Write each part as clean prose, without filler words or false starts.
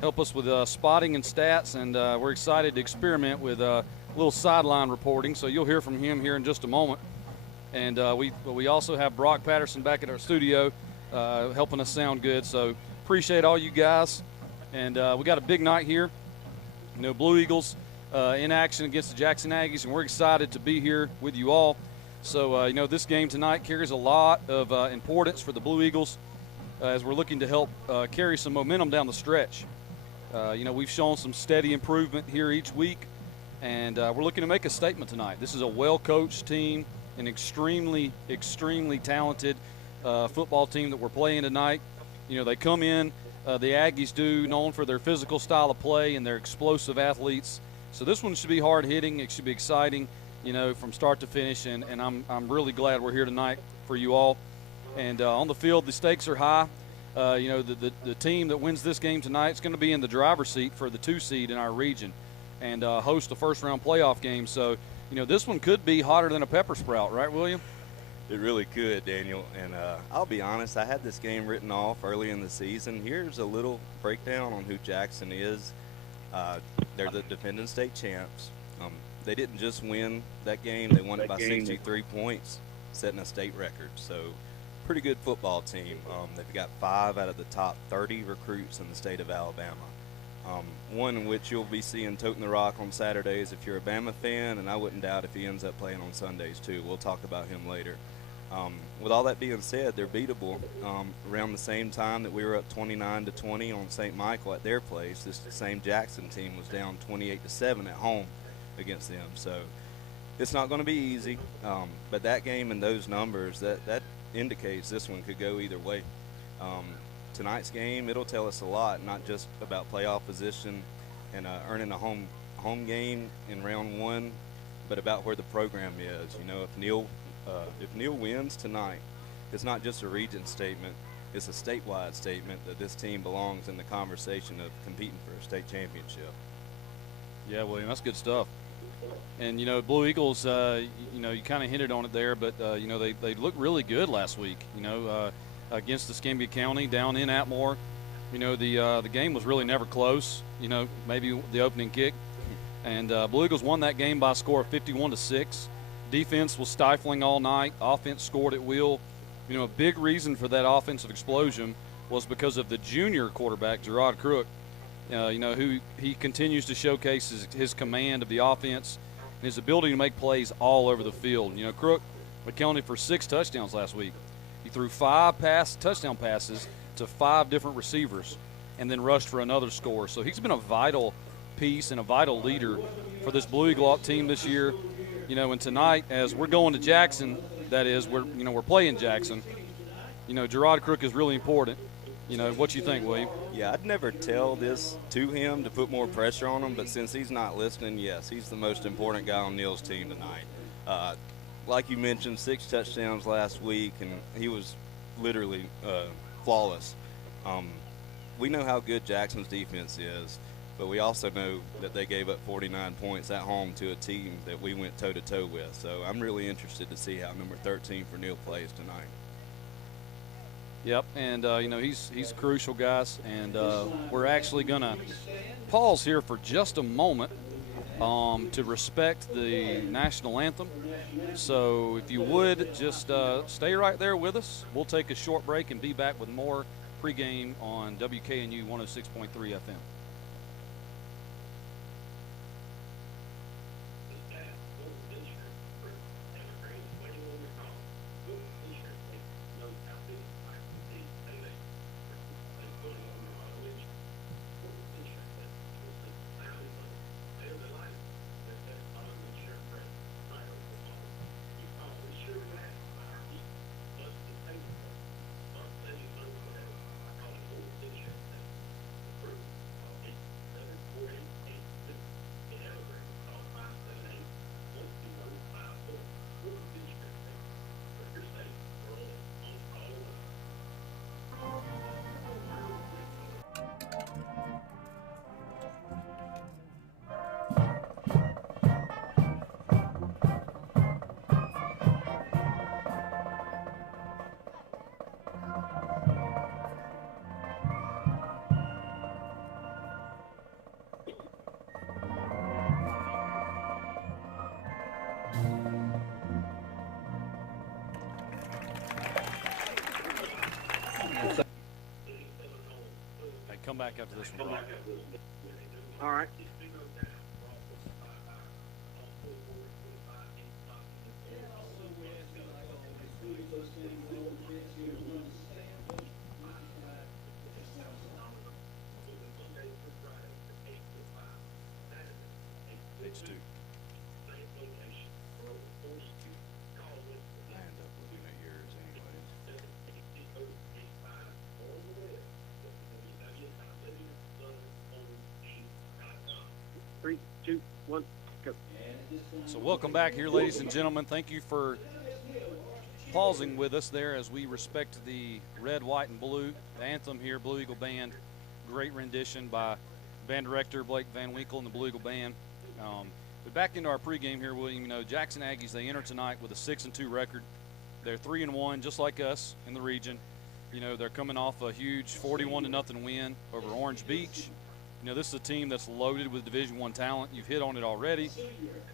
help us with spotting and stats, and we're excited to experiment with a little sideline reporting. So you'll hear from him here in just a moment. And we also have Brock Patterson back at our studio helping us sound good. So appreciate all you guys. And we got a big night here. You know, Blue Eagles in action against the Jackson Aggies, and we're excited to be here with you all. So, you know, this game tonight carries a lot of importance for the Blue Eagles as we're looking to help carry some momentum down the stretch. You know, we've shown some steady improvement here each week, and we're looking to make a statement tonight. This is a well-coached team, an extremely, extremely talented football team that we're playing tonight. You know, they come in, the Aggies do, known for their physical style of play and their explosive athletes. So this one should be hard-hitting. It should be exciting, you know, from start to finish, and I'm really glad we're here tonight for you all. And on the field, the stakes are high. You know, the team that wins this game tonight is going to be in the driver's seat for the 2 seed in our region and host a first-round playoff game. So, you know, this one could be hotter than a pepper sprout, right, William? It really could, Daniel. And I'll be honest, I had this game written off early in the season. Here's a little breakdown on who Jackson is. They're the defending state champs. They didn't just win that game. They won it by 63 points, setting a state record. So pretty good football team. They've got 5 out of the top 30 recruits in the state of Alabama. One in which you'll be seeing toting the rock on Saturdays if you're a Bama fan, and I wouldn't doubt if he ends up playing on Sundays too. We'll talk about him later. With all that being said, they're beatable. Around the same time that we were up 29-20 on St. Michael at their place, this same Jackson team was down 28-7 at home against them. So it's not going to be easy, but that game and those numbers, that indicates this one could go either way. Tonight's game, it'll tell us a lot, not just about playoff position and earning a home game in round 1, but about where the program is. You know, if Neal wins tonight, it's not just a region statement, it's a statewide statement that this team belongs in the conversation of competing for a state championship. Yeah, William, that's good stuff. And, you know, Blue Eagles, you know, you kind of hinted on it there, but, you know, they looked really good last week, you know, against the Escambia County down in Atmore. You know, the game was really never close, you know, maybe the opening kick. And Blue Eagles won that game by a score of 51-6. Defense was stifling all night. Offense scored at will. You know, a big reason for that offensive explosion was because of the junior quarterback, Gerard Crook, you know, who he continues to showcase his command of the offense and his ability to make plays all over the field. You know, Crook accounted for 6 touchdowns last week. He threw 5 touchdown passes to 5 different receivers and then rushed for another score. So he's been a vital piece and a vital leader for this Blue Eagle team this year. You know, and tonight, as we're going to Jackson, that is, we're playing Jackson. You know, Gerard Crook is really important. You know, what you think, William? Yeah, I'd never tell this to him to put more pressure on him, but since he's not listening, yes, he's the most important guy on Neal's team tonight. Like you mentioned, 6 touchdowns last week, and he was literally flawless. We know how good Jackson's defense is, but we also know that they gave up 49 points at home to a team that we went toe-to-toe with. So I'm really interested to see how number 13 for Neal plays tonight. Yep, and, you know, he's crucial, guys. And we're actually going to pause here for just a moment to respect the national anthem. So if you would, just stay right there with us. We'll take a short break and be back with more pregame on WKNU 106.3 FM. come back after this one. All right. Page 2. Three, two, one, go. So welcome back here, ladies and gentlemen. Thank you for pausing with us there as we respect the red, white, and blue. The anthem here, Blue Eagle Band. Great rendition by band director Blake Van Winkle and the Blue Eagle Band. But back into our pregame here, William. You know, Jackson Aggies, they enter tonight with a 6-2 record. They're 3-1, just like us in the region. You know, they're coming off a huge 41-0 win over Orange Beach. You know, this is a team that's loaded with Division I talent. You've hit on it already.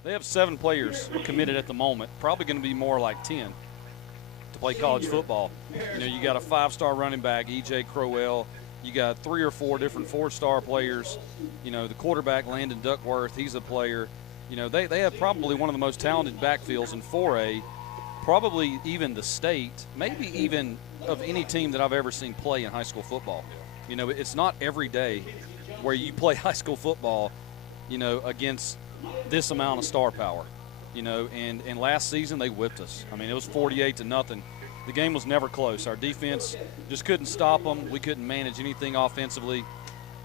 They have 7 players committed at the moment, probably going to be more like 10 to play college football. You know, you got a 5-star running back, E.J. Crowell. You got 3 or 4 different 4-star players. You know, the quarterback, Landon Duckworth, he's a player. You know, they have probably one of the most talented backfields in 4A, probably even the state, maybe even of any team that I've ever seen play in high school football. You know, it's not every day where you play high school football, you know, against this amount of star power, you know, and last season they whipped us. I mean, it was 48-0. The game was never close. Our defense just couldn't stop them. We couldn't manage anything offensively.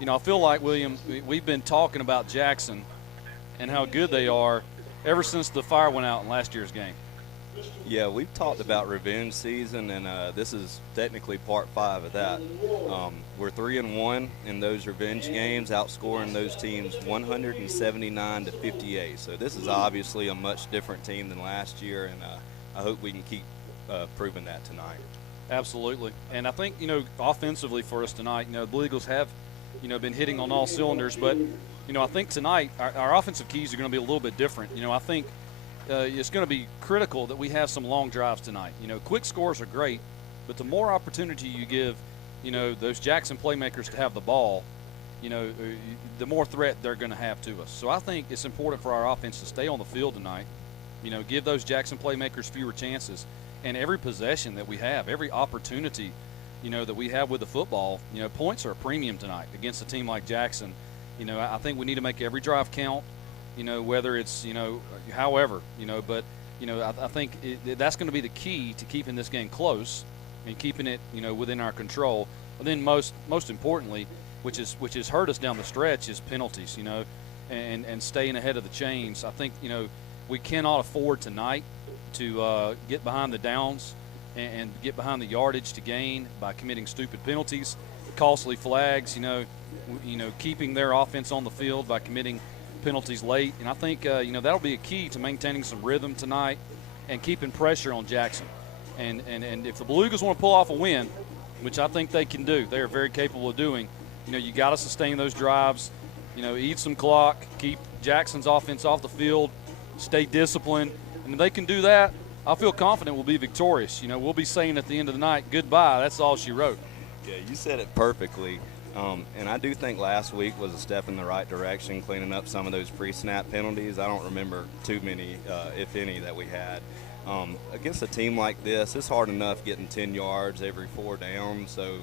You know, I feel like, William, we've been talking about Jackson and how good they are ever since the fire went out in last year's game. Yeah, we've talked about revenge season, and this is technically part 5 of that. We're 3-1 in those revenge games, outscoring those teams 179-58. So this is obviously a much different team than last year, and I hope we can keep proving that tonight. Absolutely. And I think, you know, offensively for us tonight, you know, the Blue Eagles have, you know, been hitting on all cylinders. But, you know, I think tonight our offensive keys are going to be a little bit different. You know, I think it's going to be critical that we have some long drives tonight. You know, quick scores are great, but the more opportunity you give, you know, those Jackson playmakers to have the ball, you know, the more threat they're going to have to us. So I think it's important for our offense to stay on the field tonight, you know, give those Jackson playmakers fewer chances. And every possession that we have, every opportunity, you know, that we have with the football, you know, points are a premium tonight against a team like Jackson. You know, I think we need to make every drive count, you know, whether it's, you know, however, you know, but, you know, I think that's going to be the key to keeping this game close and keeping it, you know, within our control. But then most importantly, which has hurt us down the stretch, is penalties, you know, and staying ahead of the chains. I think, you know, we cannot afford tonight to get behind the downs and get behind the yardage to gain by committing stupid penalties, costly flags, you know, keeping their offense on the field by committing penalties late. And I think, you know, that'll be a key to maintaining some rhythm tonight and keeping pressure on Jackson. And if the Blue Eagles want to pull off a win, which I think they can do, they are very capable of doing, you know, you got to sustain those drives, you know, eat some clock, keep Jackson's offense off the field, stay disciplined. And if they can do that, I feel confident we'll be victorious. You know, we'll be saying at the end of the night, goodbye, that's all she wrote. Yeah, you said it perfectly. And I do think last week was a step in the right direction, cleaning up some of those pre-snap penalties. I don't remember too many, if any, that we had. Against a team like this, it's hard enough getting 10 yards every 4 downs. So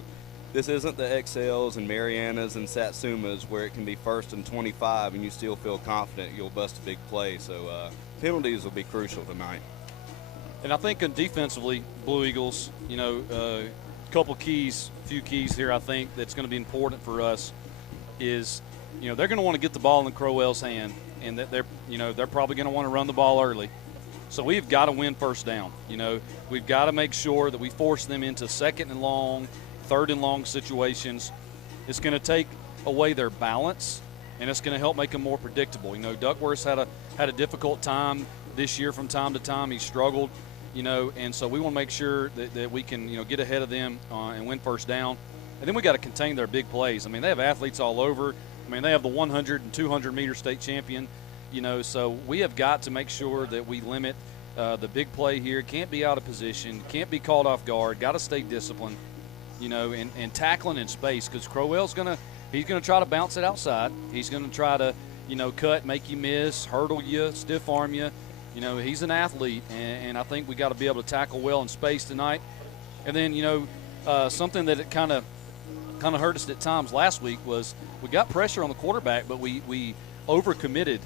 this isn't the XLs and Marianas and Satsumas where it can be 1st and 25 and you still feel confident you'll bust a big play. So penalties will be crucial tonight. And I think defensively, Blue Eagles, you know, few keys here I think that's going to be important for us is, you know, they're going to want to get the ball in Crowell's hand, and that they're probably going to want to run the ball early. So we've got to win first down. You know, we've got to make sure that we force them into 2nd and long, 3rd and long situations. It's going to take away their balance, and it's going to help make them more predictable. You know, Duckworth's had a difficult time this year from time to time. He struggled. You know, and so we want to make sure that we can, you know, get ahead of them and win first down. And then we got to contain their big plays. I mean, they have athletes all over. I mean, they have the 100 and 200-meter state champion, you know, so we have got to make sure that we limit the big play here. Can't be out of position, can't be caught off guard, got to stay disciplined, you know, and tackling in space, because Crowell's going to he's going to try to bounce it outside. He's going to try to, cut, make you miss, hurdle you, stiff arm you. He's an athlete, and I think we got to be able to tackle well in space tonight. And then, something that it kind of hurt us at times last week was we got pressure on the quarterback, but we overcommitted,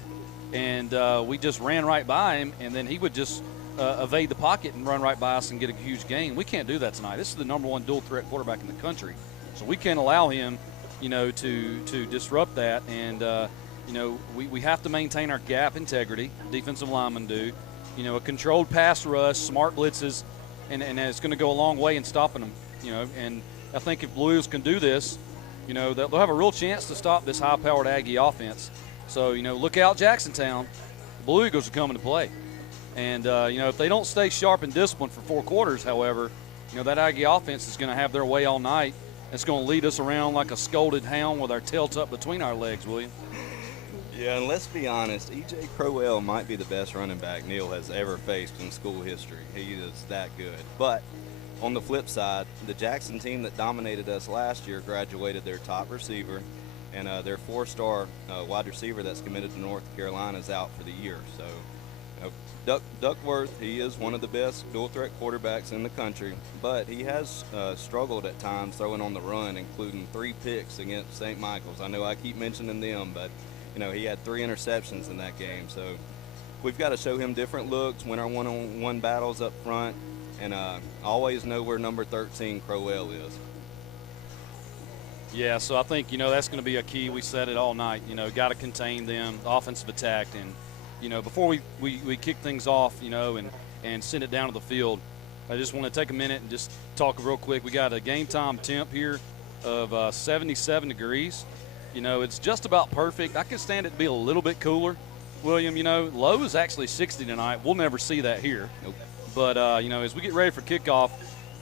and we just ran right by him, and then he would just evade the pocket and run right by us and get a huge gain. We can't do that tonight. This is the number one dual threat quarterback in the country, so we can't allow him, to disrupt that. And we have to maintain our gap integrity. Defensive linemen do, a controlled pass rush, smart blitzes, and it's going to go a long way in stopping them. And I think if Blue Eagles can do this, they'll have a real chance to stop this high-powered Aggie offense. So, look out, Jacksontown. The Blue Eagles are coming to play. And, if they don't stay sharp and disciplined for 4 quarters, however, that Aggie offense is going to have their way all night. It's going to lead us around like a scolded hound with our tail tucked between our legs, William. Yeah, and let's be honest, E.J. Crowell might be the best running back Neal has ever faced in school history. He is that good. But on the flip side, the Jackson team that dominated us last year graduated their top receiver, and their 4-star wide receiver that's committed to North Carolina is out for the year. So Duckworth, he is one of the best dual-threat quarterbacks in the country, but he has struggled at times throwing on the run, including 3 picks against St. Michael's. I know I keep mentioning them, but, he had 3 interceptions in that game. So we've got to show him different looks, win our one-on-one battles up front, and always know where number 13 Crowell is. Yeah, so I think, that's going to be a key. We said it all night, got to contain them, the offensive attack. And, before we kick things off, and send it down to the field, I just want to take a minute and just talk real quick. We got a game time temp here of 77 degrees. It's just about perfect. I can stand it to be a little bit cooler, William. Low is actually 60 tonight. We'll never see that here. Nope. But, as we get ready for kickoff,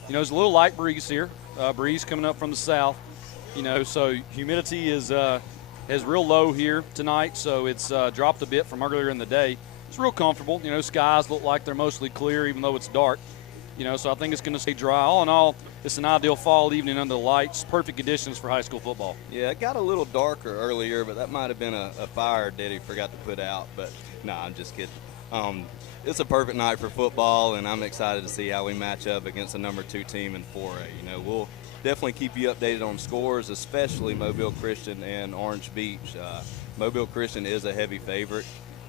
there's a little light breeze here, breeze coming up from the south. So humidity is real low here tonight, so it's dropped a bit from earlier in the day. It's real comfortable. Skies look like they're mostly clear, even though it's dark. So I think it's going to stay dry. All in all, it's an ideal fall evening under the lights. Perfect conditions for high school football. Yeah, it got a little darker earlier, but that might have been a fire Daddy forgot to put out. But, no, I'm just kidding. It's a perfect night for football, and I'm excited to see how we match up against the number 2 team in 4A. We'll definitely keep you updated on scores, especially Mobile Christian and Orange Beach. Mobile Christian is a heavy favorite,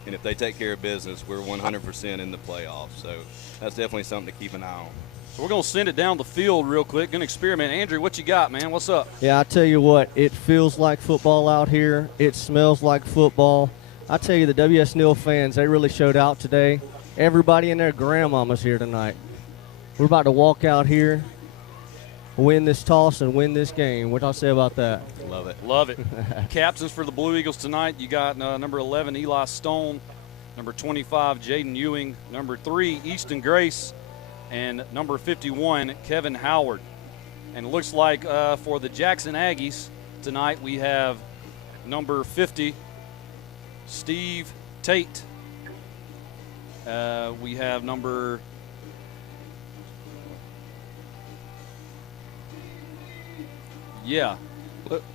and if they take care of business, we're 100% in the playoffs. So that's definitely something to keep an eye on. So we're going to send it down the field real quick. Going to experiment. Andrew, what you got, man? What's up? Yeah, I tell you what, it feels like football out here. It smells like football. I tell you, the W.S. Neal fans, they really showed out today. Everybody and their grandmama's here tonight. We're about to walk out here, win this toss, and win this game. What y'all say about that? Love it. Love it. Captains for the Blue Eagles tonight, you got number 11, Eli Stone, number 25, Jaden Ewing, number 3, Easton Grace, and number 51, Kevin Howard. And it looks like for the Jackson Aggies tonight, we have number 50, Steve Tate. We have number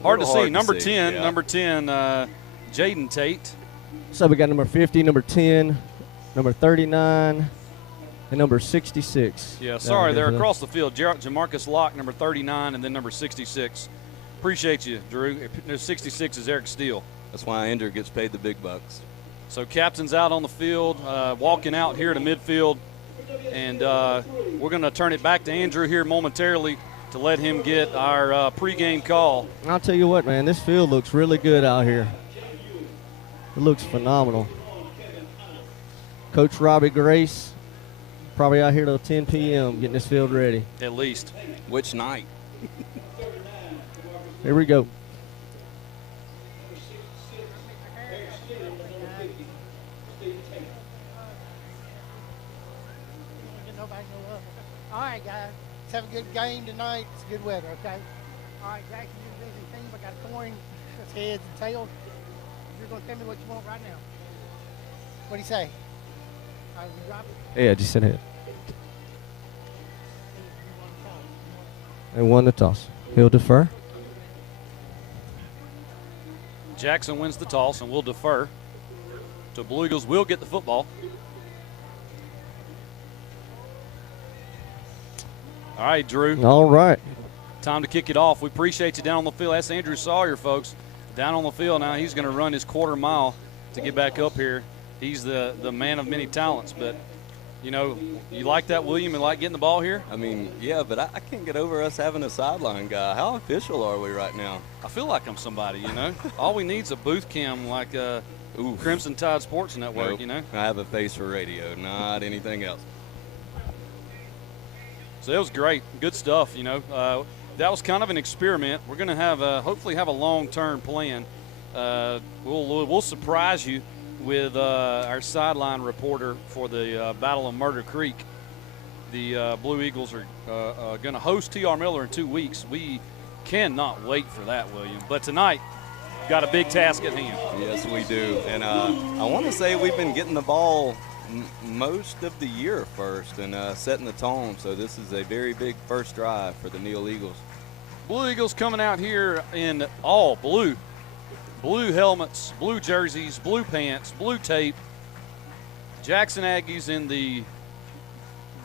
hard to see. Number 10, Jaden Tate. So we got number 50, number 10, number 39, and number 66. Yeah, sorry, they're across the field. Jamarcus Locke, number 39, and then number 66. Appreciate you, Drew. 66 is Eric Steele. That's why Andrew gets paid the big bucks. So captain's out on the field, walking out here to midfield, and we're going to turn it back to Andrew here momentarily to let him get our pregame call. I'll tell you what, man, this field looks really good out here. It looks phenomenal. Coach Robbie Grace probably out here till 10 p.m. getting this field ready. At least. Which night? Here we go. All right, guys. Let's have a good game tonight. It's good weather, okay? All right, Jackson, you're a busy team. I got a coin. It's heads and tails. You're going to tell me what you want right now. What do you say? All right, you drop it? Yeah, just send it. They won the toss. He'll defer. Jackson wins the toss and will defer. So Blue Eagles will get the football. All right, Drew. All right. Time to kick it off. We appreciate you down on the field. That's Andrew Sawyer, folks. Down on the field now. He's going to run his quarter mile to get back up here. He's the man of many talents. But, you know, you like that, William? You like getting the ball here? I mean, yeah, but I can't get over us having a sideline guy. How official are we right now? I feel like I'm somebody, you know. All we need is a booth cam like Crimson Tide Sports Network, Nope. you know. I have a face for radio, not anything else. So it was great. Good stuff, you know. That was kind of an experiment. We're going to have hopefully have a long-term plan. We'll surprise you with our sideline reporter for the Battle of Murder Creek. The Blue Eagles are going to host T.R. Miller in 2 weeks. We cannot wait for that, William. But tonight, got a big task at hand. Yes, we do. And I want to say we've been getting the ball most of the year first and setting the tone. So this is a very big first drive for the Neal Eagles. Blue Eagles coming out here in all blue. Blue helmets, blue jerseys, blue pants, blue tape. Jackson Aggies in the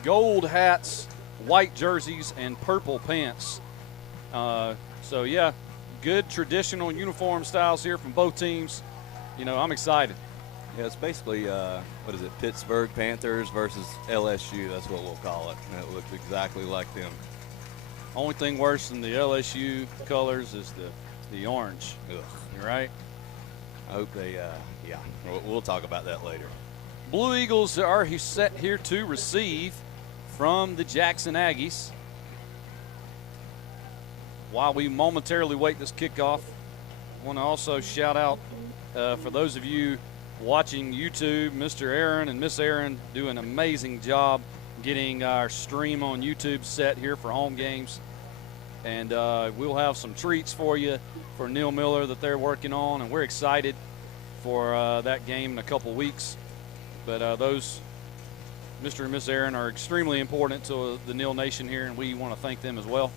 gold hats, white jerseys, and purple pants. So, yeah, good traditional uniform styles here from both teams. You know, I'm excited. Yeah, it's basically, Pittsburgh Panthers versus LSU. That's what we'll call it. And it looks exactly like them. Only thing worse than the LSU colors is the orange. Ugh. Right? I hope they, we'll talk about that later. Blue Eagles are set here to receive from the Jackson Aggies. While we momentarily wait this kickoff, I want to also shout out for those of you watching YouTube, Mr. Aaron and Miss Aaron do an amazing job getting our stream on YouTube set here for home games. And we'll have some treats for you for Neal Miller that they're working on, and we're excited for that game in a couple weeks. But those, Mr. and Miss Aaron, are extremely important to the Neal Nation here, and we want to thank them as well.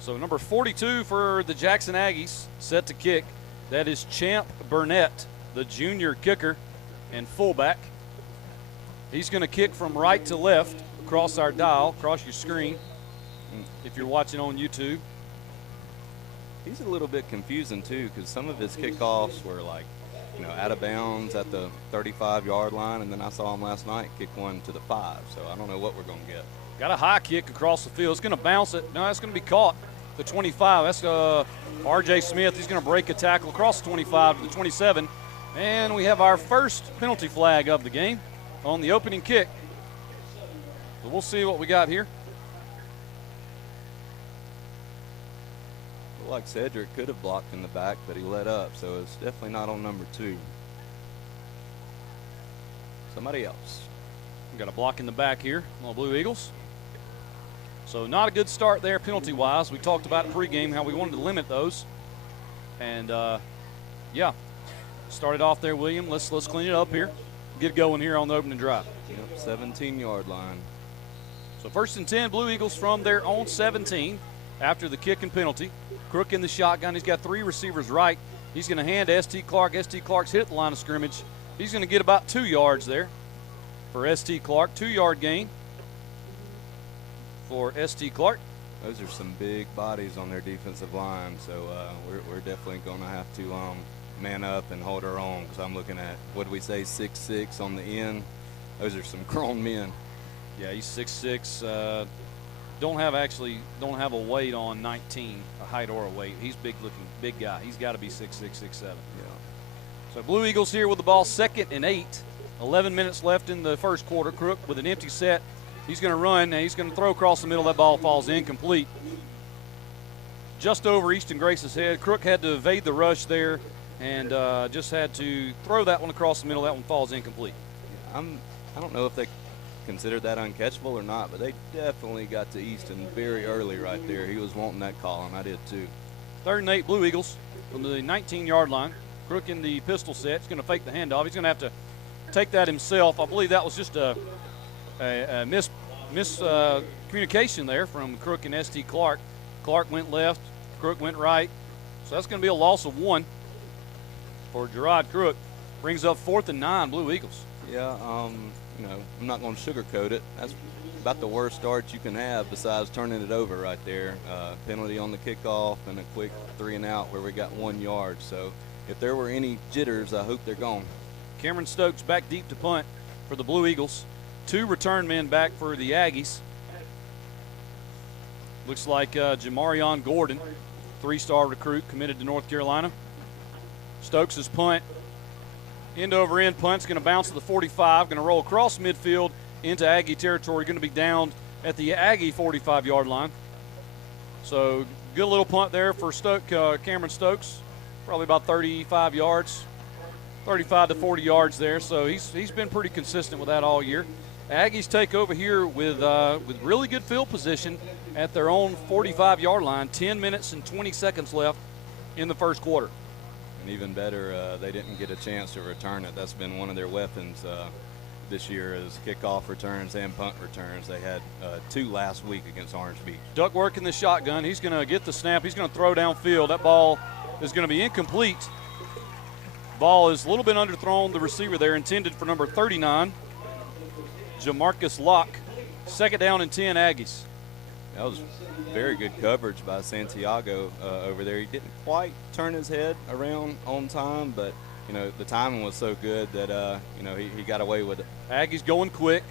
So number 42 for the Jackson Aggies, set to kick. That is Champ Burnett, the junior kicker and fullback. He's going to kick from right to left across our dial, across your screen, if you're watching on YouTube. He's a little bit confusing, too, because some of his kickoffs were like, out of bounds at the 35-yard line, and then I saw him last night kick one to the 5, so I don't know what we're going to get. Got a high kick across the field. It's going to bounce it. No, it's going to be caught. The 25, that's R.J. Smith. He's going to break a tackle across the 25 to the 27. And we have our first penalty flag of the game on the opening kick. So we'll see what we got here. Looked like Cedric could have blocked in the back, but he let up, so it's definitely not on number 2. Somebody else. We got a block in the back here on the Blue Eagles. So not a good start there penalty-wise. We talked about pregame how we wanted to limit those. And, started off there, William. Let's clean it up here. Get going here on the opening drive. Yep, 17-yard line. So 1st and 10, Blue Eagles from their own 17 after the kick and penalty. Crook in the shotgun. He's got 3 receivers right. He's going to hand to S.T. Clark. S.T. Clark's hit the line of scrimmage. He's going to get about 2 yards there for S.T. Clark. 2-yard gain for S.T. Clark. Those are some big bodies on their defensive line, so we're definitely going to have to man up and hold our own, because I'm looking at, what do we say, 6'6" on the end. Those are some grown men. Yeah, he's 6'6". Don't have a weight on 19, a height or a weight. He's big guy. He's got to be 6'6", 6'7". Yeah. So Blue Eagles here with the ball, 2nd and 8. 11 minutes left in the first quarter. Crook with an empty set. He's going to run, and he's going to throw across the middle. That ball falls incomplete. Just over Easton Grace's head. Crook had to evade the rush there and just had to throw that one across the middle. That one falls incomplete. I don't know if they considered that uncatchable or not, but they definitely got to Easton very early right there. He was wanting that call, and I did too. 3rd and 8, Blue Eagles from the 19-yard line. Crook in the pistol set. He's going to fake the handoff. He's going to have to take that himself. I believe that was just a miscommunication there from Crook and S.T. Clark. Clark went left. Crook went right. So that's going to be a loss of 1 for Gerard Crook. Brings up 4th and 9, Blue Eagles. Yeah, you know, I'm not going to sugarcoat it. That's about the worst start you can have besides turning it over right there. Penalty on the kickoff and a quick 3 and out where we got 1 yard. So if there were any jitters, I hope they're gone. Cameron Stokes back deep to punt for the Blue Eagles. 2 return men back for the Aggies. Looks like Jamarion Gordon, 3-star recruit, committed to North Carolina. Stokes' punt, end over end punt's going to bounce to the 45, going to roll across midfield into Aggie territory, going to be down at the Aggie 45-yard line. So good little punt there for Cameron Stokes, probably about 35 yards, 35 to 40 yards there. So he's been pretty consistent with that all year. Aggies take over here with really good field position at their own 45-yard line. 10 minutes and 20 seconds left in the first quarter. And even better, they didn't get a chance to return it. That's been one of their weapons this year is kickoff returns and punt returns. They had 2 last week against Orange Beach. Duckworth in the shotgun. He's going to get the snap. He's going to throw downfield. That ball is going to be incomplete. Ball is a little bit underthrown. The receiver there intended for number 39, Jamarcus Locke. 2nd down and 10 Aggies. That was very good coverage by Santiago over there. He didn't quite turn his head around on time, but, you know, the timing was so good that, you know, he got away with it. Aggies going quick.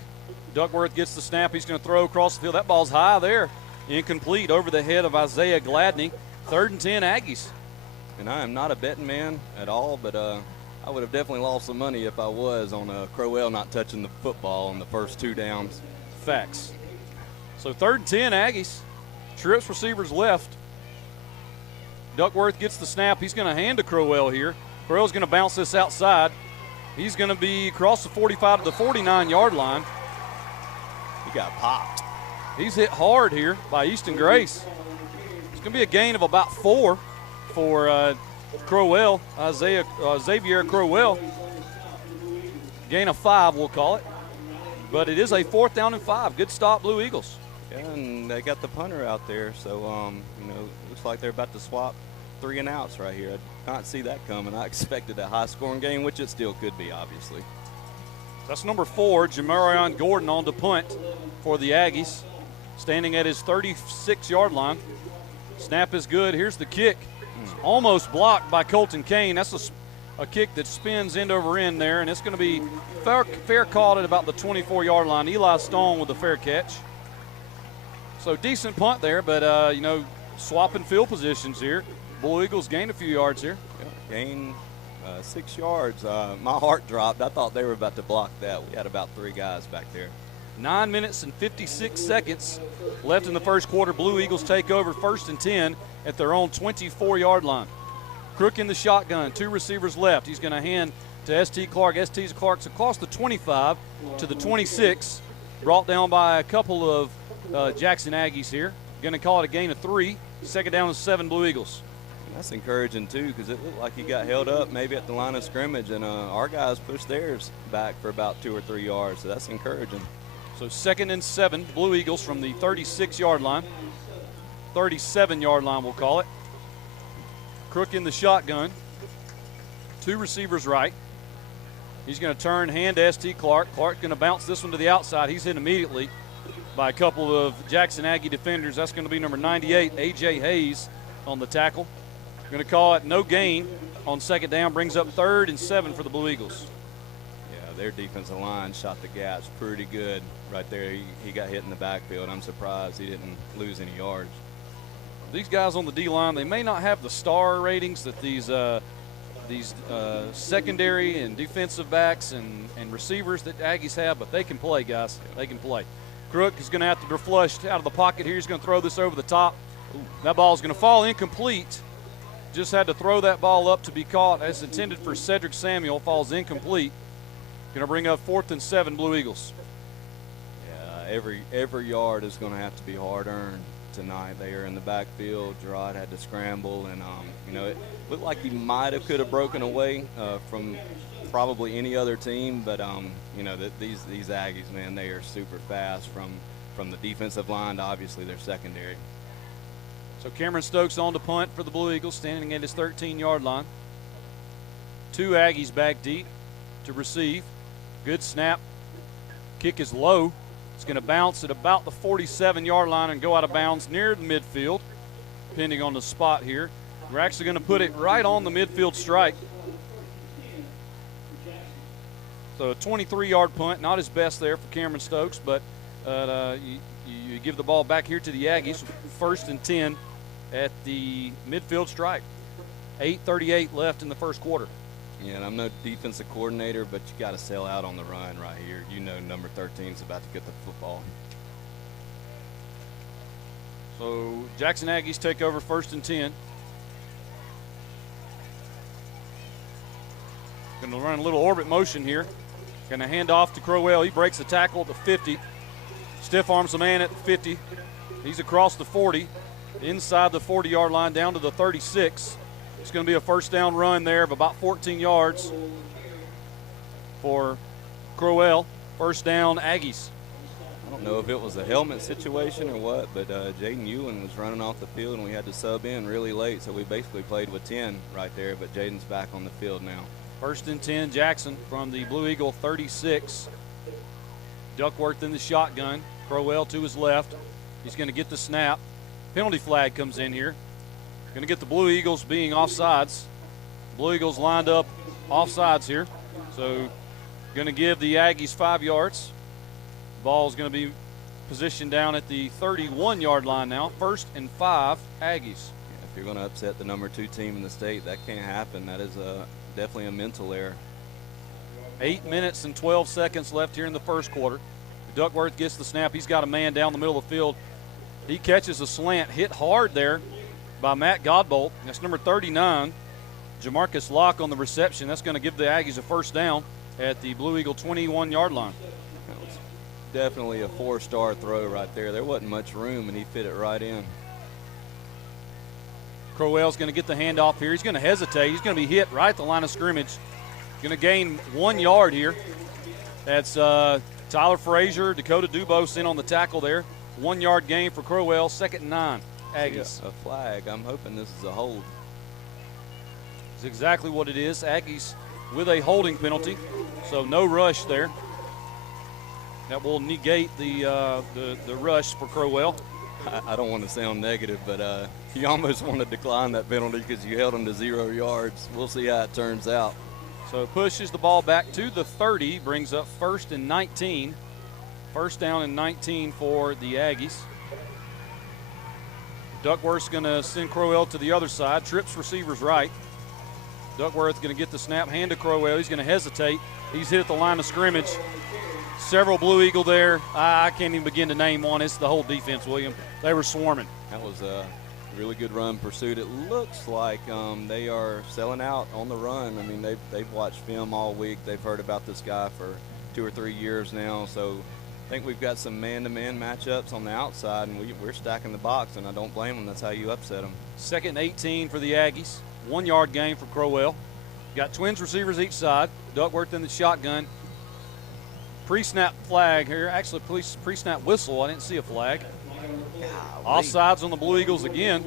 Duckworth gets the snap. He's going to throw across the field. That ball's high there. Incomplete over the head of Isaiah Gladney. 3rd and 10 Aggies. And I am not a betting man at all, but I would have definitely lost some money if I was on Crowell not touching the football on the first 2 downs. Facts. So 3rd and 10 Aggies. Trips receivers left. Duckworth gets the snap. He's going to hand to Crowell here. Crowell's going to bounce this outside. He's going to be across the 45 to the 49-yard line. He got popped. He's hit hard here by Easton Grace. It's going to be a gain of about 4 for Crowell, Xavier Crowell. Gain of 5, we'll call it. But it is a 4th down and 5. Good stop, Blue Eagles. Yeah, and they got the punter out there, so, you know, looks like they're about to swap 3 and outs right here. I did not see that coming. I expected a high-scoring game, which it still could be, obviously. That's number 4, Jamarion Gordon on the punt for the Aggies, standing at his 36-yard line. Snap is good. Here's the kick. It's almost blocked by Colton Kane. That's a kick that spins end over end there, and it's going to be fair caught at about the 24-yard line. Eli Stone with the fair catch. So decent punt there, but, you know, swapping field positions here. Blue Eagles gained a few yards here. Yeah, gain 6 yards. My heart dropped. I thought they were about to block that. We had about 3 guys back there. 9 minutes and 56 seconds left in the first quarter. Blue Eagles take over 1st and 10 at their own 24-yard line. Crook in the shotgun, 2 receivers left. He's going to hand to S.T. Clark. S.T. Clark's across the 25 to the 26, brought down by a couple of Jackson Aggies here. Going to call it a gain of 3. 2nd down and 7 Blue Eagles. That's encouraging, too, because it looked like he got held up maybe at the line of scrimmage, and our guys pushed theirs back for about 2 or 3 yards, so that's encouraging. So 2nd and 7, Blue Eagles from the 36-yard line. 37-yard line, we'll call it. Crook in the shotgun. 2 receivers right. He's going to turn, hand to S.T. Clark. Clark going to bounce this one to the outside. He's hit immediately by a couple of Jackson Aggie defenders. That's going to be number 98, A.J. Hayes, on the tackle. Going to call it no gain on 2nd down. Brings up 3rd and 7 for the Blue Eagles. Yeah, their defensive line shot the gaps pretty good right there. He got hit in the backfield. I'm surprised he didn't lose any yards. These guys on the D-line, they may not have the star ratings that these secondary and defensive backs and receivers that Aggies have, but they can play, guys. They can play. Crook is going to have to be flushed out of the pocket here. He's going to throw this over the top. That ball is going to fall incomplete. Just had to throw that ball up to be caught as intended for Cedric Samuel. Falls incomplete. Going to bring up 4th and 7 Blue Eagles. Yeah, every yard is going to have to be hard-earned tonight. They are in the backfield. Gerard had to scramble, and, you know, it looked like he might have could have broken away from probably any other team, but, you know, these Aggies, man, they are super fast from the defensive line to obviously their secondary. So Cameron Stokes on to punt for the Blue Eagles, standing at his 13-yard line. 2 Aggies back deep to receive. Good snap. Kick is low. It's going to bounce at about the 47-yard line and go out of bounds near the midfield, depending on the spot here. We're actually going to put it right on the midfield stripe. So a 23-yard punt, not his best there for Cameron Stokes, but you give the ball back here to the Aggies. 1st and 10 at the midfield stripe. 8:38 left in the first quarter. Yeah, and I'm no defensive coordinator, but you got to sell out on the run right here. You know number 13 is about to get the football. So Jackson Aggies take over 1st and 10. Going to run a little orbit motion here. Going to hand off to Crowell. He breaks the tackle at the 50. Stiff arms the man at the 50. He's across the 40, inside the 40-yard line down to the 36. It's going to be a first down run there of about 14 yards for Crowell. First down, Aggies. I don't know if it was a helmet situation or what, but Jaden Ewan was running off the field, and we had to sub in really late, so we basically played with 10 right there, but Jaden's back on the field now. 1st and 10, Jackson from the Blue Eagle 36. Duckworth in the shotgun. Crowell to his left. He's going to get the snap. Penalty flag comes in here. Going to get the Blue Eagles being offsides. Blue Eagles lined up offsides here. So going to give the Aggies 5 yards. Ball's going to be positioned down at the 31-yard line now. 1st and 5, Aggies. Yeah, if you're going to upset the number 2 team in the state, that can't happen. That is definitely a mental error. 8 minutes and 12 seconds left here in the first quarter. Duckworth gets the snap. He's got a man down the middle of the field. He catches a slant, hit hard there by Matt Godbolt. That's number 39, Jamarcus Locke on the reception. That's going to give the Aggies a first down at the Blue Eagle 21-yard line. That was definitely a 4-star throw right there. There wasn't much room, and he fit it right in. Crowell's going to get the handoff here. He's going to hesitate. He's going to be hit right at the line of scrimmage. Going to gain 1 yard here. That's Tyler Frazier, Dakota Dubose in on the tackle there. 1 yard gain for Crowell. 2nd and 9, Aggies. Yeah, a flag. I'm hoping this is a hold. It's exactly what it is. Aggies with a holding penalty, so no rush there. That will negate the rush for Crowell. I don't want to sound negative, but you almost want to decline that penalty because you held him to 0 yards. We'll see how it turns out. So it pushes the ball back to the 30, brings up 1st and 19. First down and 19 for the Aggies. Duckworth's going to send Crowell to the other side. Trips receivers right. Duckworth going to get the snap, hand to Crowell. He's going to hesitate. He's hit at the line of scrimmage. Several Blue Eagle there. I can't even begin to name one. It's the whole defense, William. They were swarming. That was a really good run pursuit. It looks like they are selling out on the run. I mean, they've watched film all week. They've heard about this guy for 2 or 3 years now. So I think we've got some man-to-man matchups on the outside, and we're stacking the box, and I don't blame them. That's how you upset them. 2nd and 18 for the Aggies. 1 yard gain for Crowell. Got twins receivers each side. Duckworth in the shotgun. Pre-snap flag here. Actually, pre-snap whistle. I didn't see a flag. Offsides on the Blue Eagles again.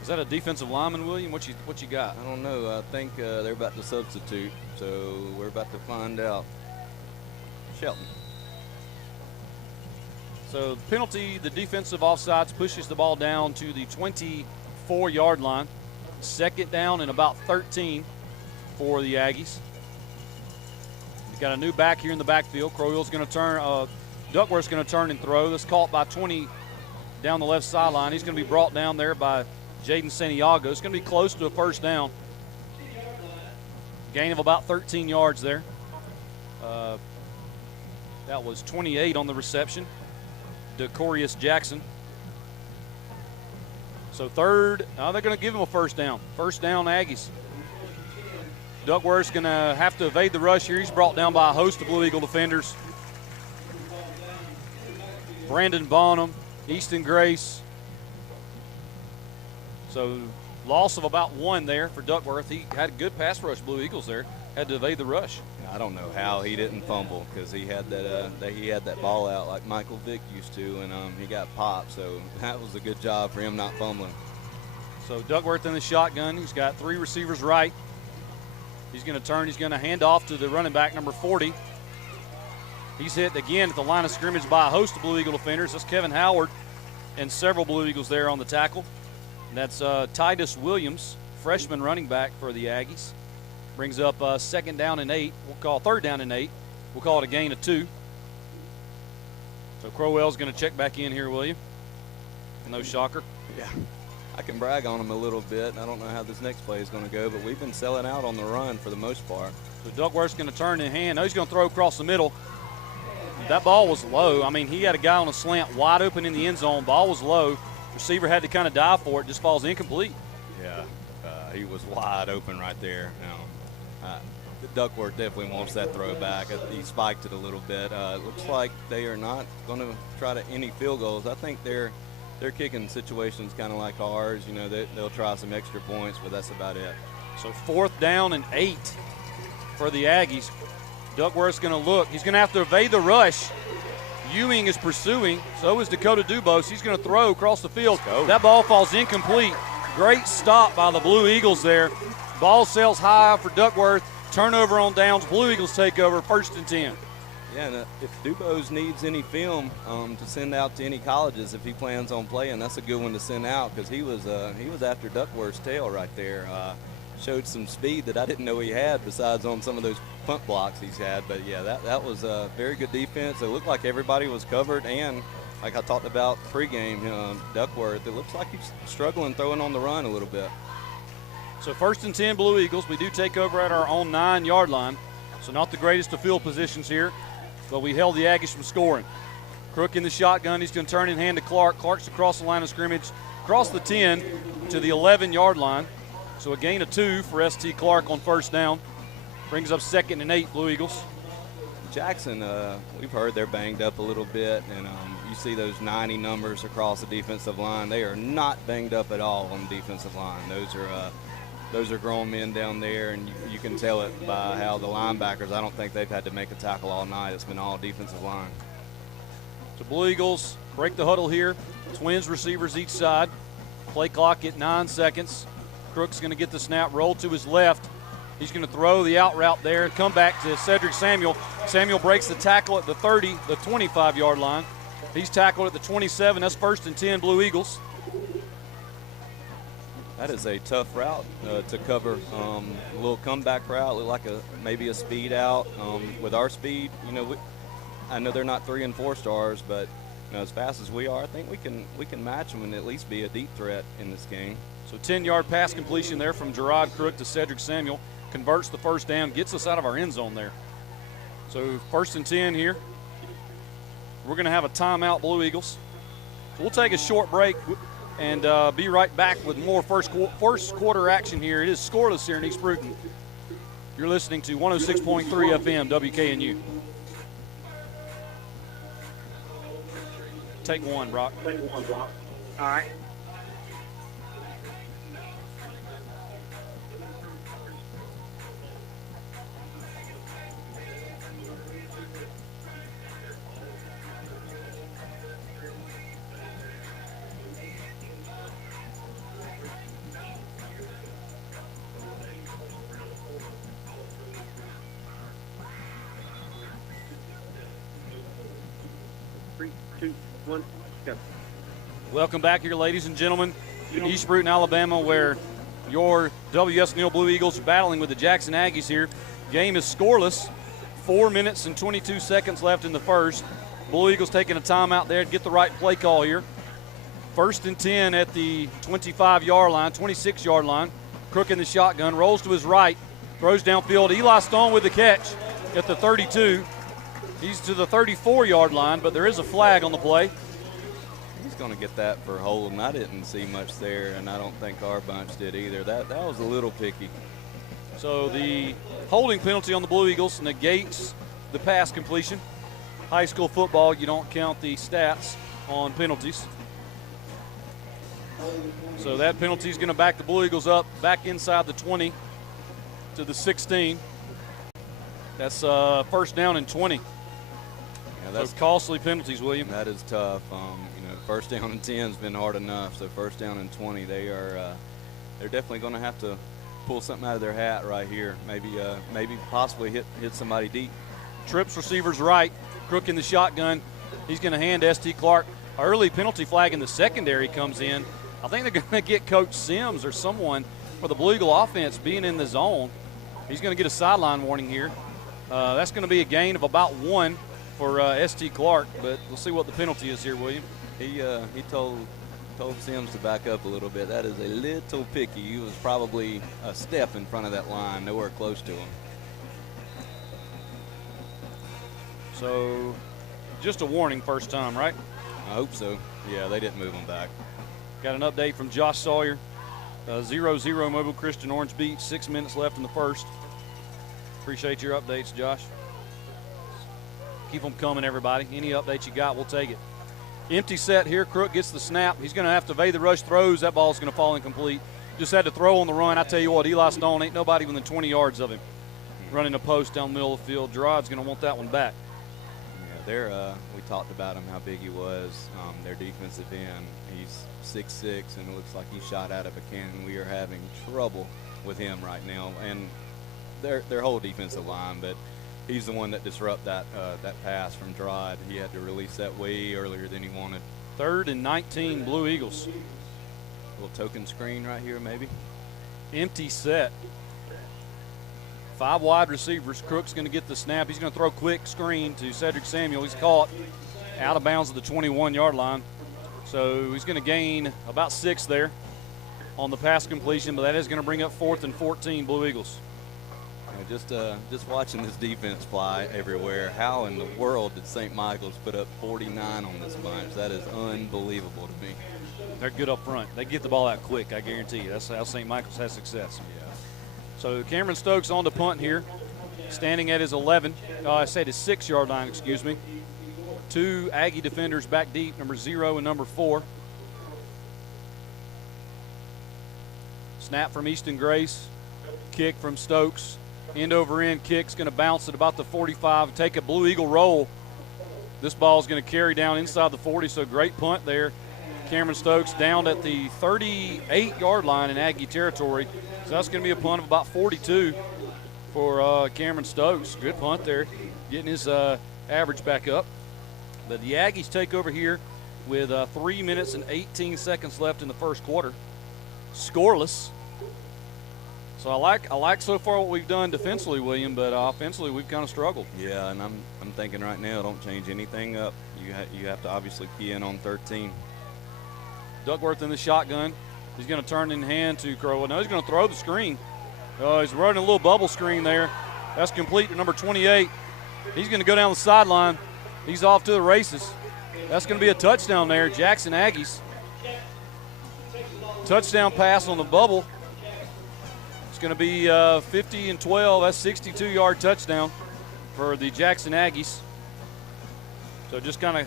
Is that a defensive lineman, William? What you got? I don't know. I think they're about to substitute, so we're about to find out. Shelton. So the penalty, the defensive offsides pushes the ball down to the 24-yard line. 2nd down and about 13 for the Aggies. We've got a new back here in the backfield. Crowell's going to turn. Duckworth's going to turn and throw. This caught by 20 down the left sideline. He's going to be brought down there by Jaden Santiago. It's going to be close to a first down. Gain of about 13 yards there. That was 28 on the reception. Decorius Jackson. So 3rd, they're going to give him a first down. First down, Aggies. Duckworth's going to have to evade the rush here. He's brought down by a host of Blue Eagle defenders. Brandon Bonham, Easton Grace. So loss of about 1 there for Duckworth. He had a good pass rush, Blue Eagles there. Had to evade the rush. I don't know how he didn't fumble, because he had that ball out like Michael Vick used to, and he got popped. So that was a good job for him not fumbling. So Duckworth in the shotgun. He's got 3 receivers right. He's going to turn. He's going to hand off to the running back, number 40. He's hit again at the line of scrimmage by a host of Blue Eagle defenders. That's Kevin Howard and several Blue Eagles there on the tackle. And that's Titus Williams, freshman running back for the Aggies. Brings up 2nd down and 8. We'll call 3rd down and 8. We'll call it a gain of 2. So Crowell's going to check back in here, will you? No shocker. Yeah. I can brag on him a little bit. I don't know how this next play is going to go, but we've been selling out on the run for the most part. So Duckworth's going to turn in hand. Now he's going to throw across the middle. That ball was low. I mean, he had a guy on a slant wide open in the end zone. Ball was low. Receiver had to kind of dive for it. Just falls incomplete. Yeah, he was wide open right there. Duckworth definitely wants that throw back. He spiked it a little bit. It looks like they are not going to try to any field goals. I think they're kicking situations kind of like ours. You know, they'll try some extra points, but that's about it. So 4th down and 8 for the Aggies. Duckworth's going to look. He's going to have to evade the rush. Ewing is pursuing. So is Dakota Dubose. He's going to throw across the field. That ball falls incomplete. Great stop by the Blue Eagles there. Ball sails high for Duckworth. Turnover on downs. Blue Eagles take over, 1st and 10. Yeah, and if Dubose needs any film to send out to any colleges, if he plans on playing, that's a good one to send out, because he was after Duckworth's tail right there. Showed some speed that I didn't know he had, besides on some of those punt blocks he's had. But yeah, that was a very good defense. It looked like everybody was covered, and like I talked about pregame, Duckworth, it looks like he's struggling throwing on the run a little bit. So 1st and 10 Blue Eagles. We do take over at our own 9-yard line. So not the greatest of field positions here, but we held the Aggies from scoring. Crook in the shotgun. He's going to turn in hand to Clark. Clark's across the line of scrimmage, across the 10 to the 11-yard line. So a gain of 2 for S.T. Clark on 1st down. Brings up 2nd and 8 Blue Eagles. Jackson, we've heard they're banged up a little bit, and you see those 90 numbers across the defensive line. They are not banged up at all on the defensive line. Those are grown men down there, and you can tell it by how the linebackers, I don't think they've had to make a tackle all night. It's been all defensive line. So Blue Eagles break the huddle here. Twins receivers each side. Play clock at 9 seconds. Crook's going to get the snap, roll to his left. He's going to throw the out route there, come back to Cedric Samuel. Samuel breaks the tackle at the 30, the 25-yard line. He's tackled at the 27. That's 1st and 10 Blue Eagles. That is a tough route to cover. A little comeback route, look like maybe a speed out. With our speed, I know they're not 3 and 4 stars, but as fast as we are, I think we can match them and at least be a deep threat in this game. So 10-yard pass completion there from Gerard Crook to Cedric Samuel. Converts the 1st down, gets us out of our end zone there. So 1st and 10 here. We're going to have a timeout, Blue Eagles. So we'll take a short break and be right back with more first quarter action here. It is scoreless here in East Bruton. You're listening to 106.3 FM WKNU. Take one, Brock. All right. Go. Welcome back here, ladies and gentlemen, in East Bruton, Alabama, where your WS Neal Blue Eagles are battling with the Jackson Aggies here. Game is scoreless. 4 minutes and 22 seconds left in the first. Blue Eagles taking a timeout there to get the right play call here. 1st and 10 at the 25-yard line, 26-yard line. Crook in the shotgun, rolls to his right, throws downfield. Eli Stone with the catch at the 32. He's to the 34-yard line, but there is a flag on the play. He's going to get that for holding. I didn't see much there, and I don't think our bunch did either. That was a little picky. So the holding penalty on the Blue Eagles negates the pass completion. High school football, you don't count the stats on penalties. So that penalty is going to back the Blue Eagles up back inside the 20 to the 16. That's first down and 20. Yeah, that's so costly penalties, William. That is tough. First down and 10 has been hard enough. So first down and 20, they're definitely going to have to pull something out of their hat right here. Maybe possibly hit somebody deep. Trips receivers right. Crook in the shotgun. He's going to hand S.T. Clark. Early penalty flag in the secondary comes in. I think they're going to get Coach Sims or someone for the Blue Eagle offense being in the zone. He's going to get a sideline warning here. That's going to be a gain of about 1 for S.T. Clark, but we'll see what the penalty is here, William. He told Sims to back up a little bit. That is a little picky. He was probably a step in front of that line, nowhere close to him. So just a warning first time, right? I hope so. Yeah, they didn't move him back. Got an update from Josh Sawyer. 0-0 Mobile Christian Orange Beach, 6 minutes left in the first. Appreciate your updates, Josh. Keep them coming, everybody. Any updates you got, we'll take it. Empty set here. Crook gets the snap. He's going to have to evade the rush throws. That ball's going to fall incomplete. Just had to throw on the run. I tell you what, Eli Stone ain't nobody within 20 yards of him. Running a post down the middle of the field. Gerard's going to want that one back. Yeah, we talked about him, how big he was. Their defensive end, he's 6'6", and it looks like he shot out of a cannon. We are having trouble with him right now, and their whole defensive line, but he's the one that disrupted that pass from Gerard. He had to release that way earlier than he wanted. 3rd and 19, Blue Eagles. A little token screen right here, maybe. Empty set. 5 wide receivers. Crook's going to get the snap. He's going to throw quick screen to Cedric Samuel. He's caught out of bounds at the 21-yard line. So he's going to gain about 6 there on the pass completion, but that is going to bring up 4th and 14, Blue Eagles. Just watching this defense fly everywhere. How in the world did St. Michael's put up 49 on this bunch? That is unbelievable to me. They're good up front. They get the ball out quick, I guarantee you. That's how St. Michael's has success. Yeah. So Cameron Stokes on to punt here, standing at his 11. I said his 6-yard line, excuse me. 2 Aggie defenders back deep, number 0 and number 4. Snap from Easton Grace. Kick from Stokes. End over end kick's going to bounce at about the 45, take a Blue Eagle roll. This ball is going to carry down inside the 40, so great punt there. Cameron Stokes down at the 38-yard line in Aggie territory. So that's going to be a punt of about 42 for Cameron Stokes. Good punt there, getting his average back up. But the Aggies take over here with 3 minutes and 18 seconds left in the first quarter. Scoreless. So I like so far what we've done defensively, William, but offensively we've kind of struggled. Yeah, and I'm thinking right now, don't change anything up. You have to obviously key in on 13. Duckworth in the shotgun. He's going to turn in hand to Crow. No, he's going to throw the screen. He's running a little bubble screen there. That's complete to number 28. He's going to go down the sideline. He's off to the races. That's going to be a touchdown there, Jackson Aggies. Touchdown pass on the bubble. Going to be 50-12. That's 62-yard touchdown for the Jackson Aggies. So just kind of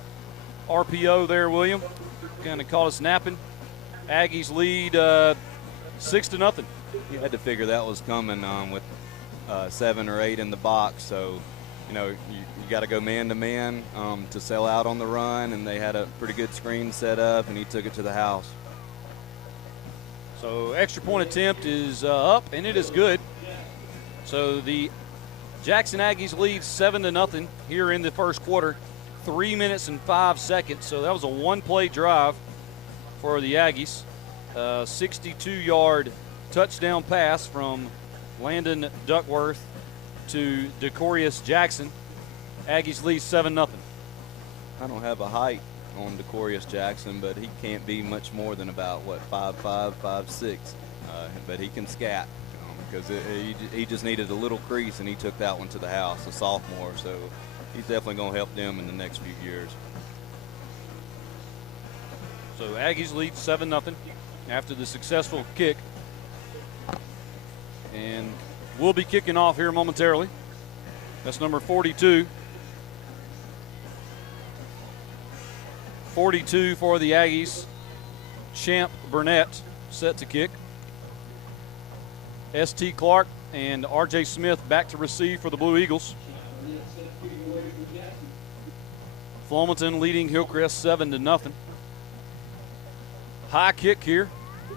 RPO there, William. Kind of caught us napping. Aggies lead 6-0. You had to figure that was coming with 7 or 8 in the box. So, you got to go man-to-man to sell out on the run, and they had a pretty good screen set up, and he took it to the house. So extra point attempt is up, and it is good. So the Jackson Aggies lead 7-0 here in the first quarter, 3 minutes and 5 seconds. So that was a one-play drive for the Aggies. 62-yard touchdown pass from Landon Duckworth to Decorius Jackson. Aggies lead 7-0. I don't have a height on Decorius Jackson, but he can't be much more than about 5'5", 5'6", but he can scat because he just needed a little crease, and he took that one to the house, a sophomore. So he's definitely going to help them in the next few years. So Aggies lead 7-0 after the successful kick, and we'll be kicking off here momentarily. That's number 42. 42 for the Aggies. Champ Burnett set to kick. S.T. Clark and R.J. Smith back to receive for the Blue Eagles. Flomaton leading Hillcrest 7-0. High kick here.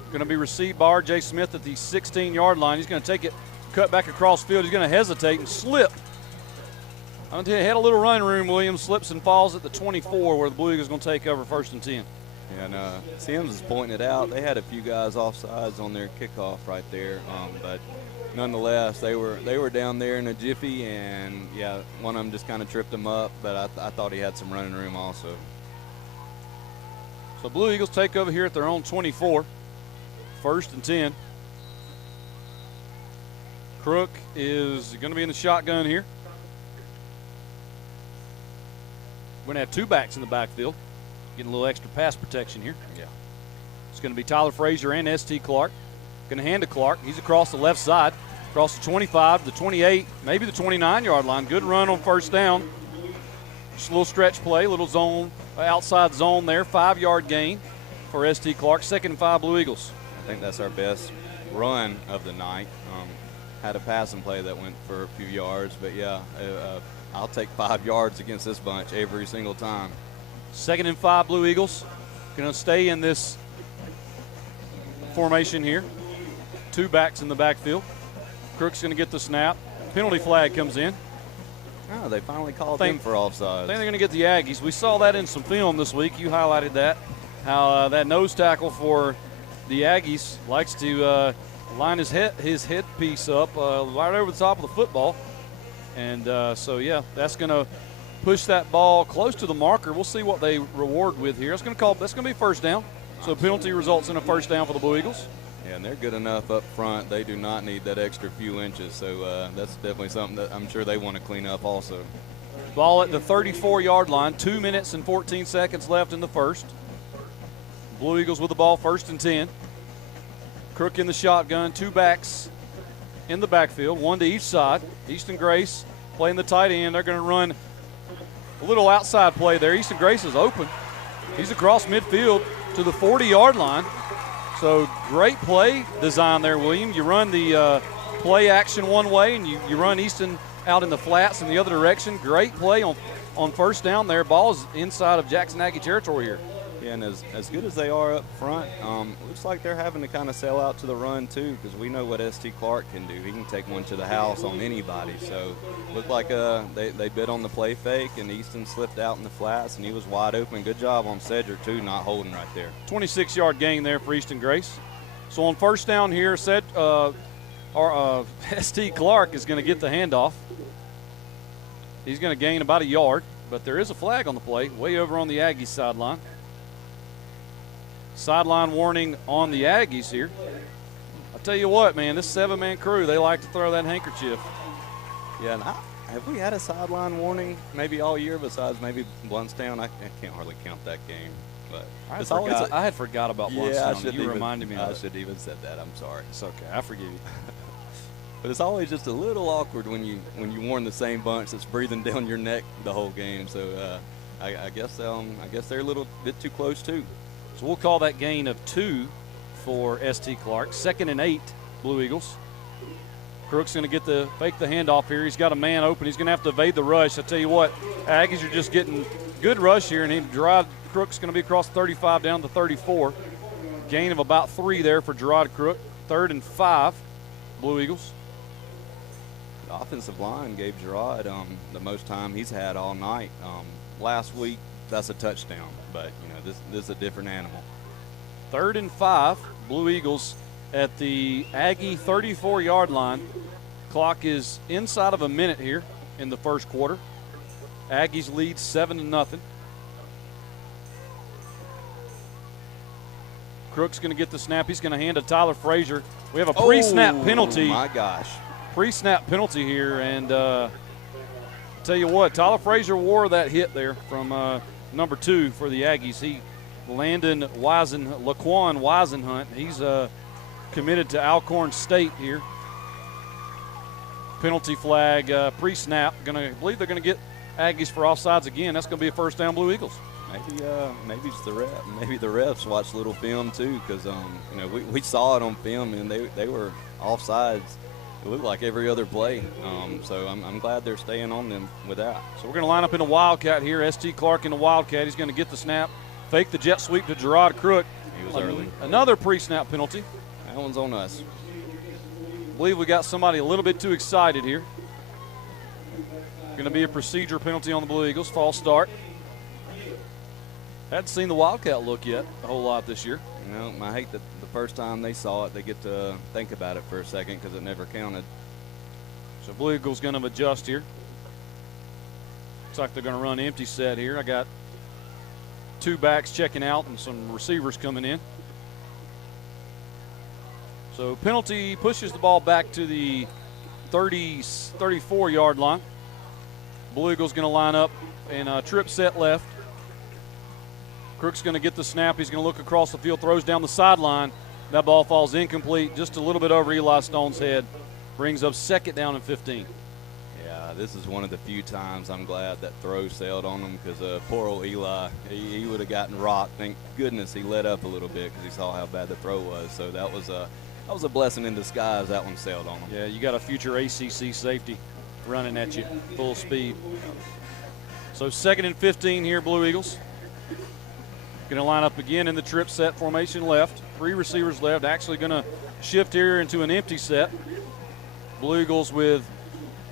Going to be received by R.J. Smith at the 16-yard line. He's going to take it, cut back across field. He's going to hesitate and slip. I had a little running room. Williams slips and falls at the 24 where the Blue Eagles going to take over 1st and 10. And Sims is pointing it out. They had a few guys offsides on their kickoff right there, but nonetheless, they were down there in a jiffy, and yeah, one of them just kind of tripped them up. But I thought he had some running room also. So Blue Eagles take over here at their own 24, 1st and 10. Crook is going to be in the shotgun here. We're going to have 2 backs in the backfield. Getting a little extra pass protection here. Yeah. It's going to be Tyler Frazier and S.T. Clark. Going to hand to Clark. He's across the left side, across the 25, the 28, maybe the 29-yard line. Good run on 1st down. Just a little stretch play, a little zone, outside zone there. 5-yard gain for S.T. Clark. 2nd and 5 Blue Eagles. I think that's our best run of the night. Had a passing play that went for a few yards, but yeah, I'll take 5 yards against this bunch every single time. 2nd and 5 Blue Eagles. Going to stay in this formation here. 2 backs in the backfield. Crook's going to get the snap. Penalty flag comes in. Oh, they finally called him for offsides. I think they're going to get the Aggies. We saw that in some film this week. You highlighted that, how that nose tackle for the Aggies likes to line his headpiece up right over the top of the football. And so, yeah, that's going to push that ball close to the marker. We'll see what they reward with here. That's going to be 1st down. So penalty results in a 1st down for the Blue Eagles. Yeah, and they're good enough up front. They do not need that extra few inches. So that's definitely something that I'm sure they want to clean up also. Ball at the 34-yard line. 2 minutes and 14 seconds left in the 1st. Blue Eagles with the ball, 1st and 10. Crook in the shotgun. 2 backs in the backfield, 1 to each side. Easton Grace playing the tight end. They're going to run a little outside play there. Easton Grace is open. He's across midfield to the 40-yard line. So great play design there, William. You run the play action one way, and you run Easton out in the flats in the other direction. Great play on 1st down there. Ball is inside of Jackson Aggie territory here. Yeah, and as good as they are up front, looks like they're having to kind of sell out to the run too, because we know what S.T. Clark can do. He can take one to the house on anybody. So looked like they bid on the play fake, and Easton slipped out in the flats, and he was wide open. Good job on Cedric too, not holding right there. 26-yard gain there for Easton Grace. So on 1st down here, S.T. Clark is going to get the handoff. He's going to gain about 1 yard, but there is a flag on the play, way over on the Aggies sideline. Sideline warning on the Aggies here. I'll tell you what, man, this 7-man crew, they like to throw that handkerchief. Yeah, and have we had a sideline warning maybe all year besides maybe Bluntstown? I can't hardly count that game. But I had forgot about Bluntstown. Yeah, you reminded me of it. I should even said that. I'm sorry. It's okay. I forgive you. But it's always just a little awkward when you warn the same bunch that's breathing down your neck the whole game. So I guess they're a little bit too close too. So we'll call that gain of 2 for S.T. Clark. 2nd and 8, Blue Eagles. Crook's going to fake the handoff here. He's got a man open. He's going to have to evade the rush. I tell you what, Aggies are just getting good rush here, and Crook's going to be across 35 down to 34. Gain of about 3 there for Gerard Crook. 3rd and 5, Blue Eagles. The offensive line gave Gerard the most time he's had all night. Last week, that's a touchdown, but this is a different animal. 3rd and 5, Blue Eagles at the Aggie 34-yard line. Clock is inside of a minute here in the 1st quarter. Aggies lead 7-0. Crook's going to get the snap. He's going to hand to Tyler Frazier. We have a pre-snap penalty. Oh, my gosh. Pre-snap penalty here, and I'll tell you what, Tyler Frazier wore that hit there from number 2 for the Aggies. Laquan Wisenhunt, he's committed to Alcorn State here. Penalty flag, pre-snap. I believe they're going to get Aggies for offsides again. That's going to be a 1st down Blue Eagles. Maybe it's the ref. Maybe the refs watch a little film too, because we saw it on film and they were offsides. looked like every other play. So I'm glad they're staying on them with that. So we're going to line up in a Wildcat here. St. Clark in the Wildcat. He's going to get the snap, fake the jet sweep to Gerard Crook. He was early. Another pre-snap penalty. That one's on us. I believe we got somebody a little bit too excited here. Going to be a procedure penalty on the Blue Eagles. False start. Hadn't seen the Wildcat look yet a whole lot this year. You know, I hate that the first time they saw it, they get to think about it for a second because it never counted. So Blue Eagles going to adjust here. Looks like they're going to run empty set here. I got 2 backs checking out and some receivers coming in. So penalty pushes the ball back to the 34-yard line. Blue Eagles going to line up and trip set left. Crook's going to get the snap. He's going to look across the field, throws down the sideline. That ball falls incomplete, just a little bit over Eli Stone's head. Brings up 2nd down and 15. Yeah, this is one of the few times I'm glad that throw sailed on him because poor old Eli, he would have gotten rocked. Thank goodness he let up a little bit because he saw how bad the throw was. So that was a blessing in disguise. That one sailed on him. Yeah, you got a future ACC safety running at you full speed. So 2nd and 15 here, Blue Eagles. Going to line up again in the trip set formation left. 3 receivers left. Actually going to shift here into an empty set. Blue Eagles with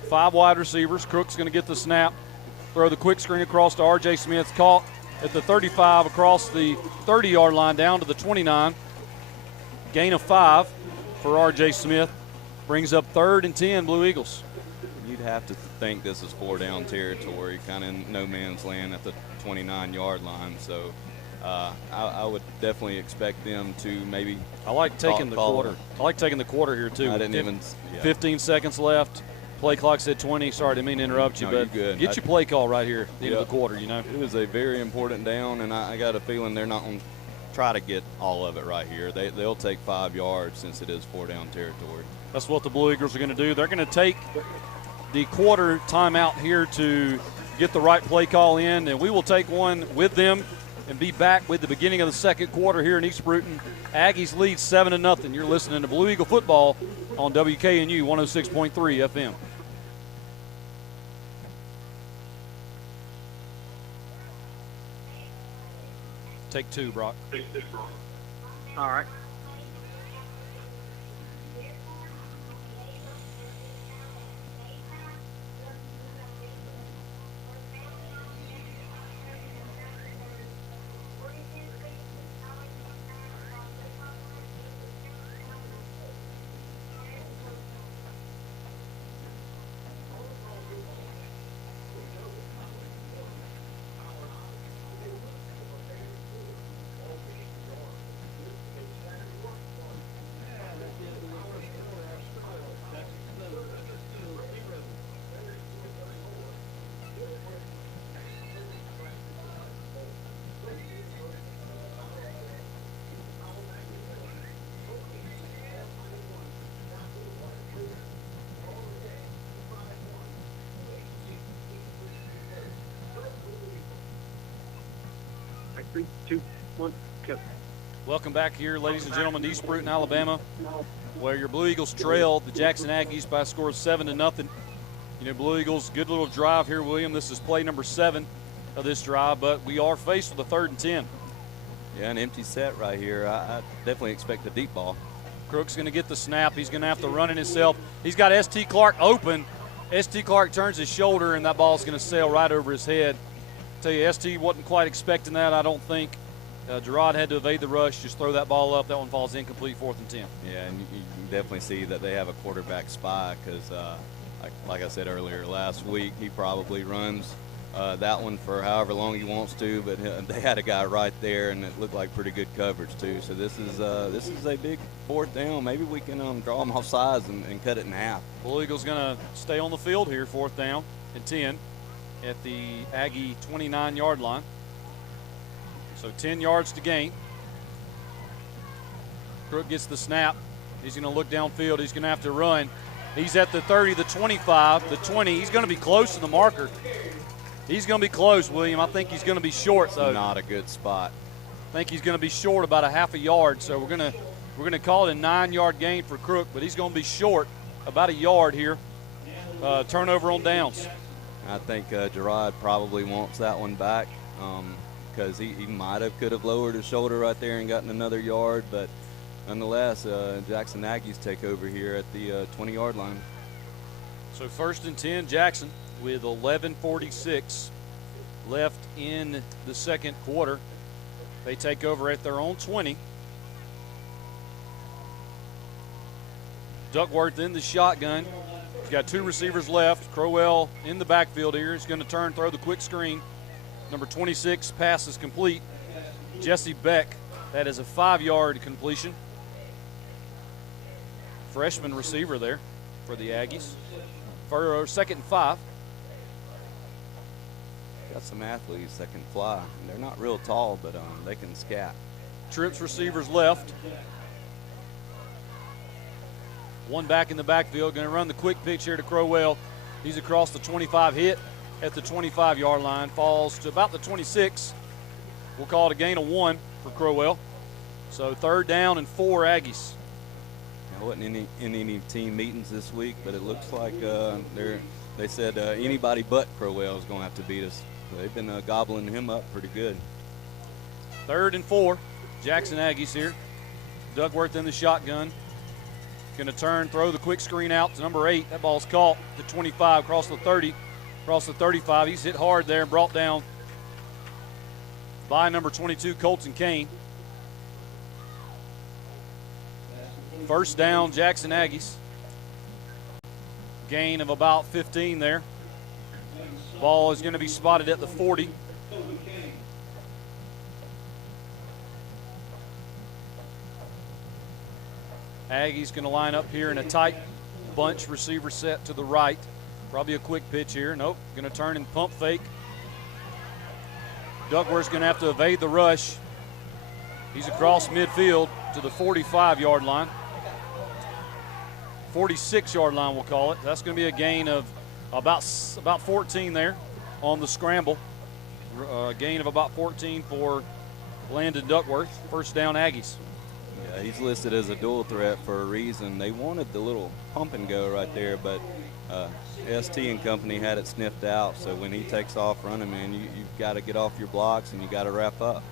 5 wide receivers. Crook's going to get the snap. Throw the quick screen across to R.J. Smith. Caught at the 35 across the 30-yard line down to the 29. Gain of 5 for R.J. Smith. Brings up 3rd and 10, Blue Eagles. You'd have to think this is 4-down territory, kind of in no man's land at the 29-yard line. So I would definitely expect them to maybe. I like taking the quarter. I like taking the quarter here too. I didn't even. Yeah. 15 seconds left. Play clock said 20. Sorry, didn't mean to interrupt you, but good. Get your play call right here at the end of the quarter. You know, it was a very important down, and I got a feeling they're not going to try to get all of it right here. They'll take 5 yards since it is 4-down territory. That's what the Blue Eagles are going to do. They're going to take the quarter timeout here to get the right play call in, and we will take one with them and be back with the beginning of the 2nd quarter here in East Bruton. Aggies lead 7-0. You're listening to Blue Eagle football on WKNU 106.3 FM. Take 2, Brock. All right. Three, two, one, go. Welcome back here, ladies and gentlemen, to East Bruton, Alabama, where your Blue Eagles trail the Jackson Aggies by a score of 7-0. You know, Blue Eagles, good little drive here, William. This is play number 7 of this drive, but we are faced with a 3rd and 10. Yeah, an empty set right here. I definitely expect a deep ball. Crook's going to get the snap. He's going to have to run it himself. He's got St. Clark open. St. Clark turns his shoulder, and that ball's going to sail right over his head. Tell you, ST wasn't quite expecting that, I don't think. Gerard had to evade the rush, just throw that ball up. That one falls incomplete, 4th and 10. Yeah, and you can definitely see that they have a quarterback spy because, like I said earlier, last week he probably runs that one for however long he wants to, but they had a guy right there, and it looked like pretty good coverage too. So this is a big 4th down. Maybe we can draw them off sides and cut it in half. Blue Eagles going to stay on the field here, 4th down and 10 at the Aggie 29-yard line. So 10 yards to gain. Crook gets the snap. He's going to look downfield. He's going to have to run. He's at the 30, the 25, the 20. He's going to be close to the marker. He's going to be close, William. I think he's going to be short, though. Not a good spot. I think he's going to be short about a half a yard. So we're going to call it a 9-yard gain for Crook, but he's going to be short about a yard here. Turnover on downs. I think Gerard probably wants that one back because he could have lowered his shoulder right there and gotten another yard, but nonetheless, Jackson Aggies take over here at the 20-yard line. So 1st and 10, Jackson, with 11:46 left in the second quarter. They take over at their own 20. Duckworth in the shotgun. He's got 2 receivers left. Crowell in the backfield here. He's going to turn, throw the quick screen. Number 26, pass is complete. Jesse Beck, that is a 5-yard completion. Freshman receiver there for the Aggies. For 2nd and 5. Got some athletes that can fly. They're not real tall, but they can scat. Trips receivers left. 1 back in the backfield. Going to run the quick pitch here to Crowell. He's across the 25, hit at the 25-yard line. Falls to about the 26. We'll call it a gain of 1 for Crowell. So 3rd down and 4 Aggies. I wasn't in any team meetings this week, but it looks like they said anybody but Crowell is going to have to beat us. So they've been gobbling him up pretty good. 3rd and 4. Jackson Aggies here. Duckworth in the shotgun. Going to turn, throw the quick screen out to number 8. That ball's caught to 25, across the 30, across the 35. He's hit hard there and brought down by number 22, Colton Kane. 1st down, Jackson Aggies. Gain of about 15 there. Ball is going to be spotted at the 40. Aggies going to line up here in a tight bunch, receiver set to the right. Probably a quick pitch here. Nope, going to turn and pump fake. Duckworth's going to have to evade the rush. He's across midfield to the 45-yard line. 46-yard line, we'll call it. That's going to be a gain of about 14 there on the scramble. Gain of about 14 for Landon Duckworth. 1st down, Aggies. Yeah, he's listed as a dual threat for a reason. They wanted the little pump and go right there, but ST and company had it sniffed out. So when he takes off running, man, you've got to get off your blocks and you got to wrap up.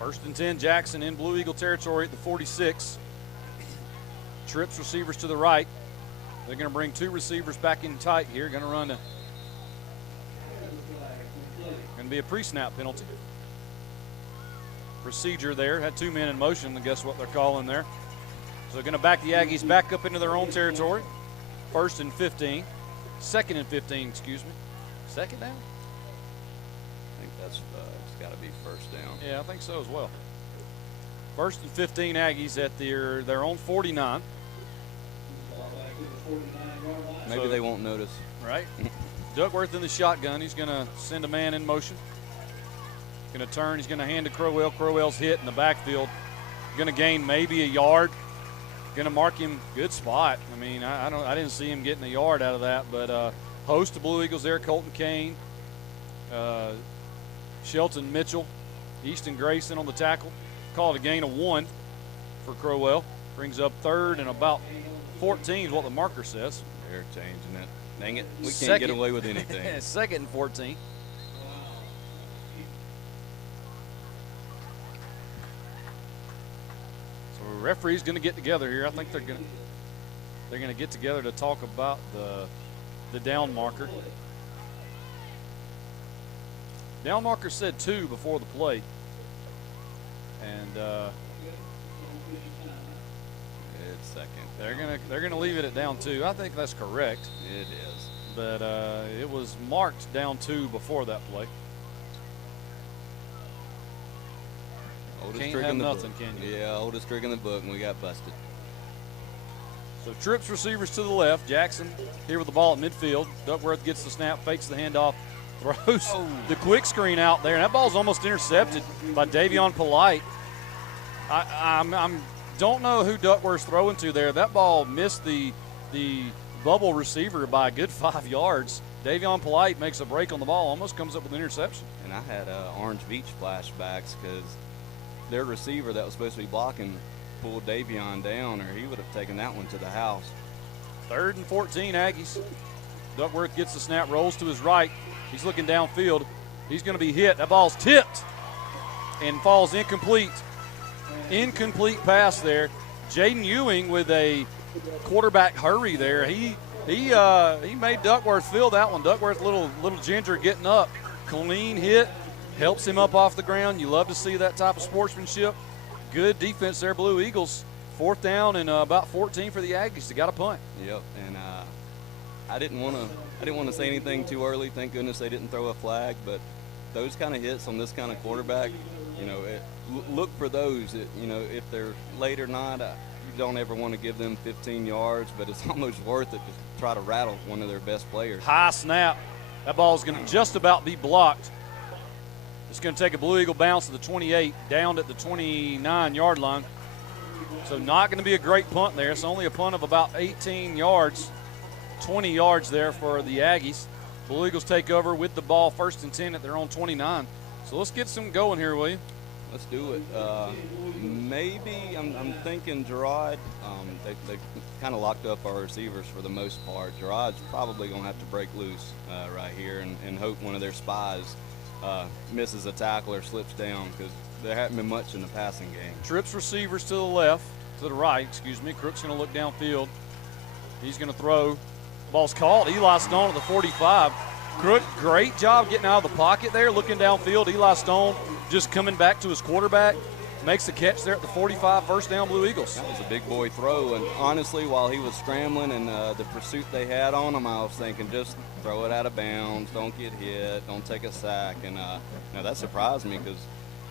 1st and 10, Jackson in Blue Eagle territory at the 46. Trips receivers to the right. They're going to bring 2 receivers back in tight here. Going to run going to be a pre-snap penalty. Procedure there. Had 2 men in motion, and guess what they're calling there. So they're going to back the Aggies back up into their own territory. 1st and 15. 2nd and 15, excuse me. 2nd down? I think that's it's got to be 1st down. Yeah, I think so as well. 1st and 15 Aggies at their own 49. Maybe they won't notice. Right. Duckworth in the shotgun. He's going to send a man in motion. Going to turn. He's going to hand to Crowell. Crowell's hit in the backfield. Going to gain maybe a yard. Going to mark him. Good spot. I mean, I didn't see him getting a yard out of that, but host of Blue Eagles there, Colton Kane, Shelton Mitchell, Easton Grayson on the tackle. Call it a gain of 1 for Crowell. Brings up 3rd and about 14 is what the marker says. They're changing it. Dang it. We can't get away with anything. 2nd and 14. So referee's going to get together here. I think they're going to get together to talk about the down marker. Down marker said 2 before the play. And it's 2nd. They're gonna leave it at down 2. I think that's correct. It is. But it was marked down 2 before that play. Oldest Can't trick have in the nothing, book. can you? Yeah, oldest trick in the book, and we got busted. So trips receivers to the left. Jackson here with the ball at midfield. Duckworth gets the snap, fakes the handoff, throws the quick screen out there, and that ball's almost intercepted by Davion Polite. I don't know who Duckworth's throwing to there. That ball missed the bubble receiver by a good 5 yards. Davion Polite makes a break on the ball, almost comes up with an interception. And I had Orange Beach flashbacks because their receiver that was supposed to be blocking pulled Davion down, or he would have taken that one to the house. 3rd and 14, Aggies. Duckworth gets the snap, rolls to his right. He's looking downfield. He's going to be hit. That ball's tipped and falls incomplete. Incomplete pass there. Jaden Ewing with a quarterback hurry there. He made Duckworth feel that one. Duckworth, little ginger getting up. Clean hit. Helps him up off the ground. You love to see that type of sportsmanship. Good defense there, Blue Eagles. 4th down and about 14 for the Aggies. They got a punt. Yep, and I didn't want to say anything too early. Thank goodness they didn't throw a flag. But those kind of hits on this kind of quarterback, look for those. If they're late or not, you don't ever want to give them 15 yards. But it's almost worth it to try to rattle one of their best players. High snap. That ball's going to just about be blocked. It's going to take a Blue Eagle bounce to the 28, down at the 29-yard line. So not going to be a great punt there. It's only a punt of about 18 yards, 20 yards there for the Aggies. Blue Eagles take over with the ball, 1st and 10 at their own 29. So let's get some going here, will you? Let's do it. Maybe I'm thinking Gerard. They kind of locked up our receivers for the most part. Gerard's probably going to have to break loose right here and hope one of their spies misses a tackle or slips down, because there hasn't been much in the passing game. Trips receivers to the right. Crook's going to look downfield. He's going to throw. Ball's called. Eli Stone at the 45. Crook, great job getting out of the pocket there, looking downfield. Eli Stone just coming back to his quarterback. Makes the catch there at the 45, 1st down, Blue Eagles. That was a big boy throw, and honestly, while he was scrambling and the pursuit they had on him, I was thinking just throw it out of bounds, don't get hit, don't take a sack, and that surprised me because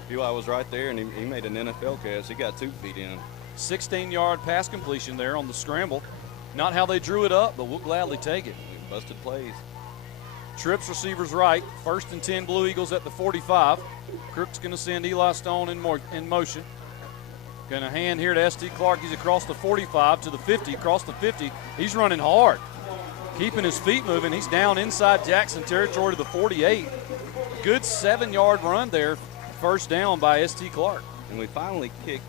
Eli was right there, and he made an NFL catch. He got 2 feet in. 16-yard pass completion there on the scramble. Not how they drew it up, but we'll gladly take it. Busted plays. Trips receivers right. 1st and 10 Blue Eagles at the 45. Crook's going to send Eli Stone in motion. Going to hand here to S.T. Clark. He's across the 45 to the 50. Across the 50. He's running hard. Keeping his feet moving. He's down inside Jackson territory to the 48. Good 7-yard run there. 1st down by S.T. Clark. And we finally kicked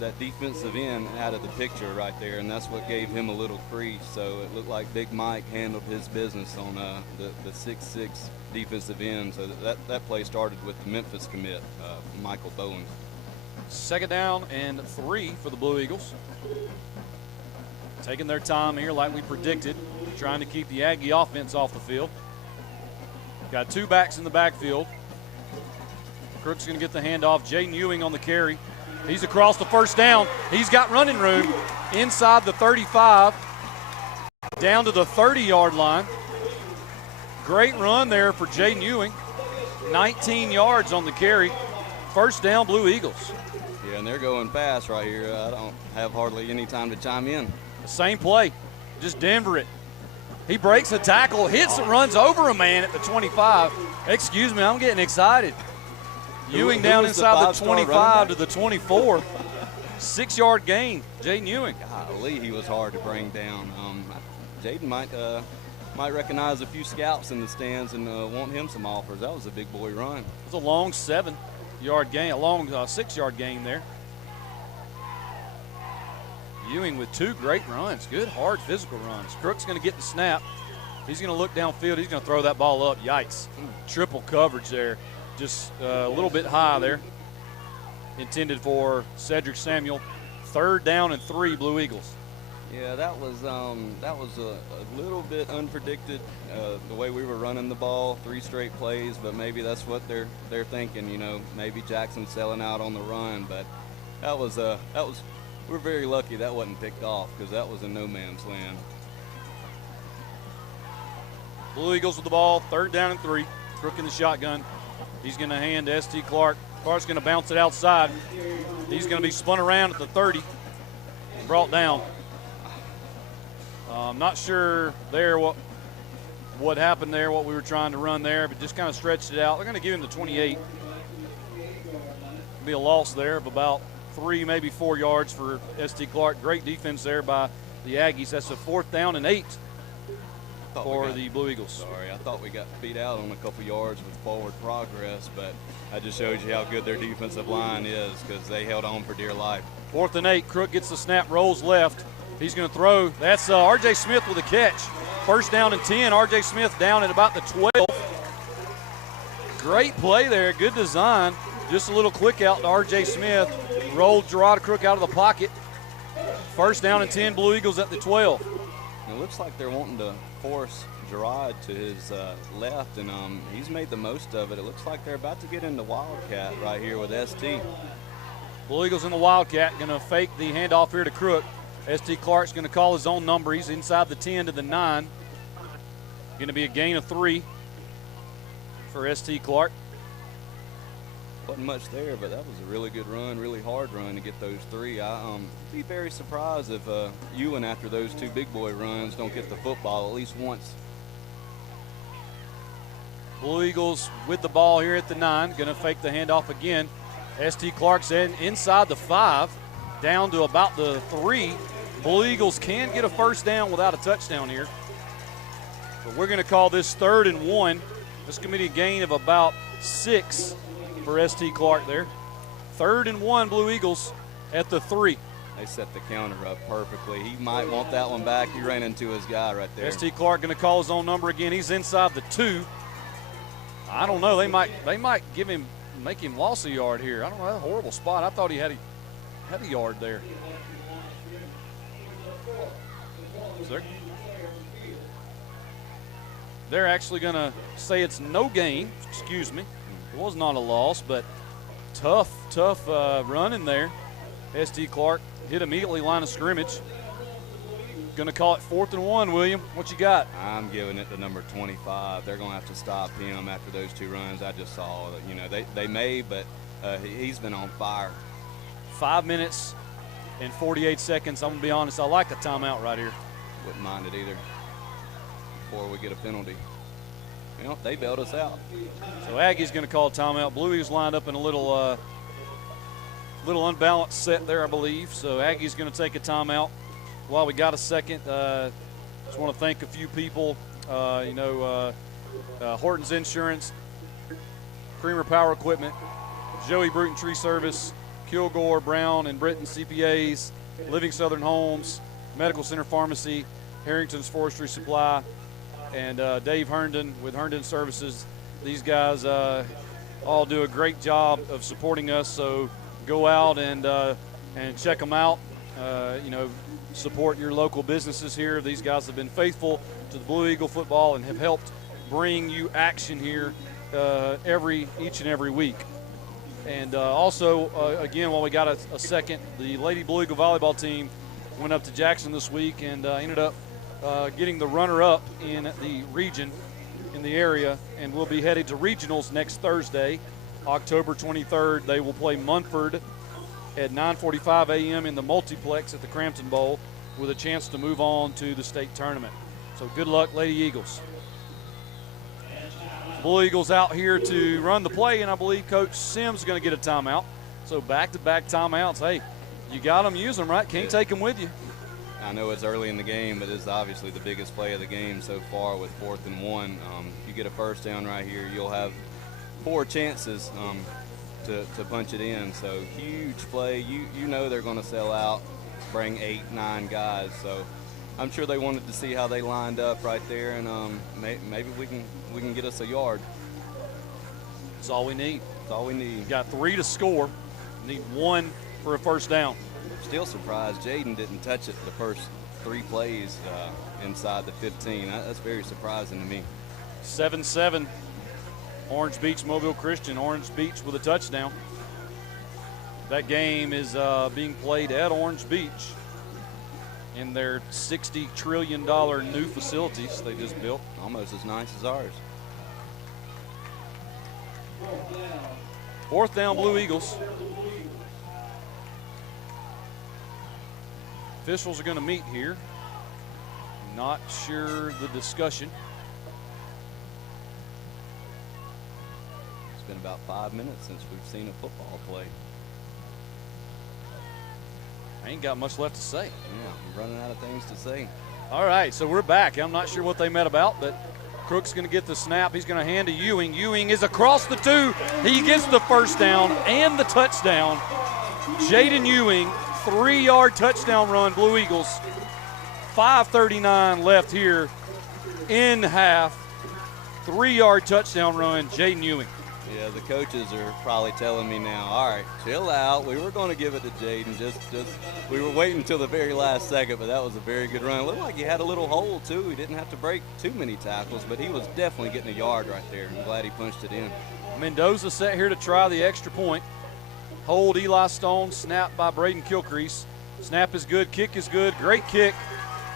that defensive end out of the picture right there, and that's what gave him a little crease. So it looked like Big Mike handled his business on the 6'6" defensive end. So that play started with the Memphis commit, Michael Bowen. 2nd down and 3 for the Blue Eagles. Taking their time here like we predicted, trying to keep the Aggie offense off the field. Got 2 backs in the backfield. Crook's going to get the handoff. Jaden Ewing on the carry. He's across the 1st down. He's got running room inside the 35, down to the 30-yard line. Great run there for Jaden Ewing. 19 yards on the carry. 1st down, Blue Eagles. Yeah, and they're going fast right here. I don't have hardly any time to chime in. The same play, just Denver it. He breaks a tackle, hits and runs over a man at the 25. Excuse me, I'm getting excited. Ewing down inside the 25 to the 24. 6-yard gain, Jaden Ewing. Golly, he was hard to bring down. Jaden might recognize a few scouts in the stands and want him some offers. That was a big boy run. It was a long 7-yard gain, a long 6-yard gain there. Ewing with 2 great runs, good hard physical runs. Crook's going to get the snap. He's going to look downfield. He's going to throw that ball up. Yikes. Triple coverage there. Just a little bit high there. Intended for Cedric Samuel. 3rd down and 3, Blue Eagles. Yeah, that was a little bit unpredicted, the way we were running the ball, 3 straight plays, but maybe that's what they're thinking. Maybe Jackson's selling out on the run, but we're very lucky that wasn't picked off, because that was in no man's land. Blue Eagles with the ball, 3rd down and 3. Crook in the shotgun. He's going to hand to S.T. Clark. Clark's going to bounce it outside. He's going to be spun around at the 30 and brought down. I'm not sure there what happened there, what we were trying to run there, but just kind of stretched it out. They're going to give him the 28. Be a loss there of about 3, maybe 4 yards for S.T. Clark. Great defense there by the Aggies. That's a 4th down and 8 for the Blue Eagles. Sorry, I thought we got beat out on a couple yards with forward progress, but that just shows you how good their defensive line is, because they held on for dear life. 4th and 8. Crook gets the snap, rolls left. He's going to throw. That's R.J. Smith with a catch. First down and 10. R.J. Smith down at about the 12. Great play there. Good design. Just a little quick out to R.J. Smith. Rolled Gerard Crook out of the pocket. First down and 10. Blue Eagles at the 12. It looks like they're wanting to force Gerard to his left, and he's made the most of it. It looks like they're about to get into Wildcat right here with ST. Blue Eagles in the Wildcat, going to fake the handoff here to Crook. ST Clark's going to call his own number. He's inside the 10 to the 9. Going to be a gain of 3 for ST Clark. Wasn't much there, but that was a really good run, really hard run to get those 3. I'd be very surprised if Ewan, after those 2 big boy runs, don't get the football at least once. Blue Eagles with the ball here at the 9. Going to fake the handoff again. ST Clark's inside the 5, down to about the 3. Blue Eagles can get a first down without a touchdown here. But we're going to call this 3rd and 1. This going to be a gain of about 6 for ST Clark there. 3rd and 1, Blue Eagles at the 3. They set the counter up perfectly. He might want that one back. He ran into his guy right there. ST Clark going to call his own number again. He's inside the 2. I don't know. They might make him loss a yard here. I don't know. That's a horrible spot. I thought he had a yard there. They're actually going to say it's no gain. Excuse me. It was not a loss, but tough run in there. ST Clark hit immediately line of scrimmage. Going to call it 4th and 1, William. What you got? I'm giving it to number 25. They're going to have to stop him after those 2 runs. I just saw, they may, but he's been on fire. 5 minutes and 48 seconds. I'm going to be honest. I like a timeout right here. Wouldn't mind it either before we get a penalty. They bailed us out. So Aggie's going to call a timeout. Blue Eagles lined up in a little unbalanced set there, I believe. So Aggie's going to take a timeout. While we got a second, just want to thank a few people. Horton's Insurance, Creamer Power Equipment, Joey Bruton Tree Service, Kilgore, Brown, and Britton CPAs, Living Southern Homes, Medical Center Pharmacy, Harrington's Forestry Supply, and Dave Herndon with Herndon Services. These guys all do a great job of supporting us, so go out and check them out. Support your local businesses here. These guys have been faithful to the Blue Eagle football and have helped bring you action here each and every week. And also, again, while we got a second, the Lady Blue Eagle volleyball team went up to Jackson this week and ended up getting the runner-up in the region in the area, and we'll be headed to regionals next Thursday, October 23rd. They will play Munford at 9:45 a.m. in the multiplex at the Crampton Bowl with a chance to move on to the state tournament. So good luck, Lady Eagles. Blue Eagles out here to run the play, and I believe Coach Sims is going to get a timeout. So back-to-back timeouts. Hey, you got them, use them, right? Can't take them with you. I know it's early in the game, but it's obviously the biggest play of the game so far with 4th and 1. If you get a first down right here, you'll have 4 chances to punch it in. So huge play. You know they're going to sell out, bring 8, 9 guys. So I'm sure they wanted to see how they lined up right there, and maybe we can get us a yard. That's all we need. That's all we need. We've got 3 to score. Need 1 for a first down. Still surprised Jaden didn't touch it the first 3 plays inside the 15. That's very surprising to me. 7-7. Orange Beach Mobile Christian. Orange Beach with a touchdown. That game is being played at Orange Beach in their $60 trillion new facilities they just built. Almost as nice as ours. 4th down, Blue Eagles. Officials are going to meet here. Not sure the discussion. It's been about 5 minutes since we've seen a football play. I ain't got much left to say. Yeah, I'm running out of things to say. All right, so we're back. I'm not sure what they met about, but Crook's going to get the snap. He's going to hand to Ewing. Ewing is across the 2. He gets the first down and the touchdown. Jaden Ewing, 3-yard touchdown run, Blue Eagles. 5:39 left here in half. 3-yard touchdown run, Jaden Ewing. Yeah, the coaches are probably telling me now, all right, chill out. We were going to give it to Jaden. We were waiting until the very last second, but that was a very good run. It looked like he had a little hole, too. He didn't have to break too many tackles, but he was definitely getting a yard right there. I'm glad he punched it in. Mendoza set here to try the extra point. Hold Eli Stone, snap by Braden Kilcrease. Snap is good, kick is good, great kick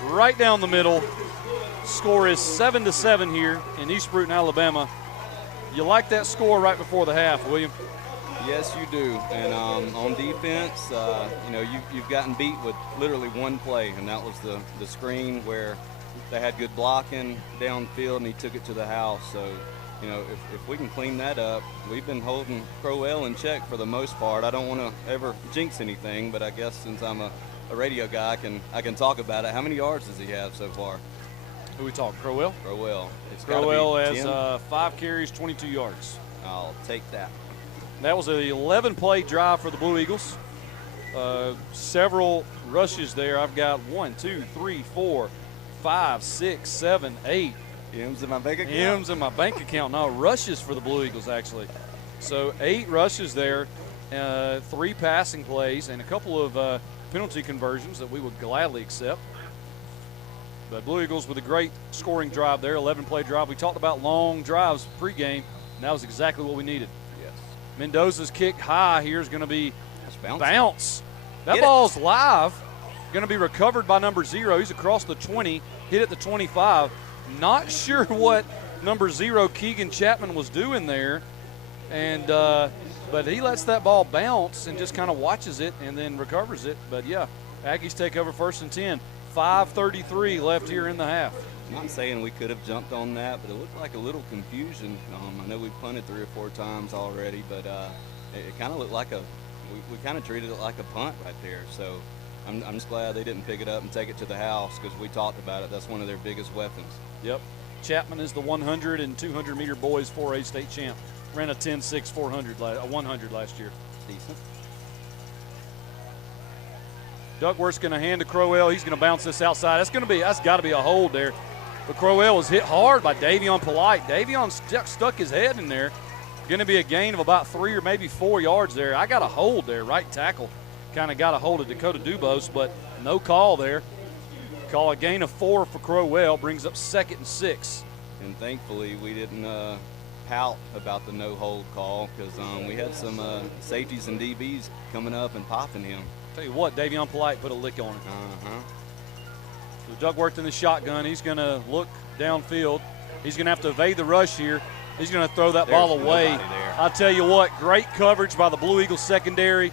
right down the middle. Score is 7-7 here in East Bruton, Alabama. You like that score right before the half, William? Yes, you do. And on defense, you've gotten beat with literally one play, and that was the screen where they had good blocking downfield, and he took it to the house. So, if we can clean that up, we've been holding Crowell in check for the most part. I don't want to ever jinx anything, but I guess since I'm a radio guy, I can talk about it. How many yards does he have so far? Who we talking, Crowell? Crowell. Crowell has 5 carries, 22 yards. I'll take that. That was an 11-play drive for the Blue Eagles. Several rushes there. I've got 1, 2, 3, 4, 5, 6, 7, 8. M's in my bank account? M's in my bank account. No, rushes for the Blue Eagles, actually. So 8 rushes there, 3 passing plays, and a couple of penalty conversions that we would gladly accept. But Blue Eagles with a great scoring drive there, 11-play drive. We talked about long drives pregame, and that was exactly what we needed. Yes. Mendoza's kick high here is going to be bounce. That Get ball's live. Going to be recovered by number 0. He's across the 20, hit at the 25. Not sure what number 0 Keegan Chapman was doing there, and but he lets that ball bounce and just kind of watches it and then recovers it. But yeah, Aggies take over 1st and 10. 5:33 left here in the half. I'm not saying we could have jumped on that, but it looked like a little confusion. I know we've punted 3 or 4 times already, but it kind of looked like we kind of treated it like a punt right there. So I'm just glad they didn't pick it up and take it to the house, because we talked about it. That's one of their biggest weapons. Yep. Chapman is the 100 and 200 meter boys 4A state champ. Ran a 10.6 100 last year. Decent. Duckworth's going to hand to Crowell. He's going to bounce this outside. That's got to be a hold there. But Crowell was hit hard by Davion Polite. Davion stuck his head in there. Going to be a gain of about 3 or maybe 4 yards there. I got a hold there. Right tackle kind of got a hold of Dakota Dubose, but no call there. Call a gain of 4 for Crowell. Brings up 2nd and 6. And thankfully we didn't pout about the no-hold call, because we had some safeties and DBs coming up and popping him. Tell you what, Davion Polite put a lick on it. So Duckworth in the shotgun. He's going to look downfield. He's going to have to evade the rush here. He's going to throw that ball away. I'll tell you what, great coverage by the Blue Eagles secondary.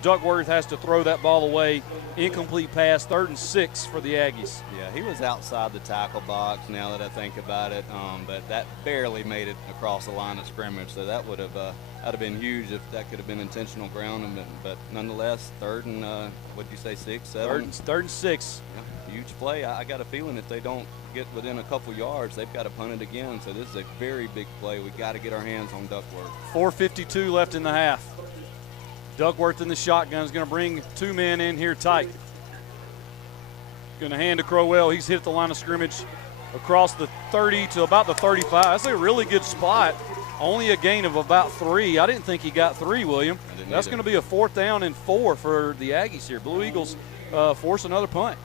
Duckworth has to throw that ball away. Incomplete pass, 3rd and 6 for the Aggies. Yeah, he was outside the tackle box now that I think about it, but that barely made it across the line of scrimmage, so that would have been huge if that could have been intentional grounding, but nonetheless, 3rd and, what'd you say, 6, 7? 3rd and 6. Yeah, huge play. I got a feeling if they don't get within a couple yards, they've got to punt it again, so this is a very big play. We got to get our hands on Duckworth. 4:52 left in the half. Duckworth in the shotgun is going to bring 2 men in here tight. Going to hand to Crowell. He's hit at the line of scrimmage across the 30 to about the 35. That's a really good spot. Only a gain of about 3. I didn't think he got 3, William. That's going to be a 4th down and 4 for the Aggies here. Blue Eagles force another punt.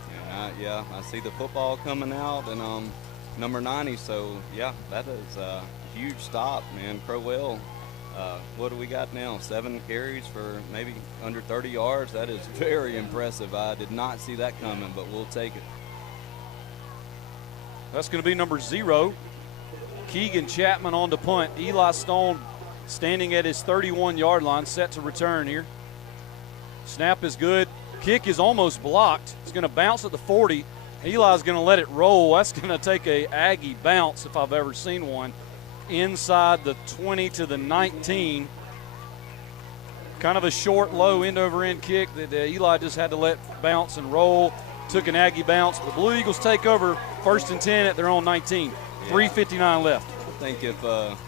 Yeah, I see the football coming out, and number 90. So, yeah, that is a huge stop, man. Crowell. What do we got now? 7 carries for maybe under 30 yards. That is very impressive. I did not see that coming, but we'll take it. That's going to be number 0. Keegan Chapman on the punt. Eli Stone standing at his 31-yard line, set to return here. Snap is good. Kick is almost blocked. It's going to bounce at the 40. Eli's going to let it roll. That's going to take a Aggie bounce if I've ever seen one. Inside the 20 to the 19. Kind of a short, low end-over-end kick that Eli just had to let bounce and roll. Took an Aggie bounce. The Blue Eagles take over 1st and 10 at their own 19. 3:59 left. think if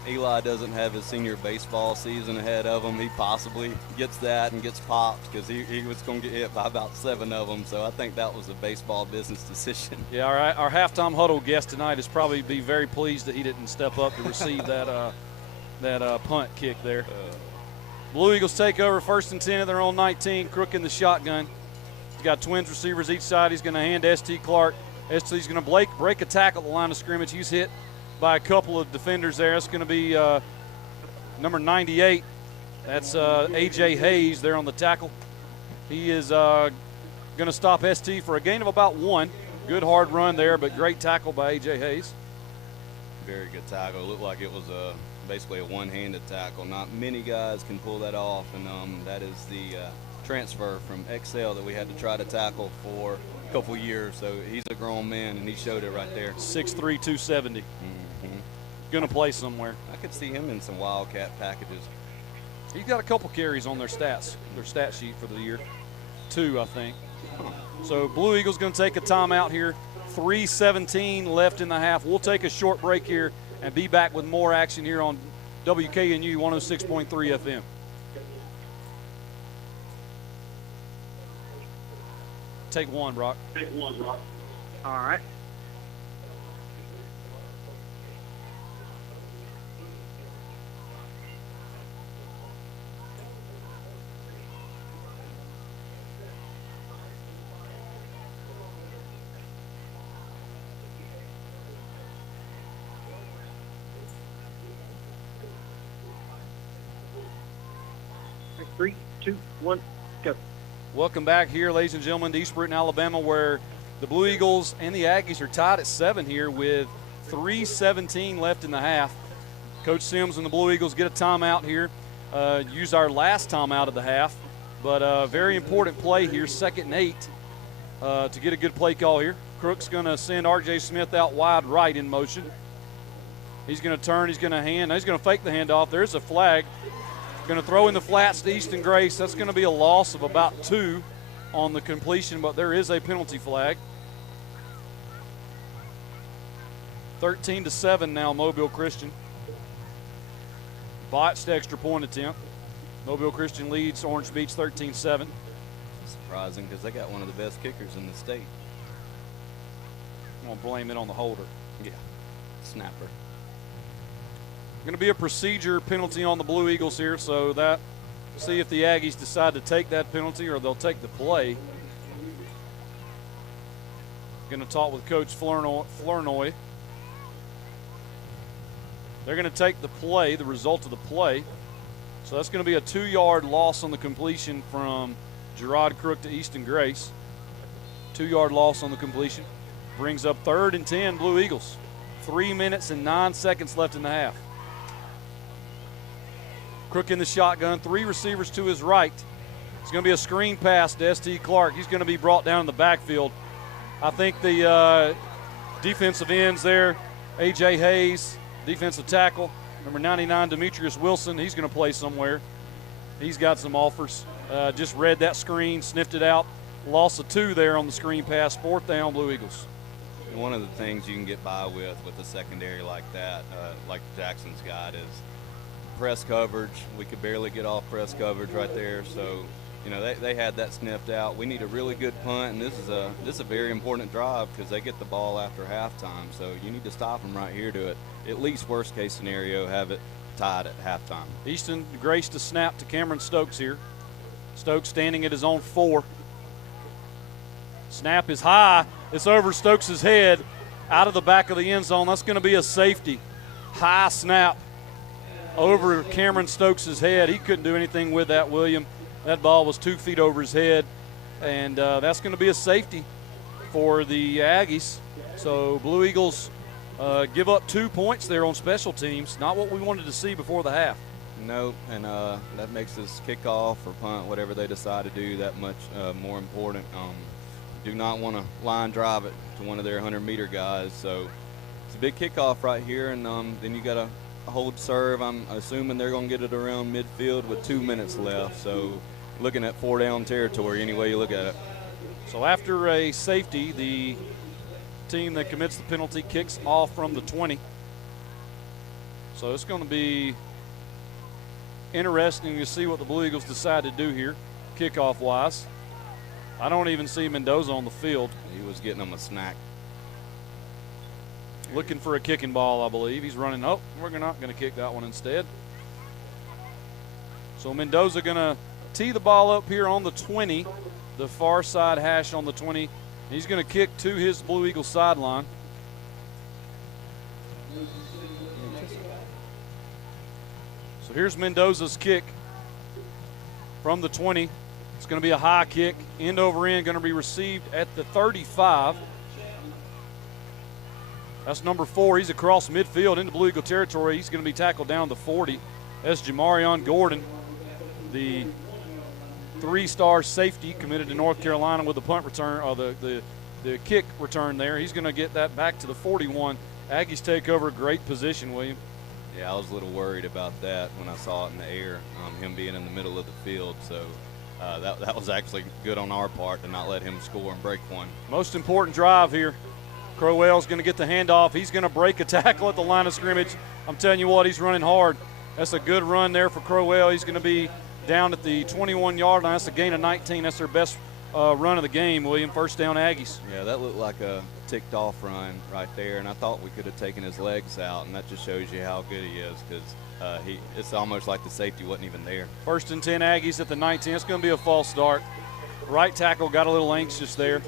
Eli doesn't have his senior baseball season ahead of him, he possibly gets that and gets popped because he was going to get hit by about 7 of them. So I think that was a baseball business decision. Yeah, our halftime huddle guest tonight is probably be very pleased that he didn't step up to receive that punt kick there. Blue Eagles take over 1st and 10 at their own 19. Crook in the shotgun. He's got twins receivers each side. He's going to hand to S.T. Clark. S.T.'s going to break a tackle at the line of scrimmage. He's hit by a couple of defenders there. It's going to be number 98. That's A.J. Hayes there on the tackle. He is going to stop S.T. for a gain of about 1. Good hard run there, but great tackle by A.J. Hayes. Very good tackle. It looked like it was basically a one-handed tackle. Not many guys can pull that off, and that is the transfer from XL that we had to try to tackle for a couple years. So he's a grown man, and he showed it right there. 6'3", 270. Going to play somewhere. I could see him in some Wildcat packages. He's got a couple carries on their stat sheet for the year. 2, I think. So Blue Eagles going to take a timeout here. 3:17 left in the half. We'll take a short break here and be back with more action here on WKNU 106.3 FM. Take one, Brock. All right. Three, 2, 1, go. Welcome back here, ladies and gentlemen, to East Bruton, Alabama, where the Blue Eagles and the Aggies are tied at 7 here with 3:17 left in the half. Coach Sims and the Blue Eagles get a timeout here. Use our last timeout of the half, but a very important play here, 2nd and 8, to get a good play call here. Crook's going to send R.J. Smith out wide right in motion. He's going to turn, he's going to hand, he's going to fake the handoff. There's a flag. Going to throw in the flats to Easton Grace. That's going to be a loss of about 2 on the completion, but there is a penalty flag. 13-7 now, Mobile Christian. Botched extra point attempt. Mobile Christian leads Orange Beach 13-7. Surprising because they got one of the best kickers in the state. I'm going to blame it on the holder. Yeah, snapper. Going to be a procedure penalty on the Blue Eagles here, so that see if the Aggies decide to take that penalty or they'll take the play. Going to talk with Coach Flournoy. They're going to take the play, the result of the play. So that's going to be a 2-yard loss on the completion from Gerard Crook to Easton Grace. 2-yard loss on the completion. Brings up 3rd and 10, Blue Eagles. 3 minutes and 9 seconds left in the half. Crook in the shotgun, 3 receivers to his right. It's going to be a screen pass to S.T. Clark. He's going to be brought down in the backfield. I think the defensive ends there, A.J. Hayes, defensive tackle, number 99, Demetrius Wilson, he's going to play somewhere. He's got some offers. Just read that screen, sniffed it out. Loss of 2 there on the screen pass. 4th down, Blue Eagles. One of the things you can get by with a secondary like that, like Jackson's got, is press coverage. We could barely get off press coverage right there. So, you know, they had that sniffed out. We need a really good punt, and this is a very important drive because they get the ball after halftime. So you need to stop them right here to at least worst case scenario, have it tied at halftime. Easton Grace to snap to Cameron Stokes here. Stokes standing at his own 4. Snap is high. It's over Stokes' head out of the back of the end zone. That's going to be a safety. High snap over Cameron Stokes' head. He couldn't do anything with that, William. That ball was 2 feet over his head, and that's going to be a safety for the Aggies. So Blue Eagles give up 2 points there on special teams. Not what we wanted to see before the half. No, and that makes this kickoff or punt, whatever they decide to do, that much more important. Do not want to line drive it to one of their 100-meter guys. So it's a big kickoff right here, and then you got to hold serve. I'm assuming they're going to get it around midfield with 2 minutes left. So looking at 4-down territory any way you look at it. So after a safety, the team that commits the penalty kicks off from the 20. So it's going to be interesting to see what the Blue Eagles decide to do here, kickoff-wise. I don't even see Mendoza on the field. He was getting them a snack. Looking for a kicking ball, I believe. He's running. Oh, we're not going to kick that one instead. So Mendoza going to tee the ball up here on the 20, the far side hash on the 20. He's going to kick to his Blue Eagles sideline. So here's Mendoza's kick from the 20. It's going to be a high kick, end over end, going to be received at the 35. That's number 4. He's across midfield into Blue Eagle territory. He's going to be tackled down the 40. That's Jamarion Gordon, the 3-star safety committed to North Carolina with the punt return, or the kick return there. He's going to get that back to the 41. Aggies take over. Great position, William. Yeah, I was a little worried about that when I saw it in the air, him being in the middle of the field. So that was actually good on our part to not let him score and break one. Most important drive here. Crowell's going to get the handoff. He's going to break a tackle at the line of scrimmage. I'm telling you what, he's running hard. That's a good run there for Crowell. He's going to be down at the 21-yard line. That's a gain of 19. That's their best run of the game, William. First down, Aggies. Yeah, that looked like a ticked-off run right there, and I thought we could have taken his legs out, and that just shows you how good he is, because it's almost like the safety wasn't even there. First and 10, Aggies at the 19. It's going to be a false start. Right tackle got a little anxious there.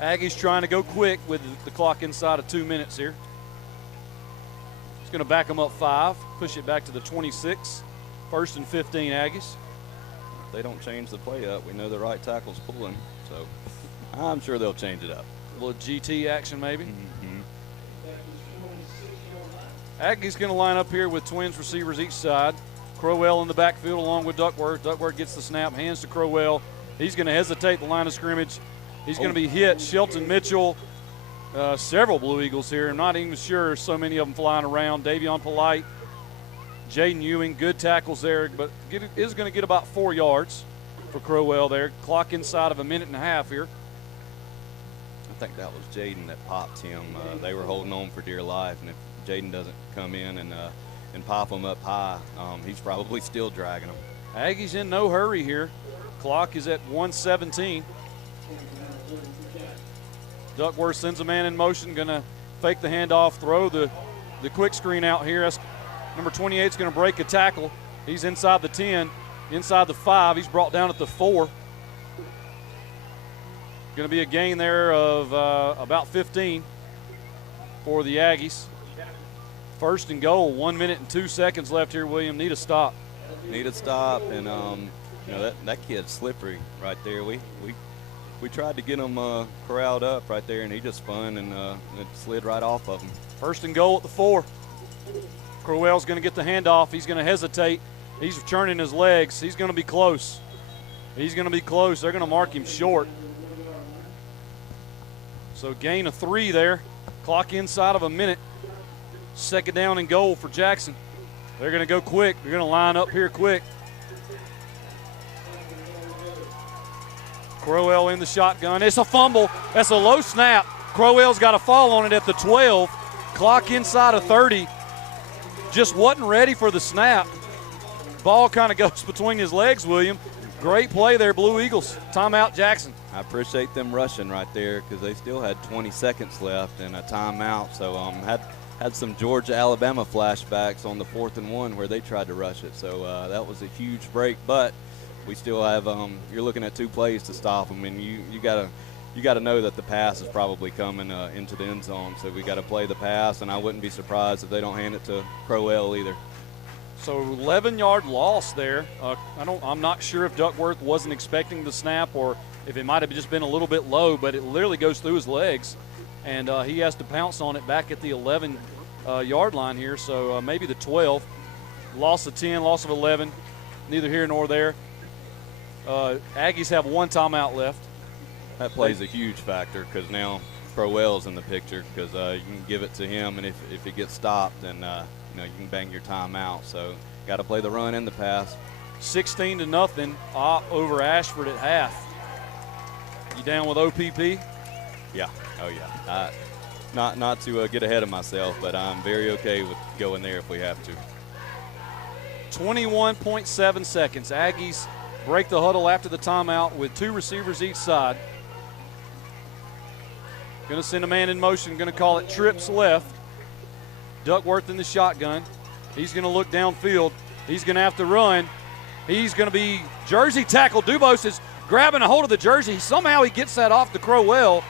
Aggies trying to go quick with the clock inside of 2 minutes here. It's going to back them up 5, push it back to the 26. First and 15, Aggies. If they don't change the play up, we know the right tackle's pulling, so I'm sure they'll change it up. A little GT action maybe. Mm-hmm. Aggies going to line up here with twins receivers each side. Crowell in the backfield along with Duckworth. Duckworth gets the snap, hands to Crowell. He's going to hesitate the line of scrimmage. He's going to be hit. Shelton Mitchell, several Blue Eagles here. I'm not even sure, so many of them flying around. Davion Polite, Jaden Ewing, good tackles there, but is going to get about 4 yards for Crowell there. Clock inside of a minute and a half here. I think that was Jaden that popped him. They were holding on for dear life, and if Jaden doesn't come in and pop him up high, he's probably still dragging him. Aggies in no hurry here. Clock is at 1:17. Duckworth sends a man in motion, going to fake the handoff, throw the quick screen out here. That's number 28 is going to break a tackle. He's inside the 10, inside the 5. He's brought down at the 4. Going to be a gain there of about 15 for the Aggies. First and goal, 1 minute and 2 seconds left here, William. Need a stop. Need a stop, and that kid's slippery right there. We tried to get him corralled up right there, and he just spun and it slid right off of him. First and goal at the 4. Crowell's going to get the handoff. He's going to hesitate. He's turning his legs. He's going to be close. He's going to be close. They're going to mark him short. So gain of 3 there. Clock inside of a minute. Second down and goal for Jackson. They're going to go quick. They're going to line up here quick. Crowell in the shotgun. It's a fumble. That's a low snap. Crowell's got a fall on it at the 12. Clock inside of 30. Just wasn't ready for the snap. Ball kind of goes between his legs, William. Great play there, Blue Eagles. Timeout, Jackson. I appreciate them rushing right there because they still had 20 seconds left and a timeout. So had some Georgia-Alabama flashbacks on the 4th and 1 where they tried to rush it. So that was a huge break, but we still have you're looking at 2 plays to stop them, and you got to know that the pass is probably coming into the end zone. So we got to play the pass, and I wouldn't be surprised if they don't hand it to Crowell either. So 11-yard loss there. I'm not sure if Duckworth wasn't expecting the snap or if it might have just been a little bit low, but it literally goes through his legs, and he has to pounce on it back at the 11-yard line here. So maybe the 12. Loss of 10, loss of 11. Neither here nor there. Aggies have 1 timeout left. That plays a huge factor because now Crowell's in the picture because you can give it to him, and if he gets stopped, then you can bang your timeout. So got to play the run and the pass. 16-0 over Ashford at half. You down with OPP? Yeah. Oh, yeah. not to get ahead of myself, but I'm very okay with going there if we have to. 21.7 seconds. Aggies break the huddle after the timeout with 2 receivers each side. Going to send a man in motion. Going to call it trips left. Duckworth in the shotgun. He's going to look downfield. He's going to have to run. He's going to be jersey tackled. Dubose is grabbing a hold of the jersey. Somehow he gets that off to Crowell.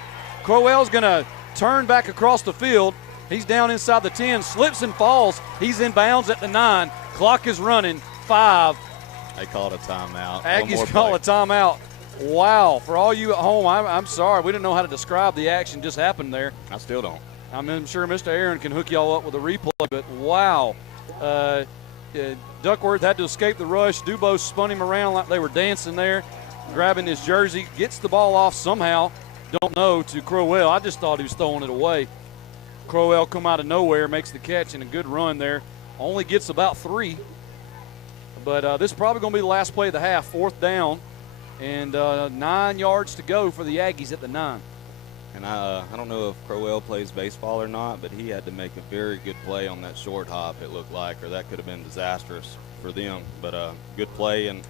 Crowell's going to turn back across the field. He's down inside the 10, slips and falls. He's in bounds at the 9. Clock is running. 5. They called a timeout. Aggies call a timeout. Wow. For all you at home, I'm sorry. We didn't know how to describe the action just happened there. I still don't. I'm sure Mr. Aaron can hook y'all up with a replay, but wow. Duckworth had to escape the rush. Dubose spun him around like they were dancing there, grabbing his jersey, gets the ball off somehow. Don't know, to Crowell. I just thought he was throwing it away. Crowell come out of nowhere, makes the catch and a good run there. Only gets about 3. But this is probably going to be the last play of the half, 4th down. And 9 yards to go for the Aggies at the 9. And I don't know if Crowell plays baseball or not, but he had to make a very good play on that short hop, it looked like, or that could have been disastrous for them. But good play, and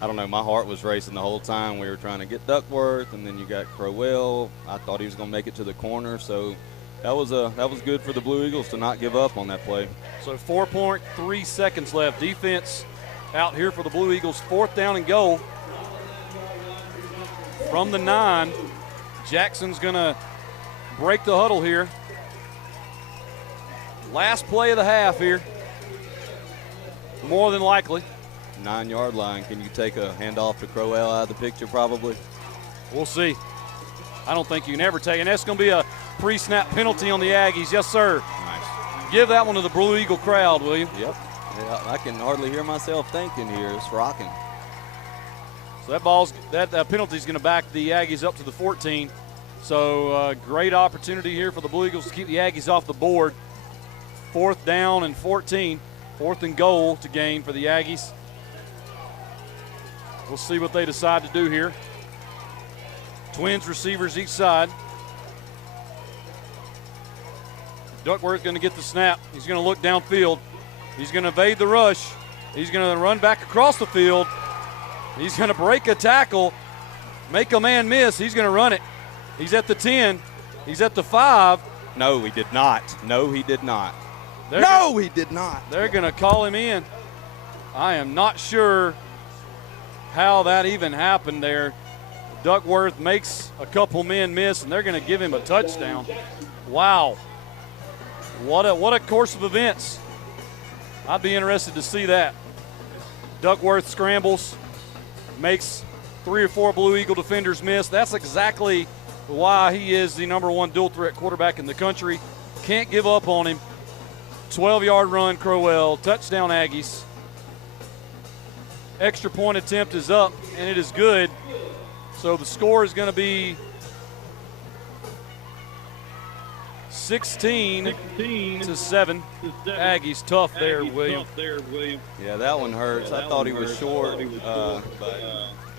I don't know, my heart was racing the whole time. We were trying to get Duckworth, and then you got Crowell. I thought he was going to make it to the corner, so that was good for the Blue Eagles to not give up on that play. So 4.3 seconds left. Defense out here for the Blue Eagles. 4th down and goal from the 9. Jackson's going to break the huddle here. Last play of the half here. More than likely. 9-yard line. Can you take a handoff to Crowell out of the picture probably? We'll see. I don't think you can ever take it. And that's going to be a pre-snap penalty on the Aggies. Yes, sir. Nice. Give that one to the Blue Eagle crowd, will you? Yep. Yeah, I can hardly hear myself thinking here. It's rocking. So that penalty is going to back the Aggies up to the 14. So great opportunity here for the Blue Eagles to keep the Aggies off the board. 4th down and 14. 4th and goal to gain for the Aggies. We'll see what they decide to do here. Twins receivers each side. Duckworth going to get the snap. He's going to look downfield. He's going to evade the rush. He's going to run back across the field. He's going to break a tackle, make a man miss. He's going to run it. He's at the 10. He's at the 5. No, he did not. No, he did not. He did not. They're going to call him in. I am not sure how that even happened there. Duckworth makes a couple men miss, and they're going to give him a touchdown. Wow. What a course of events. I'd be interested to see that. Duckworth scrambles, makes 3 or 4 Blue Eagle defenders miss. That's exactly why he is the #1 dual threat quarterback in the country. Can't give up on him. 12-yard run, Crowell. Touchdown, Aggies. Extra point attempt is up, and it is good. So the score is going to be 16 to 7. Aggies tough there, William. Yeah, that one hurts. I thought he was short, but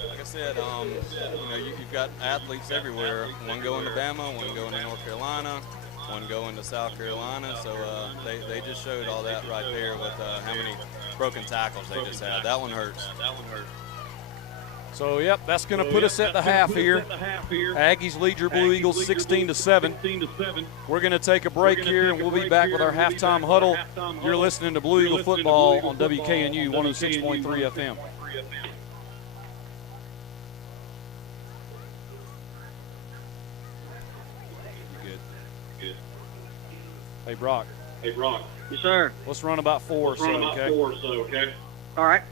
like I said, you've got athletes everywhere. One going to Bama, one going to North Carolina, one going to South Carolina. So they just showed all that right there with how many broken tackles they just had. That one hurts. So, yep, that's going to put us at the half here. Aggies lead your Blue Eagles 16 to 7. We're going to take a break here, and we'll be back with our halftime huddle. You're listening to Blue Eagle football on WKNU 106.3 FM. Hey, Brock. Yes, sir. Let's run about 4 or so, okay? All right.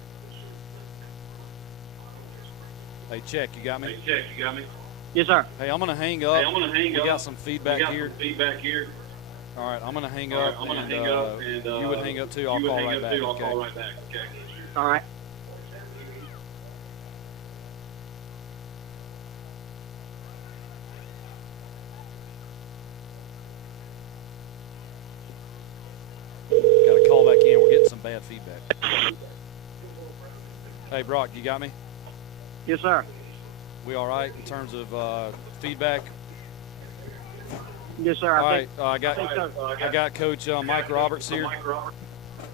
Hey, check, you got me? Yes, sir. Hey, I'm going to hang up. We got some feedback here. All right, I'm going to hang up, and you would hang up too. I'll call right back, okay? All right. Got to call back in. We're getting some bad feedback. Hey, Brock, you got me? Yes, sir. We all right in terms of feedback? Yes, sir. All right, I think so. got Coach Mike Roberts here.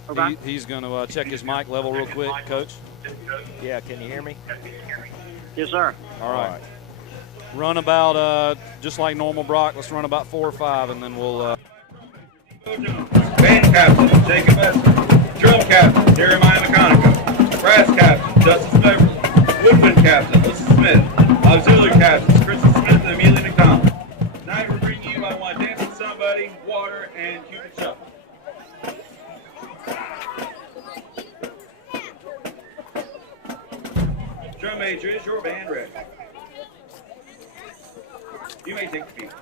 Okay. He's going to check his mic level real quick, Coach. Yeah, can you hear me? Yes, sir. All right. Run about just like normal, Brock. Let's run about 4 or 5, and then we'll. Band captain, Jacob Esser. Drum captain, Jeremiah McConaughey. Brass captain, Justice Beverly. Woodwind captain, Alyssa Smith. Auxiliary captains, Kristen Smith and Amelia McDonald. Tonight we're bringing you I Want to Dance with Somebody, Water, and Cupid Shuffle. Drum major, is your band ready? You may take the field.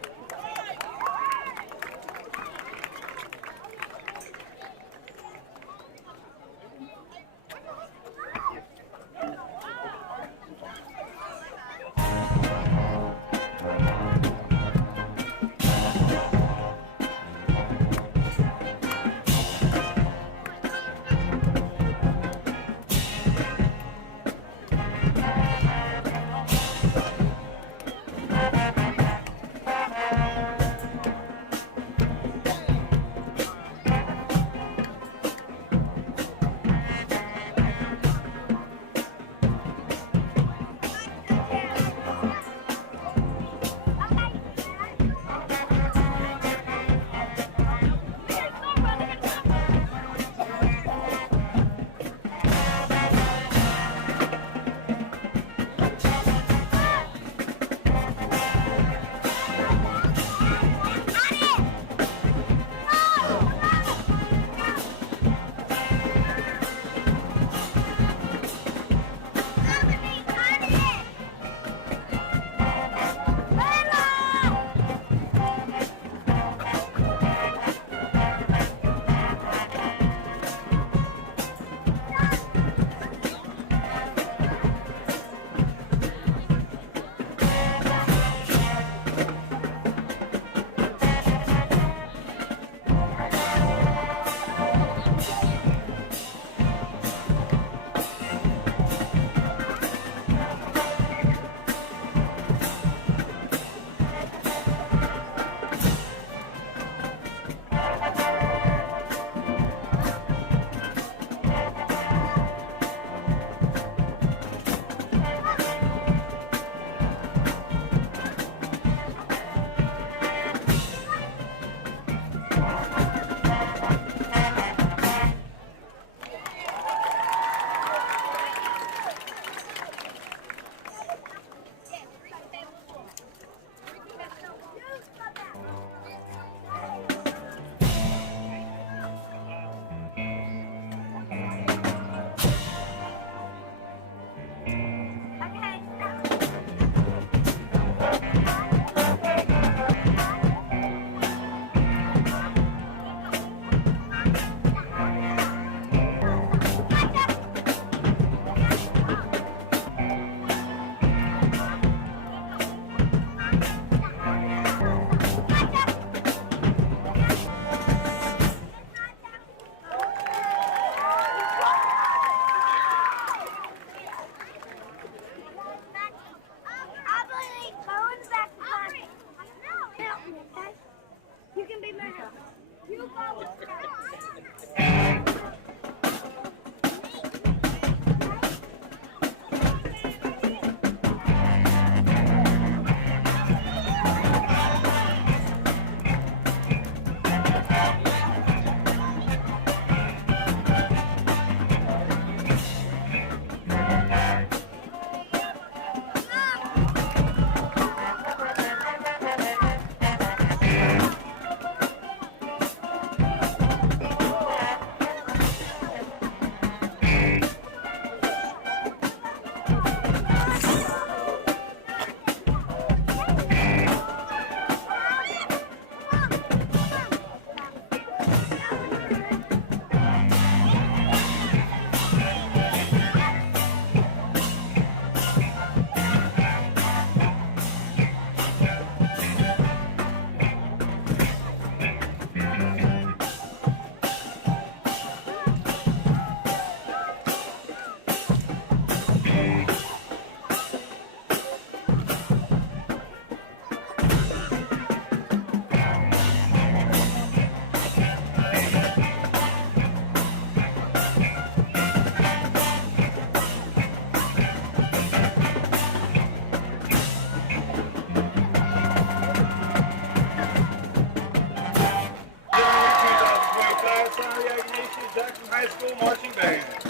High School Marching Band.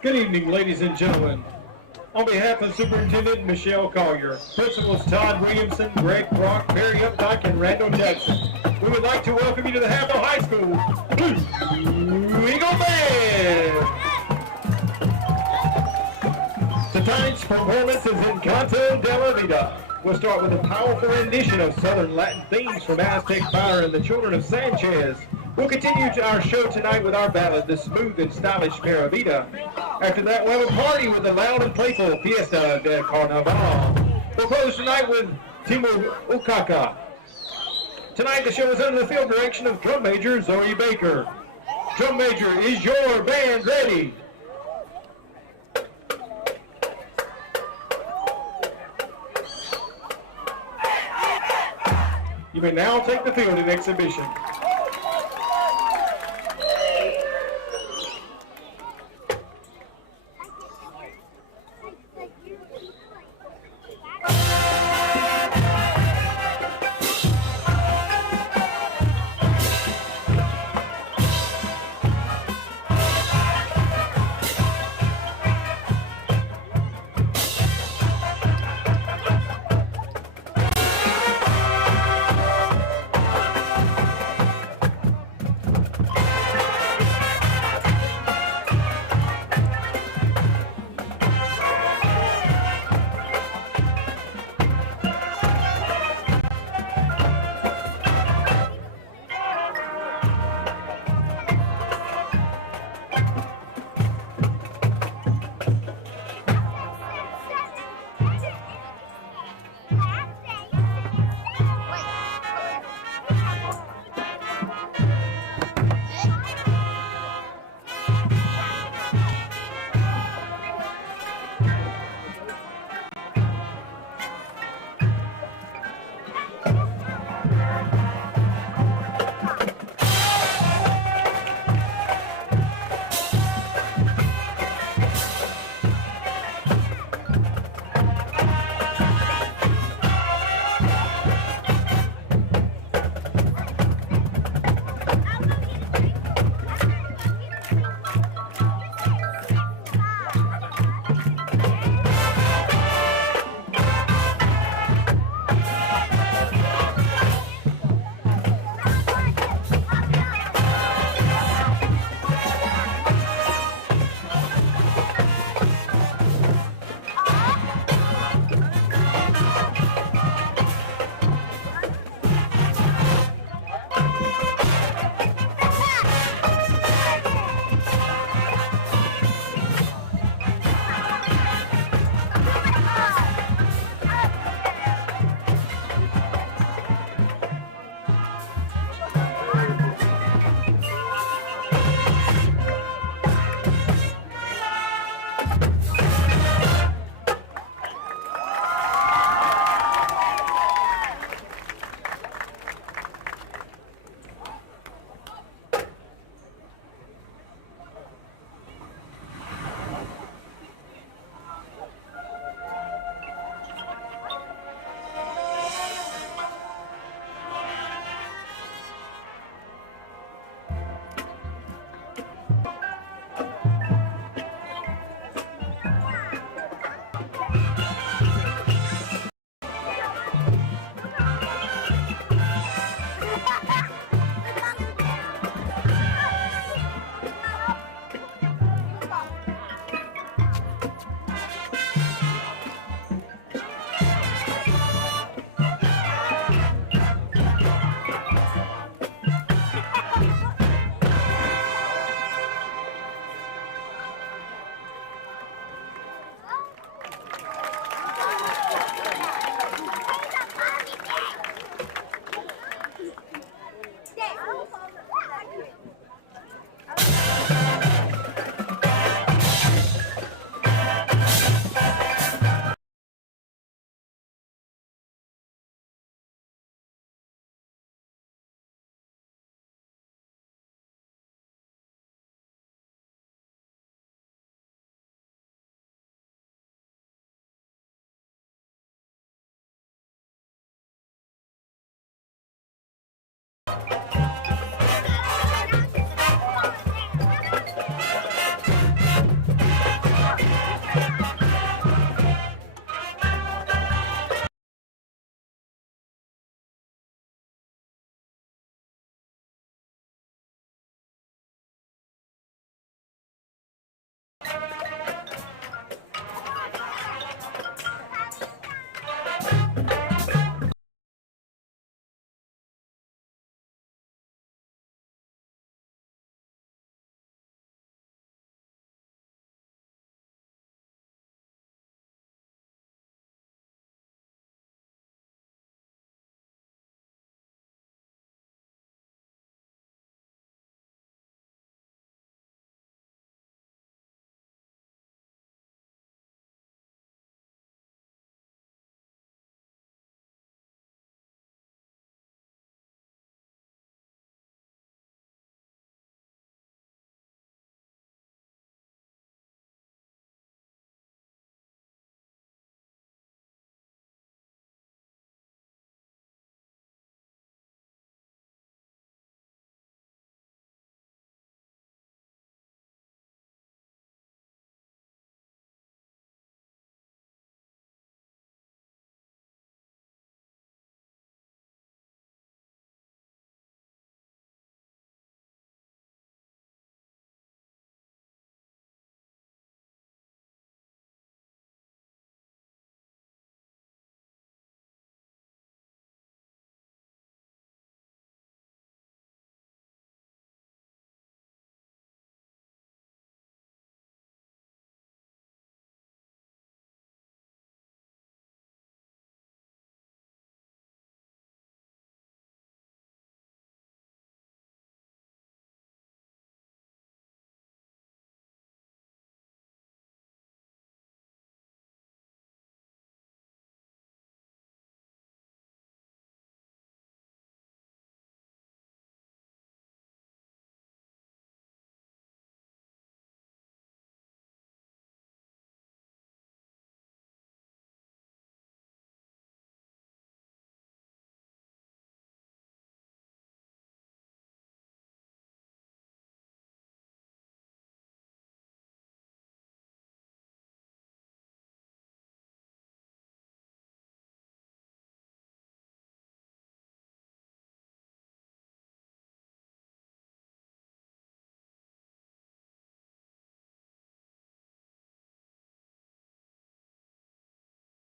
Good evening, ladies and gentlemen. On behalf of Superintendent Michelle Collier, Principals Todd Williamson, Greg Brock, Barry Updike, and Randall Jackson, we would like to welcome you to the Haville High School Blue Eagle Band. Tonight's performance is in Canto de la Vida. We'll start with a powerful rendition of Southern Latin themes from Aztec Fire and the Children of Sanchez. We'll continue our show tonight with our ballad, The Smooth and Stylish Pura Vida. After that, we'll have a party with the loud and playful Fiesta de Carnaval. We'll close tonight with Timu Ukaka. Tonight, the show is under the field direction of Drum Major Zoe Baker. Drum Major, is your band ready? You may now take the field in exhibition.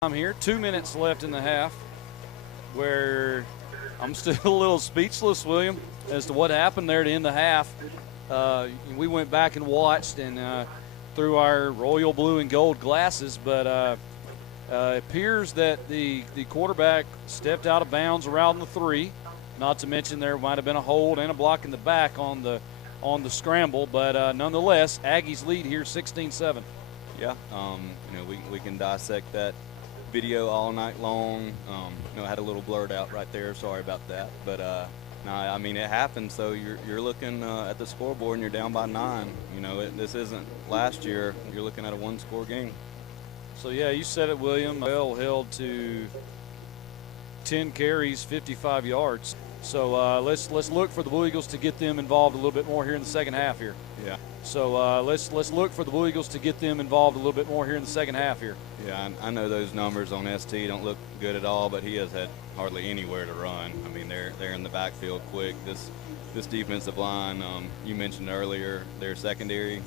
here. 2 minutes left in the half, where I'm still a little speechless, William, as to what happened there to end the half. We went back and watched and through our royal blue and gold glasses, but it appears that the quarterback stepped out of bounds around the 3. Not to mention there might have been a hold and a block in the back on the scramble, but nonetheless, Aggies lead here 16-7. Yeah, we can dissect that video all night long. I had a little blurred out right there. Sorry about that, but no, I mean it happens. So you're looking at the scoreboard and you're down by 9. This isn't last year. You're looking at a 1-score game. So yeah, you said it, William. Bell held to 10 carries, 55 yards. So let's look for the Blue Eagles to get them involved a little bit more here in the second half here. Yeah. So let's look for the Blue Eagles to get them involved a little bit more here in the second half here. Yeah, I know those numbers on ST don't look good at all, but he has had hardly anywhere to run. I mean, they're in the backfield quick. This defensive line, you mentioned earlier, their secondary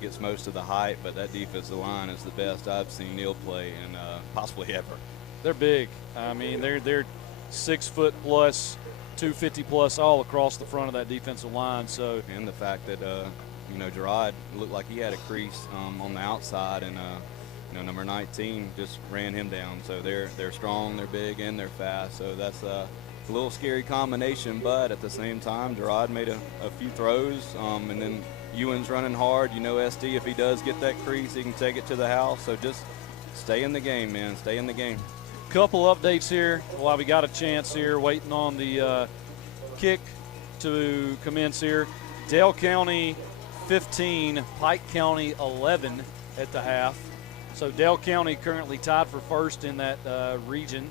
gets most of the height, but that defensive line is the best I've seen Neal play and possibly ever. They're big. I mean, they're 6 foot plus, 250 plus all across the front of that defensive line. So, and the fact that Gerard looked like he had a crease on the outside, and number 19 just ran him down. So they're strong, they're big, and they're fast. So that's a little scary combination. But at the same time, Gerard made a few throws, and then Ewan's running hard. ST, if he does get that crease, he can take it to the house. So just stay in the game, man. Stay in the game. Couple updates here while we got a chance here, waiting on the kick to commence here. Dale County 15, Pike County 11 at the half. So Dale County currently tied for first in that region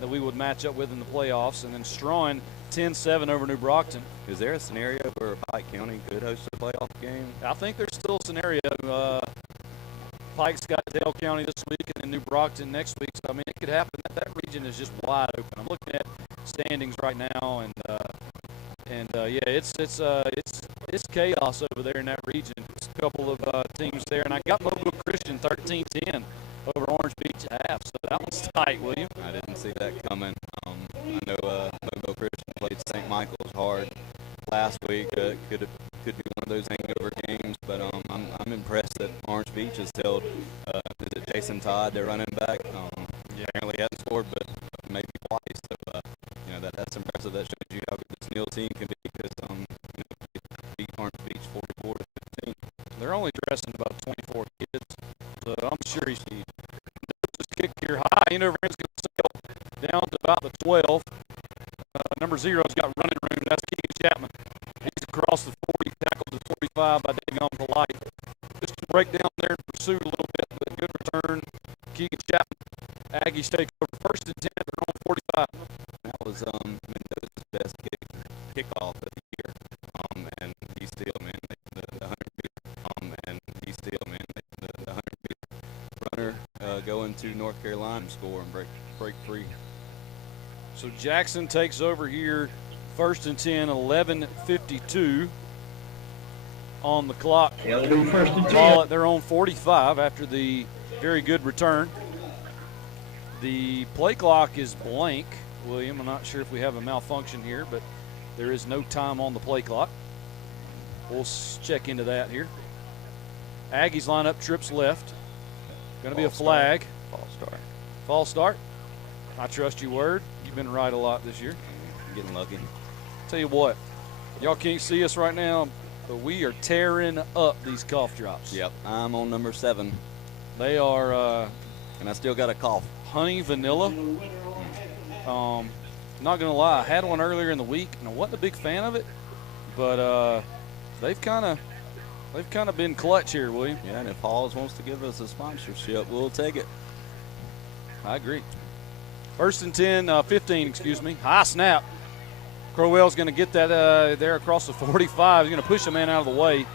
that we would match up with in the playoffs, and then Strawn 10-7 over New Brockton. Is there a scenario where Pike County could host a playoff game? I think there's still a scenario. Pike's got Dale County this week and then New Brockton next week. So, I mean, it could happen. That region is just wide open. I'm looking at standings right now, and yeah, it's chaos over there in that region. It's a couple of teams there, and I got Mobile Christian 13-10 over Orange Beach at half. So that one's tight, William. I didn't see that coming. I know Mobile Christian played St. Michael's hard last week. Could be one of those hangover games, but I'm impressed that Orange Beach has held. Is it Jason Todd, their running back? Apparently hasn't scored, but maybe twice. So that's impressive. That shows you how good this Neal team can be, because beat Orange Beach 44-15. They're only dressing about 24 kids, so I'm sure he's just kick here high. Over it's going to sail down to about the 12. Number 0's got running room. That's Keegan Chapman. He's across the 40, tackled to 45 by Dagon Polite. Just to break down there and pursue a little bit, but good return. Keegan Chapman. Aggies take over first and 10. They're on 45. That was Mendoza's best kickoff of the year. And he still, man, the 100-meter. And he still, man, the 100-meter runner going to North Carolina and score and break free. So Jackson takes over here, first and 10, 11:52 on the clock. First and 10. Ball at their own 45 after the very good return. The play clock is blank, William. I'm not sure if we have a malfunction here, but there is no time on the play clock. We'll check into that here. Aggies line up, trips left. Going to be a flag. False start. I trust your word. You've been right a lot this year. Getting lucky. Tell you what, y'all can't see us right now, but we are tearing up these cough drops. Yep, I'm on number 7. They are and I still got a cough. Honey vanilla. Not gonna lie, I had one earlier in the week and I wasn't a big fan of it, but they've kind of been clutch here, William. Yeah, and if Halls wants to give us a sponsorship, we'll take it. I agree. First and 15, excuse me. High snap. Crowell's going to get that there across the 45. He's going to push a man out of the way.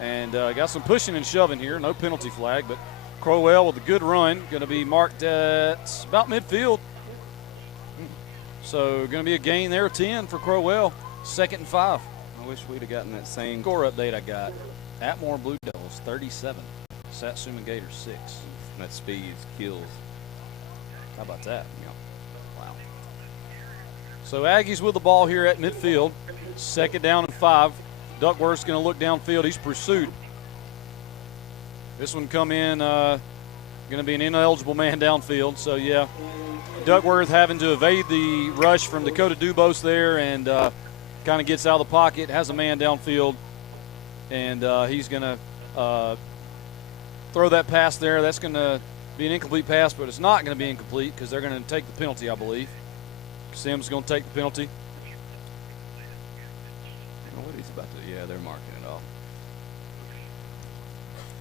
And got some pushing and shoving here. No penalty flag, but Crowell with a good run. Going to be marked at about midfield. So going to be a gain there, 10 for Crowell. 2nd and 5. I wish we'd have gotten that same score update I got. Atmore Blue Devils, 37. Satsuma Gators 6. That speed kills. How about that? Yeah. Wow. So Aggies with the ball here at midfield. 2nd down and 5. Duckworth's going to look downfield. He's pursued. This one come in, going to be an ineligible man downfield. So, yeah, Duckworth having to evade the rush from Dakota Dubose there and kind of gets out of the pocket, has a man downfield, and he's going to throw that pass there. That's going to be an incomplete pass, but it's not going to be incomplete because they're going to take the penalty, I believe. Sims going to take the penalty. What he's about to, yeah, they're marking it off.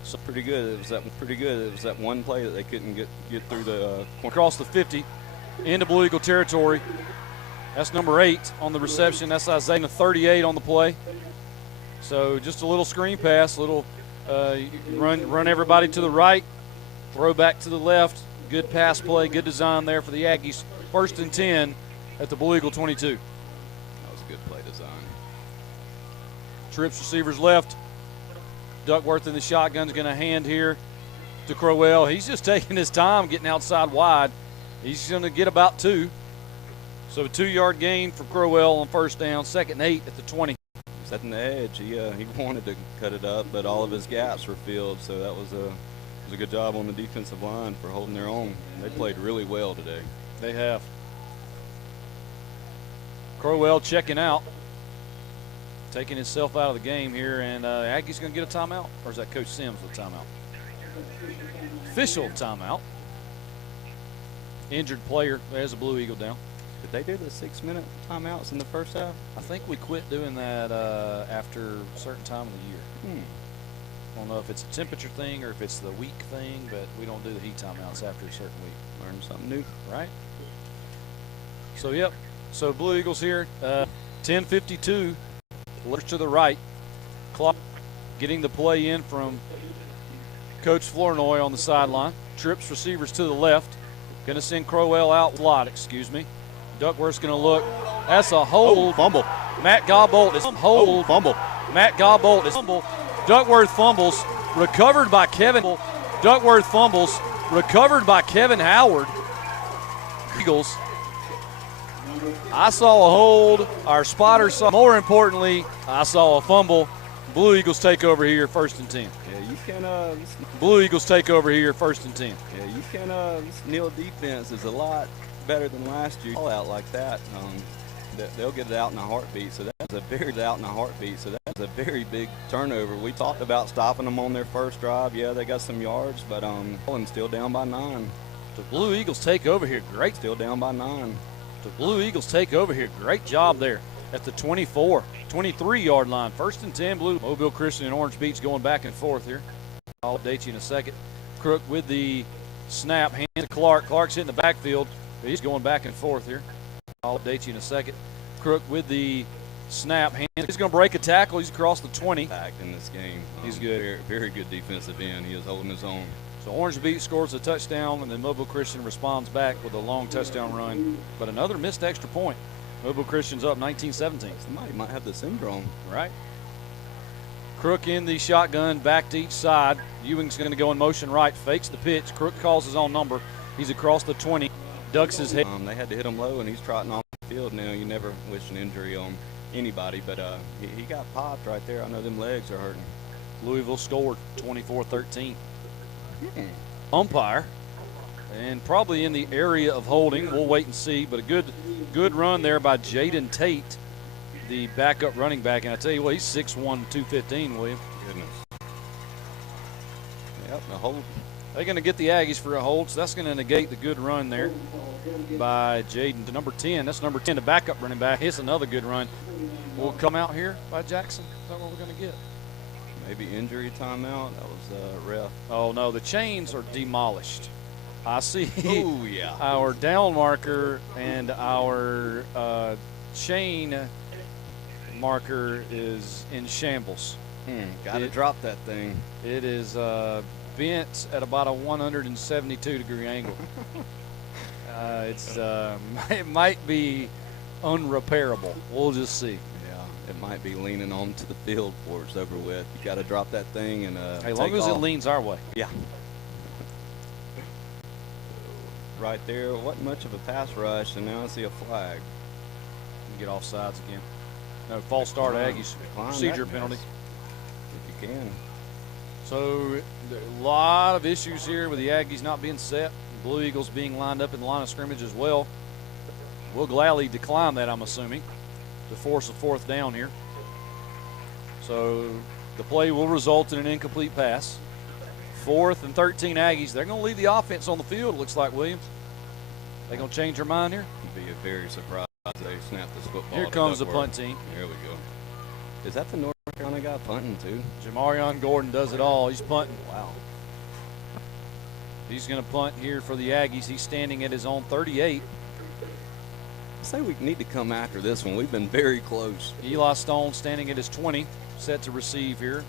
So pretty good. It was that one play that they couldn't get through the across the 50 into Blue Eagle territory. That's number 8 on the reception. That's Isaiah 38 on the play. So just a little screen pass, little run everybody to the right, throw back to the left. Good pass play, good design there for the Aggies. 1st and 10 at the Blue Eagle 22. That was a good play design. Trips receivers left. Duckworth in the shotgun's going to hand here to Crowell. He's just taking his time getting outside wide. He's going to get about 2. So a 2-yard gain for Crowell on 1st down, 2nd and 8 at the 20. Setting the edge. He wanted to cut it up, but all of his gaps were filled. So that was a good job on the defensive line for holding their own. They played really well today. They have. Crowell checking out, taking himself out of the game here, and Aggie's going to get a timeout, or is that Coach Sims with a timeout? Official timeout. Injured player. There's a Blue Eagle down. Did they do the 6-minute timeouts in the first half? I think we quit doing that after a certain time of the year. I don't know if it's a temperature thing or if it's the week thing, but we don't do the heat timeouts after a certain week. Learn something new. Right? So, yep. So, Blue Eagles here. 10:52. Left to the right. Clock getting the play in from Coach Flournoy on the sideline. Trips receivers to the left. Going to send Crowell out slot, excuse me. Duckworth's going to look. That's a hold. Fumble. Matt Godbolt is hold. Fumble. Matt Godbolt is fumble. Duckworth fumbles. Recovered by Kevin. Duckworth fumbles. Recovered by Kevin Howard. Eagles. I saw a hold. Our spotter saw. More importantly, I saw a fumble. Blue Eagles take over here, 1st and 10. Yeah, you can. Blue Eagles take over here, 1st and 10. Yeah, you can. This Neal defense is a lot better than last year. All out like that, they'll get it out in a heartbeat. So that's a very big turnover. We talked about stopping them on their first drive. Yeah, they got some yards, but still down by 9. The Blue Eagles take over here. Great. Still down by 9. The Blue Eagles take over here. Great job there at the 23-yard line. 1st and 10, Blue. Mobile Christian and Orange Beach going back and forth here. I'll update you in a second. Crook with the snap. Hand to Clark. Clark's hitting the backfield. He's going back and forth here. I'll update you in a second. Crook with the snap. He's going to break a tackle. He's across the 20. Back in this game. He's good. Very, very good defensive end. He is holding his own. So Orange Beach scores a touchdown, and then Mobile Christian responds back with a long touchdown run. But another missed extra point. Mobile Christian's up 19-17. Somebody might have the syndrome. Right. Crook in the shotgun, back to each side. Ewing's going to go in motion right, fakes the pitch. Crook calls his own number. He's across the 20, ducks his head. They had to hit him low, and he's trotting off the field now. You never wish an injury on anybody, but he got popped right there. I know them legs are hurting. Louisville scored 24-13. Umpire, and probably in the area of holding. We'll wait and see, but a good run there by Jaden Tate, the backup running back. And I tell you what, he's 6'1", 215, William. Goodness. Yep, a hold. They're going to get the Aggies for a hold, so that's going to negate the good run there by Jaden to number 10. That's number 10, the backup running back. It's another good run. Will come out here by Jackson. Is that what we're going to get? Maybe injury timeout. That was ref. Oh, no, the chains are demolished. I see oh, yeah. Our down marker and our chain marker is in shambles. Got to drop that thing. It is bent at about a 172-degree angle. It might be unrepairable. We'll just see. it might be leaning onto the field before it's over with. You got to drop that thing and as long as it leans our way. Yeah. Right there, wasn't much of a pass rush, and now I see a flag. You get off sides again. No, false start Aggies. Procedure penalty. If you can. So a lot of issues here with the Aggies not being set. Blue Eagles being lined up in the line of scrimmage as well. We'll gladly decline that, I'm assuming, to force a fourth down here. So the play will result in an incomplete pass. 4th and 13 Aggies. They're going to leave the offense on the field, looks like, Williams. They going to change their mind here? Be a very surprise if they snap this football. Here comes the punt team. Here we go. Is that the North Carolina guy punting too? Jamarion Gordon does it all. He's punting. Wow. He's going to punt here for the Aggies. He's standing at his own 38. I say we need to come after this one. We've been very close. Eli Stone standing at his 20, set to receive here.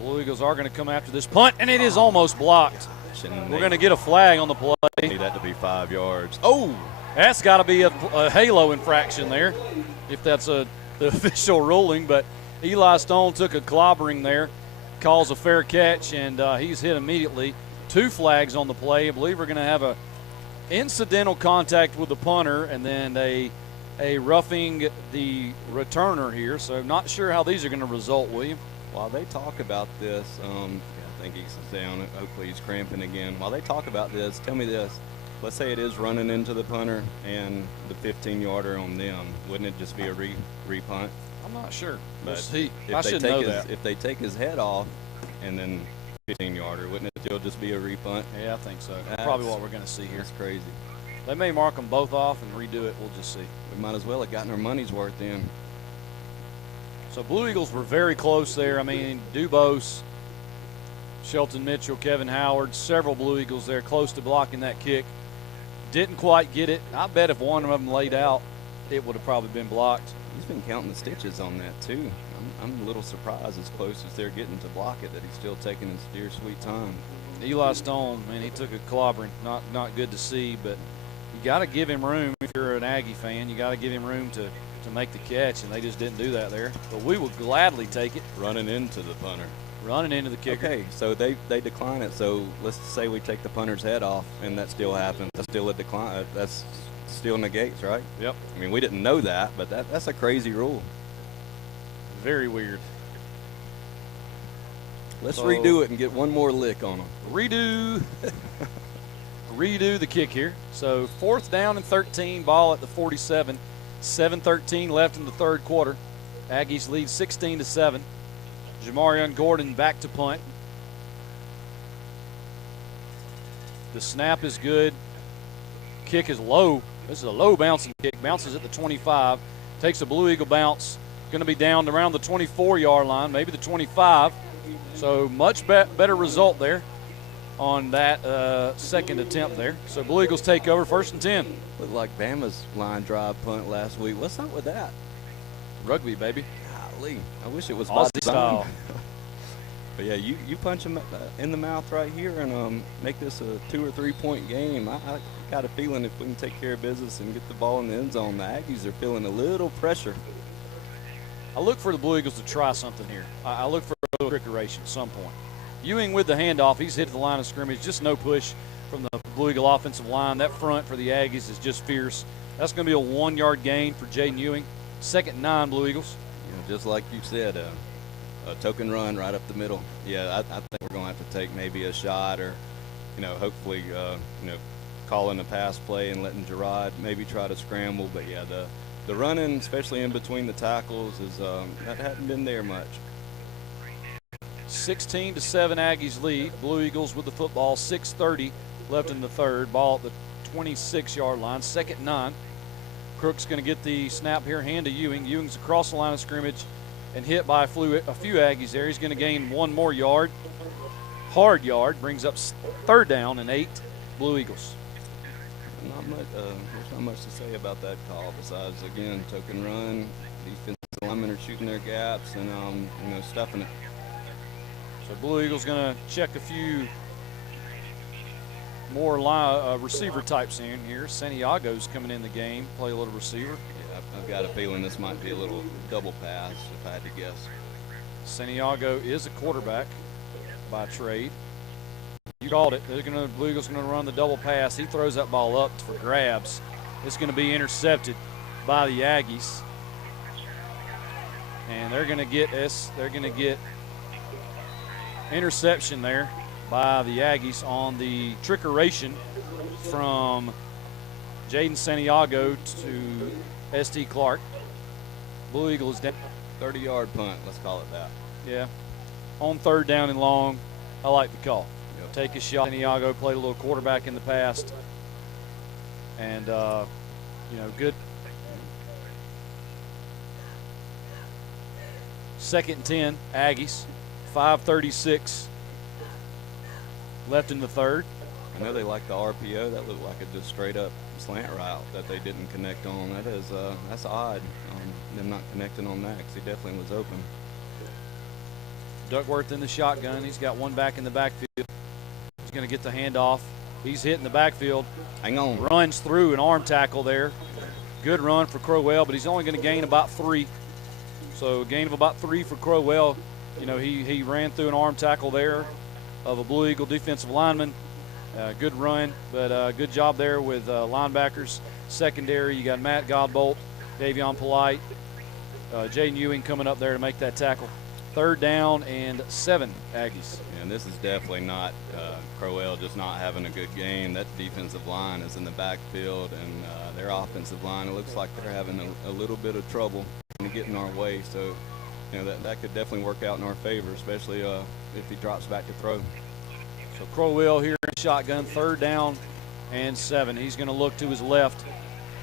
Blue Eagles are going to come after this punt, and it is almost blocked. We're going to get a flag on the play. Need that to be 5 yards. Oh, that's got to be a halo infraction there, if that's the official ruling. But Eli Stone took a clobbering there, calls a fair catch, and he's hit immediately. 2 flags on the play. I believe we're going to have a incidental contact with the punter and then a roughing the returner here. So not sure how these are going to result, William. While they talk about this, I think he's down. Hopefully he's cramping again. While they talk about this, tell me this. Let's say it is running into the punter and the 15-yarder on them. Wouldn't it just be a re-punt? I'm not sure. But we'll see. If I should know that. If they take his head off and then 15-yarder, wouldn't it still just be a re-punt? Yeah, I think so. That's probably what we're going to see here. That's crazy. They may mark them both off and redo it. We'll just see. We might as well have gotten our money's worth then. So Blue Eagles were very close there. I mean, Dubose, Shelton Mitchell, Kevin Howard, several Blue Eagles there close to blocking that kick. Didn't quite get it. I bet if one of them laid out, it would have probably been blocked. He's been counting the stitches on that too. I'm a little surprised as close as they're getting to block it that he's still taking his dear sweet time. Eli Stone, man, he took a clobbering. Not good to see, but you got to give him room if you're an Aggie fan. You got to give him room to make the catch, and they just didn't do that there. But we will gladly take it. Running into the punter. Running into the kicker. Okay, so they decline it. So let's say we take the punter's head off, and that still happens. That's still a decline. That's still negates, right? Yep. I mean, we didn't know that, but that's a crazy rule. Very weird. Let's redo it and get one more lick on them. Redo the kick here. So 4th down and 13, ball at the 47. 7:13 left in the third quarter. Aggies lead 16-7. Jamarion Gordon back to punt. The snap is good. Kick is low. This is a low bouncing kick. Bounces at the 25. Takes a Blue Eagle bounce. Going to be down around the 24-yard line, maybe the 25. So much better result there on that second attempt there. So Blue Eagles take over, 1st and 10. Looked like Bama's line drive punt last week. What's up with that? Rugby, baby. Golly, I wish it was Aussie style. But yeah, you punch him in the mouth right here and make this a 2 or 3 point game. I got a feeling if we can take care of business and get the ball in the end zone, the Aggies are feeling a little pressure. I look for the Blue Eagles to try something here. I look for a little trickeration at some point. Ewing with the handoff. He's hit the line of scrimmage. Just no push from the Blue Eagle offensive line. That front for the Aggies is just fierce. That's going to be a 1-yard gain for Jaden Ewing. 2nd and 9, Blue Eagles. Just like you said, a token run right up the middle. Yeah, I think we're going to have to take maybe a shot or, hopefully, calling a pass play and letting Gerard maybe try to scramble. But, yeah, the running, especially in between the tackles, is that hadn't been there much. 16-7 Aggies lead. Blue Eagles with the football. 6:30 left in the third. Ball at the 26-yard line. 2nd and 9. Crook's going to get the snap here, hand to Ewing. Ewing's across the line of scrimmage and hit by a few Aggies there. He's going to gain 1 more yard. Hard yard. Brings up 3rd down and 8. Blue Eagles. There's not much to say about that call besides, again, token run. Defensive linemen are shooting their gaps and, stuffing it. So Blue Eagles going to check a few more receiver types in here. Santiago's coming in the game, play a little receiver. Yeah, I've got a feeling this might be a little double pass if I had to guess. Santiago is a quarterback by trade. You called it. Blue Eagles going to run the double pass. He throws that ball up for grabs. It's going to be intercepted by the Aggies, and they're going to get interception there by the Aggies on the trickeration from Jaden Santiago to St. Clark. Blue Eagles down. 30-yard punt, let's call it that. Yeah. On third down and long, I like the call. Yep. Take a shot. Santiago played a little quarterback in the past. And, good. Second and 10, Aggies. 5:36 left in the third. I know they like the RPO. That looked like a just straight-up slant route that they didn't connect on. That's odd, them not connecting on that, because he definitely was open. Duckworth in the shotgun. He's got one back in the backfield. He's going to get the handoff. He's hitting the backfield. Hang on. Runs through an arm tackle there. Good run for Crowell, but he's only going to gain about 3. So a gain of about 3 for Crowell. He ran through an arm tackle there of a Blue Eagle defensive lineman. Good run, but good job there with linebackers. Secondary, you got Matt Godbolt, Davion Polite, Jaden Ewing coming up there to make that tackle. Third down and 7, Aggies. And this is definitely not Crowell just not having a good game. That defensive line is in the backfield, and their offensive line, it looks like they're having a little bit of trouble getting our way. So, that could definitely work out in our favor, especially if he drops back to throw. So Crowell here in shotgun, third down and 7. He's going to look to his left.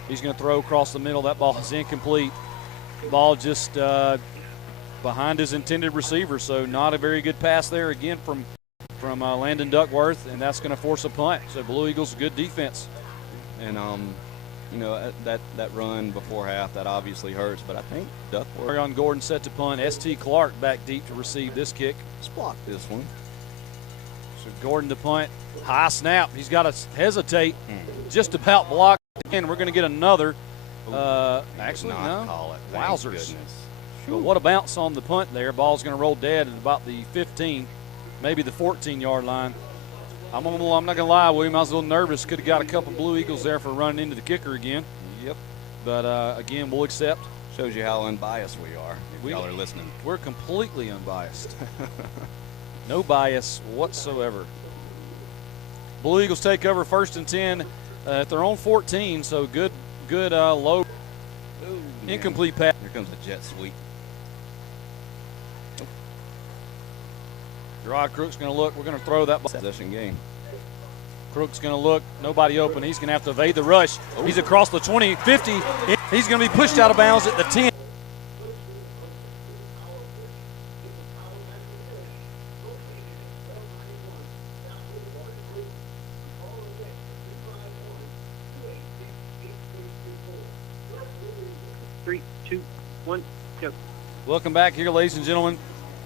He's going to throw across the middle. That ball is incomplete. Ball just behind his intended receiver, so not a very good pass there again from Landon Duckworth, and that's going to force a punt. So Blue Eagles, good defense. And that run before half, that obviously hurts, but I think Duckworth. On Gordon set to punt. St. Clark back deep to receive this kick. Let's block this one. So Gordon to punt. High snap. He's got to hesitate. Just about blocked. And we're going to get another. Actually, no. Call it. Wowzers. But what a bounce on the punt there. Ball's going to roll dead at about the 15, maybe the 14-yard line. I'm not going to lie, William. I was a little nervous. Could have got a couple Blue Eagles there for running into the kicker again. Yep. But, again, we'll accept. Shows you how unbiased we are, if y'all are listening. We're completely unbiased. No bias whatsoever. Blue Eagles take over first and 10 at their own 14, so good low. Ooh, incomplete pass. Here comes the jet sweep. Gerard Crook's going to look. We're going to throw that ball. Possession game. Crook's going to look. Nobody open. He's going to have to evade the rush. He's across the 20, 50. He's going to be pushed out of bounds at the 10. Welcome back here, ladies and gentlemen.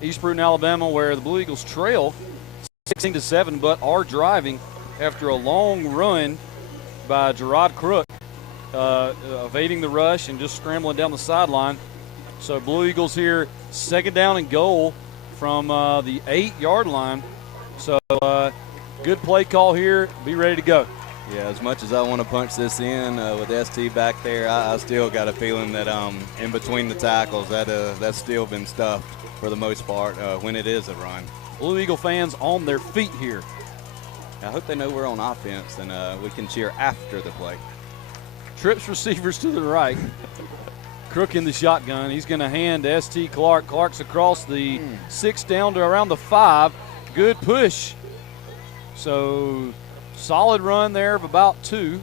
East Bruton, Alabama, where the Blue Eagles trail 16-7, but are driving after a long run by Gerard Crook, evading the rush and just scrambling down the sideline. So Blue Eagles here, second down and goal from the 8-yard line. So good play call here. Be ready to go. Yeah, as much as I want to punch this in with ST back there, I still got a feeling that in between the tackles that's still been stuffed for the most part when it is a run. Blue Eagle fans on their feet here. I hope they know we're on offense and we can cheer after the play. Trips receivers to the right. Crook in the shotgun. He's going to hand to St. Clark. Clark's across the 6 down to around the 5. Good push. So solid run there of about 2.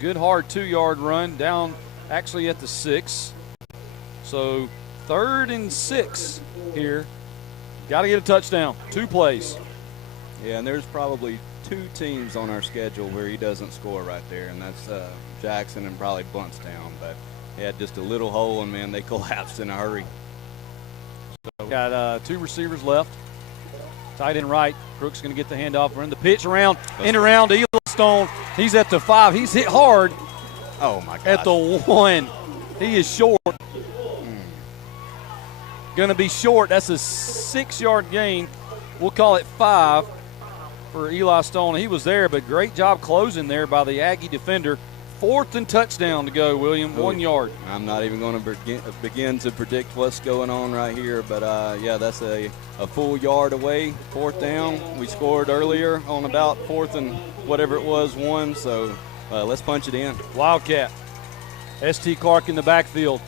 Good hard 2-yard run down actually at the 6. So 3rd and 6 here. Got to get a touchdown. 2 plays. Yeah, and there's probably 2 teams on our schedule where he doesn't score right there, and that's Jackson and probably Bluntstown. But he had just a little hole, and, man, they collapsed in a hurry. So got 2 receivers left. Tight end right. Crook's going to get the handoff. Run the pitch around, in around to Yellowstone. He's at the 5. He's hit hard. Oh, my God. At the 1. He is short. Going to be short. That's a 6-yard gain. We'll call it 5 for Eli Stone. He was there, but great job closing there by the Aggie defender. 4th and touchdown to go, William. 1 yard. I'm not even going to begin to predict what's going on right here, but yeah, that's a full yard away. 4th down. We scored earlier on about 4th and whatever it was, 1. So let's punch it in. Wildcat. S.T. Clark in the backfield.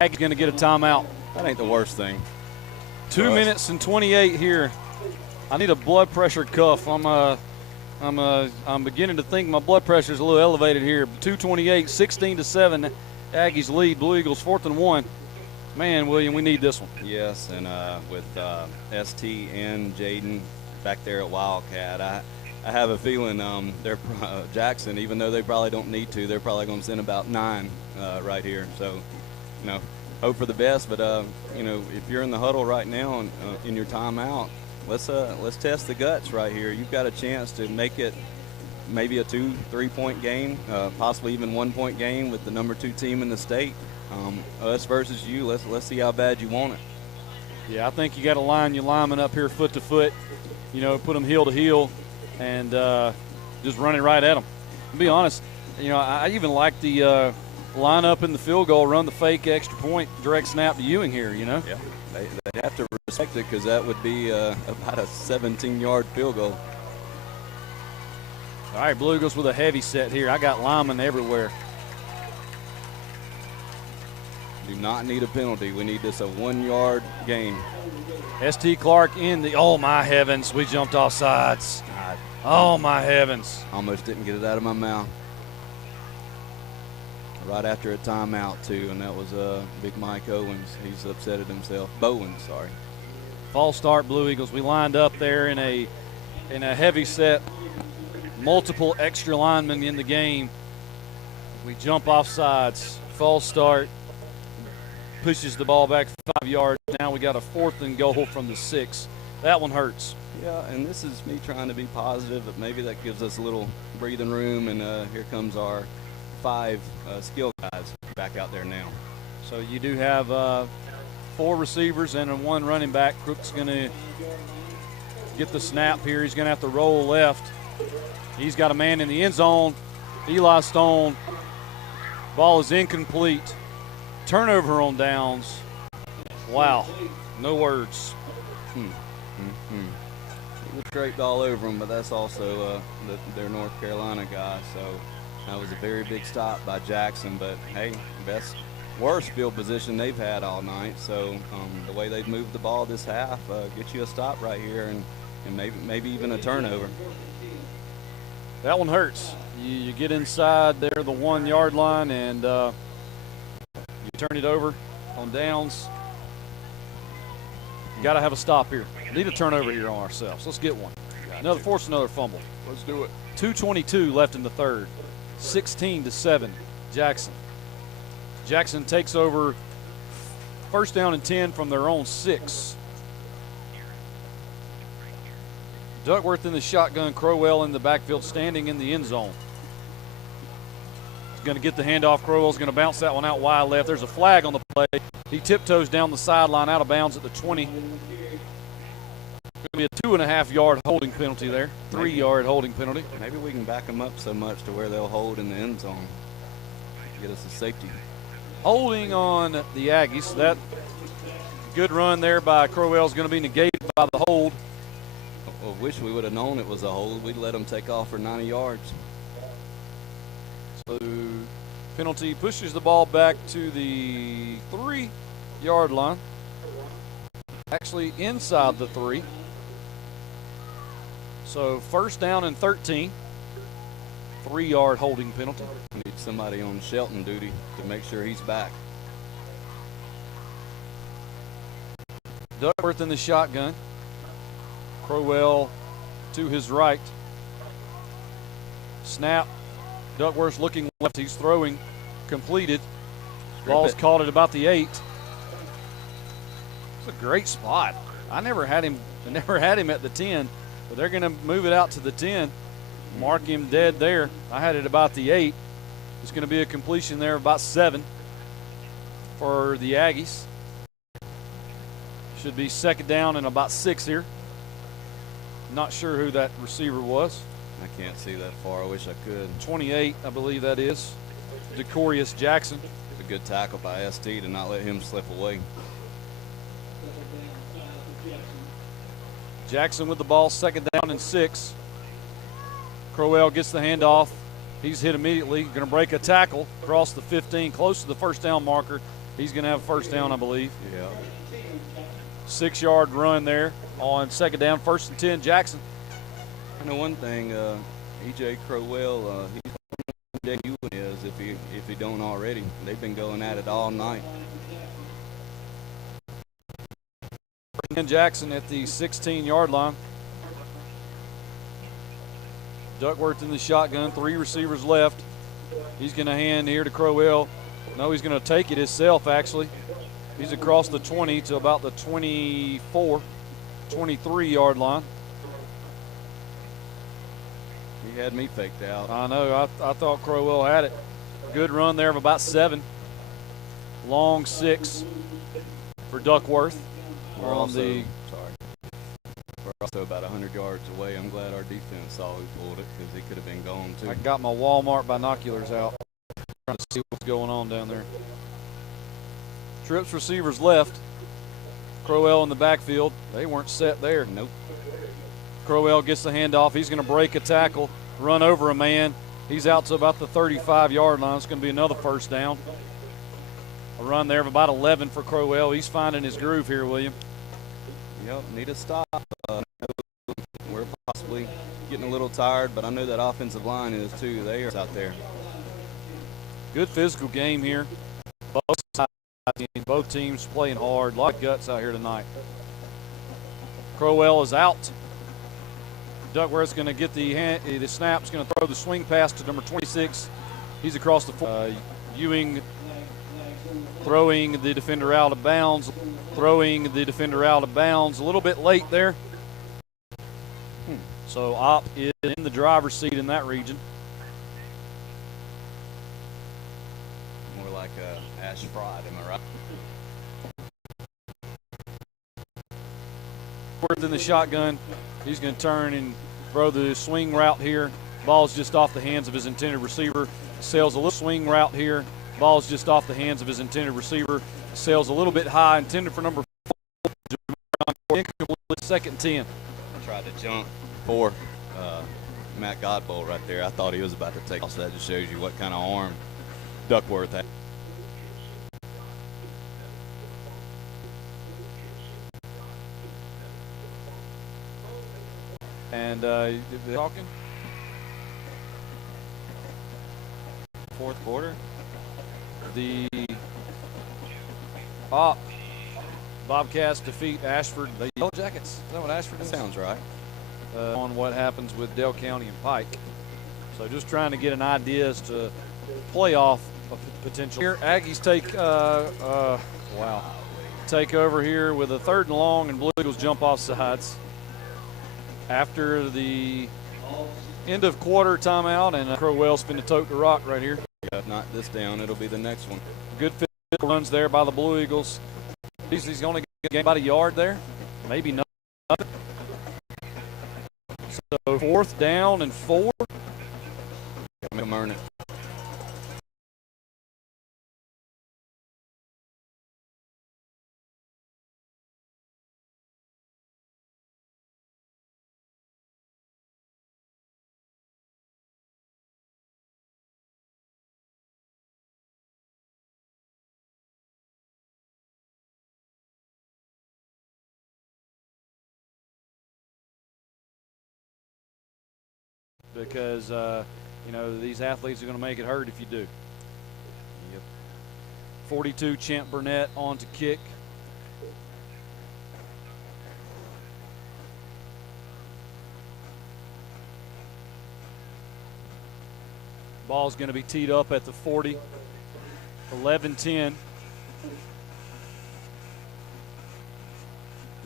Aggie's going to get a timeout. That ain't the worst thing. 2 minutes and 28 here. I need a blood pressure cuff. I'm beginning to think my blood pressure is a little elevated here. 2:28, 16-7. Aggies lead. Blue Eagles 4th and 1. Man, William, we need this one. Yes, and with ST and Jaden back there at Wildcat, I have a feeling they're Jackson, even though they probably don't need to, they're probably going to send about 9 right here. So, you know, hope for the best. But you know, if you're in the huddle right now and in your timeout, let's test the guts right here. You've got a chance to make it maybe a 2-3 point game, possibly even 1 point game with the number 2 team in the state. Us versus you. Let's see how bad you want it. Yeah, I think you got to line your linemen up here foot to foot. You know, put them heel to heel, and just run it right at them. To be honest, you know, I even like the line up in the field goal, run the fake extra point, direct snap to Ewing here. You know. Yeah. They have to respect it because that would be about a 17-yard field goal. All right, Blue Eagles with a heavy set here. I got linemen everywhere. Do not need a penalty. We need this a 1-yard gain. S.T. Clark in the – oh, my heavens. We jumped off sides. Oh, my heavens. Almost didn't get it out of my mouth. Right after a timeout, too, and that was Big Mike Owens. He's upset at himself. Bowen, sorry. False start, Blue Eagles. We lined up there in a heavy set. Multiple extra linemen in the game. We jump off sides. False start. Pushes the ball back 5 yards. Now we got a 4th and goal from the 6. That one hurts. Yeah, and this is me trying to be positive, but maybe that gives us a little breathing room, and here comes our 5 skill guys back out there now. So you do have 4 receivers and 1 running back. Crook's going to get the snap here. He's going to have to roll left. He's got a man in the end zone. Eli Stone. Ball is incomplete. Turnover on downs. Wow. No words. We scraped all over them, but that's also their North Carolina guy, so that was a very big stop by Jackson. But, hey, worst field position they've had all night. So the way they've moved the ball this half, get you a stop right here and maybe even a turnover. That one hurts. You get inside there, the 1 yard line, and you turn it over on downs. Got to have a stop here. Need a turnover here on ourselves. Let's get one. Force another fumble. Let's do it. 2:22 left in the third. 16-7, Jackson. Jackson takes over 1st down and 10 from their own 6. Duckworth in the shotgun, Crowell in the backfield, standing in the end zone. He's going to get the handoff. Crowell's going to bounce that one out wide left. There's a flag on the play. He tiptoes down the sideline out of bounds at the 20. Going to be a 2.5 yard holding penalty there. 3 yard holding penalty. Maybe we can back them up so much to where they'll hold in the end zone. Get us a safety. Holding on the Aggies. That good run there by Crowell is going to be negated by the hold. Well, wish we would have known it was a hold. We'd let them take off for 90 yards. So penalty pushes the ball back to the 3 yard line. Actually inside the 3. So 1st down and 13. 3 yard holding penalty. We need somebody on Shelton duty to make sure he's back. Duckworth in the shotgun. Crowell to his right. Snap. Duckworth looking left. He's throwing. Completed. Ball's caught at about the 8. It's a great spot. I never had him at the 10, but they're going to move it out to the 10. Mark him dead there. I had it about the 8. It's going to be a completion there of about 7 for the Aggies. Should be second down and about 6 here. Not sure who that receiver was. I can't see that far. I wish I could. 28, I believe that is. Decorius Jackson. It's a good tackle by ST to not let him slip away. Jackson with the ball, second down and 6. Crowell gets the handoff. He's hit immediately. Going to break a tackle across the 15, close to the first down marker. He's going to have a first down, I believe. Yeah. 6-yard run there on second down, 1st and 10, Jackson. I know one thing, E.J. Crowell, he's what Ewing is if he don't already. They've been going at it all night. And Jackson at the 16-yard line. Duckworth in the shotgun, 3 receivers left. He's going to hand here to Crowell. No, he's going to take it himself, actually. He's across the 20 to about the 24, 23-yard line. He had me faked out. I know. I thought Crowell had it. Good run there of about 7. Long 6 for Duckworth. We're also about 100 yards away. I'm glad our defense saw who pulled it because he could have been gone too. I got my Walmart binoculars out, trying to see what's going on down there. Trips receivers left. Crowell in the backfield. They weren't set there. Nope. Crowell gets the handoff. He's going to break a tackle, run over a man. He's out to about the 35-yard line. It's going to be another first down. A run there of about 11 for Crowell. He's finding his groove here, William. Yep, need a stop. We're possibly getting a little tired, but I know that offensive line is too. They are out there. Good physical game here. Both teams playing hard. A lot of guts out here tonight. Crowell is out. Duckworth's going to get the snap. He's going to throw the swing pass to number 26. He's across the Ewing throwing the defender out of bounds. Throwing the defender out of bounds. A little bit late there. So Opp is in the driver's seat in that region. More like Ash Fried, am I right? Worth in the shotgun. He's going to turn and throw the swing route here. Ball's just off the hands of his intended receiver. Sails a little swing route here. Ball's just off the hands of his intended receiver. Sails a little bit high, intended for number 4. Incomplete, 2nd and 10. I tried to jump for Matt Godbolt right there. I thought he was about to take off. So that just shows you what kind of arm Duckworth had. And talking. 4th quarter. The Bobcats defeat Ashford. The Yellow Jackets. Is that what Ashford is? Sounds right. On what happens with Dale County and Pike. So just trying to get an idea as to playoff potential. Here, Aggies take over here with a 3rd and long, and Blue Eagles jump off sides after the end of quarter timeout, and Crowell spin the tote to rock right here. Yeah, if not this down, it'll be the next one. Good physical runs there by the Blue Eagles. He's going to get about a yard there, maybe nothing. So 4th down and 4. Come earn it. Because, these athletes are going to make it hurt if you do. Yep. 42, Champ Burnett on to kick. Ball's going to be teed up at the 40. 11-10.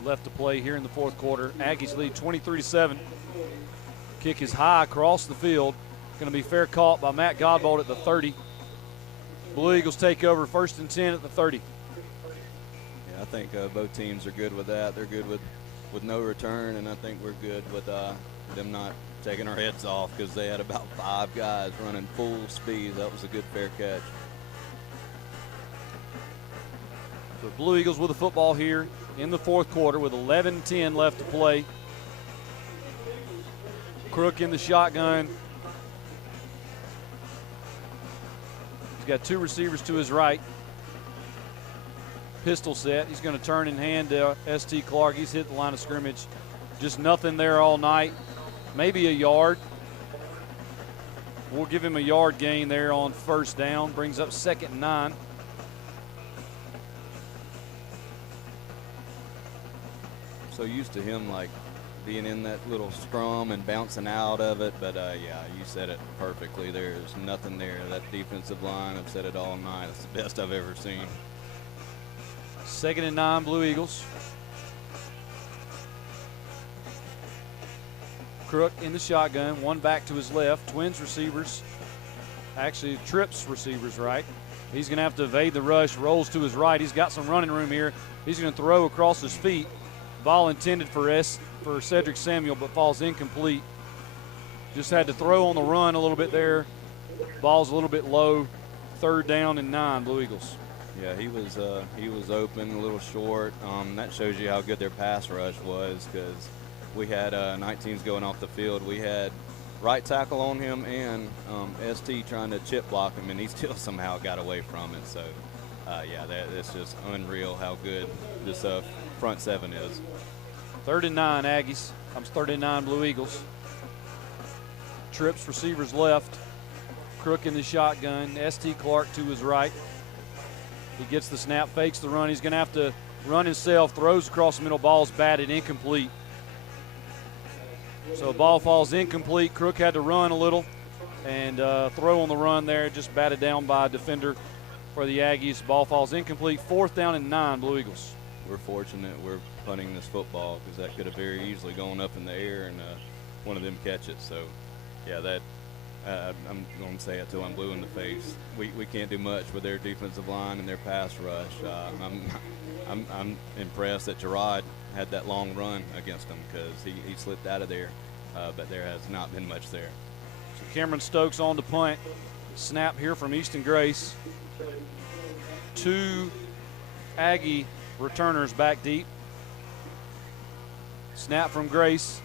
Left to play here in the 4th quarter. Aggies lead 23-7. Kick is high across the field. Going to be fair caught by Matt Godbolt at the 30. Blue Eagles take over 1st and 10 at the 30. Yeah, I think both teams are good with that. They're good with no return, and I think we're good with them not taking our heads off because they had about 5 guys running full speed. That was a good fair catch. So Blue Eagles with the football here in the 4th quarter with 11:10 left to play. Crook in the shotgun. He's got 2 receivers to his right. Pistol set. He's going to turn and hand to S.T. Clark. He's hit the line of scrimmage. Just nothing there all night. Maybe a yard. We'll give him a yard gain there on 1st down. Brings up 2nd and 9. So used to him like being in that little scrum and bouncing out of it, but yeah, you said it perfectly. There's nothing there. That defensive line, I've said it all night. It's the best I've ever seen. 2nd and 9, Blue Eagles. Crook in the shotgun, 1 back to his left. Twins receivers, actually Trips receivers right. He's going to have to evade the rush, rolls to his right. He's got some running room here. He's going to throw across his feet. Ball intended for Cedric Samuel, but falls incomplete. Just had to throw on the run a little bit there. Ball's a little bit low. 3rd down and 9, Blue Eagles. Yeah, he was open, a little short. That shows you how good their pass rush was because we had 19s going off the field. We had right tackle on him and ST trying to chip block him, and he still somehow got away from it. So, yeah, it's just unreal how good this front 7 is. 3rd and 9, Aggies. 3rd and 9, Blue Eagles. Trips receivers left. Crook in the shotgun. S.T. Clark to his right. He gets the snap, fakes the run. He's going to have to run himself, throws across the middle, ball's batted incomplete. So ball falls incomplete. Crook had to run a little and throw on the run there, just batted down by a defender for the Aggies. Ball falls incomplete. 4th down and 9, Blue Eagles. We're fortunate we're punting this football because that could have very easily gone up in the air and one of them catch it. So, yeah, that I'm going to say it till I'm blue in the face. We can't do much with their defensive line and their pass rush. I'm impressed that Gerard had that long run against them because he slipped out of there, but there has not been much there. So Cameron Stokes on to punt. Snap here from Easton Grace. 2 Aggie returners back deep. Snap from Grace.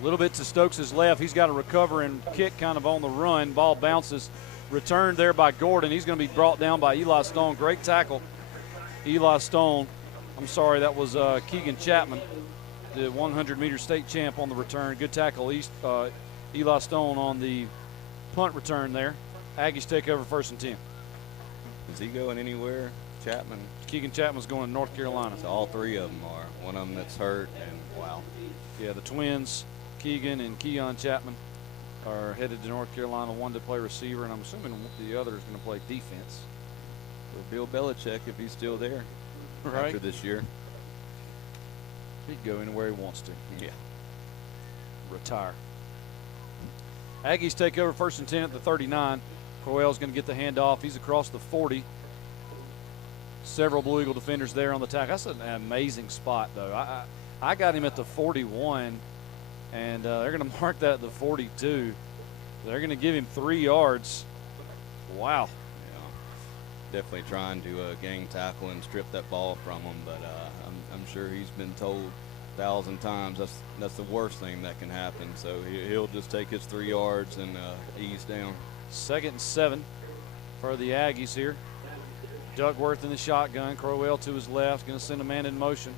A little bit to Stokes' left. He's got to recover and kick kind of on the run. Ball bounces. Returned there by Gordon. He's going to be brought down by Eli Stone. Great tackle. Eli Stone. I'm sorry, that was Keegan Chapman, the 100-meter state champ on the return. Good tackle. Eli Stone on the punt return there. Aggies take over 1st and 10. Is he going anywhere? Chapman? Keegan Chapman's going to North Carolina. So all 3 of them are. One of them that's hurt, and wow. Yeah, the twins, Keegan and Keon Chapman, are headed to North Carolina. One to play receiver, and I'm assuming the other is going to play defense. So Bill Belichick, if he's still there after this year. He'd go anywhere he wants to. Yeah. Retire. Aggies take over 1st and 10 at the 39. Crowell's going to get the handoff. He's across the 40. Several Blue Eagle defenders there on the tackle. That's an amazing spot, though. I got him at the 41, and they're going to mark that at the 42. They're going to give him 3 yards. Wow. Yeah. Definitely trying to gang tackle and strip that ball from him, but I'm sure he's been told 1,000 times that's the worst thing that can happen. So he'll just take his 3 yards and ease down. 2nd and 7 for the Aggies here. Duckworth in the shotgun. Crowell to his left. Going to send a man in motion.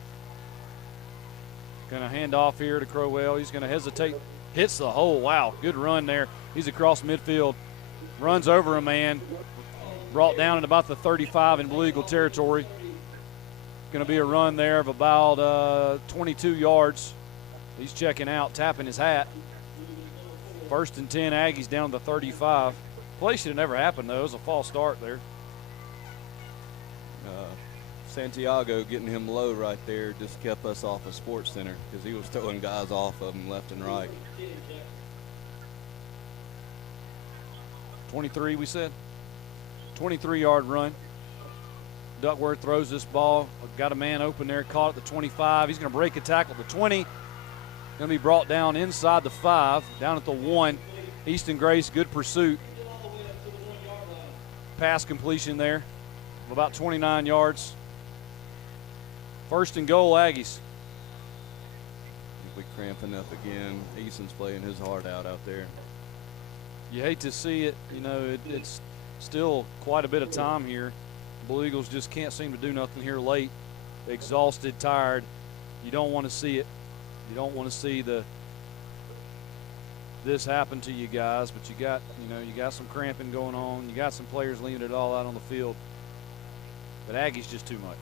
Going to hand off here to Crowell. He's going to hesitate. Hits the hole. Wow, good run there. He's across midfield. Runs over a man. Brought down at about the 35 in Blue Eagle territory. Going to be a run there of about 22 yards. He's checking out, tapping his hat. 1st and 10, Aggies down to 35. Play should have never happened, though. It was a false start there. Santiago getting him low right there just kept us off of Sports Center because he was throwing guys off of him left and right. 23, we said? 23-yard run. Duckworth throws this ball. Got a man open there, caught at the 25. He's going to break a tackle at the 20. Going to be brought down inside the 5, down at the 1. Easton Grace, good pursuit. Pass completion there of about 29 yards. First and goal, Aggies. We cramping up again. Easton's playing his heart out there. You hate to see it. You know, it's still quite a bit of time here. Blue Eagles just can't seem to do nothing here late. Exhausted, tired. You don't want to see it. You don't want to see this happen to you guys, but you got some cramping going on. You got some players leaving it all out on the field. But Aggies just too much.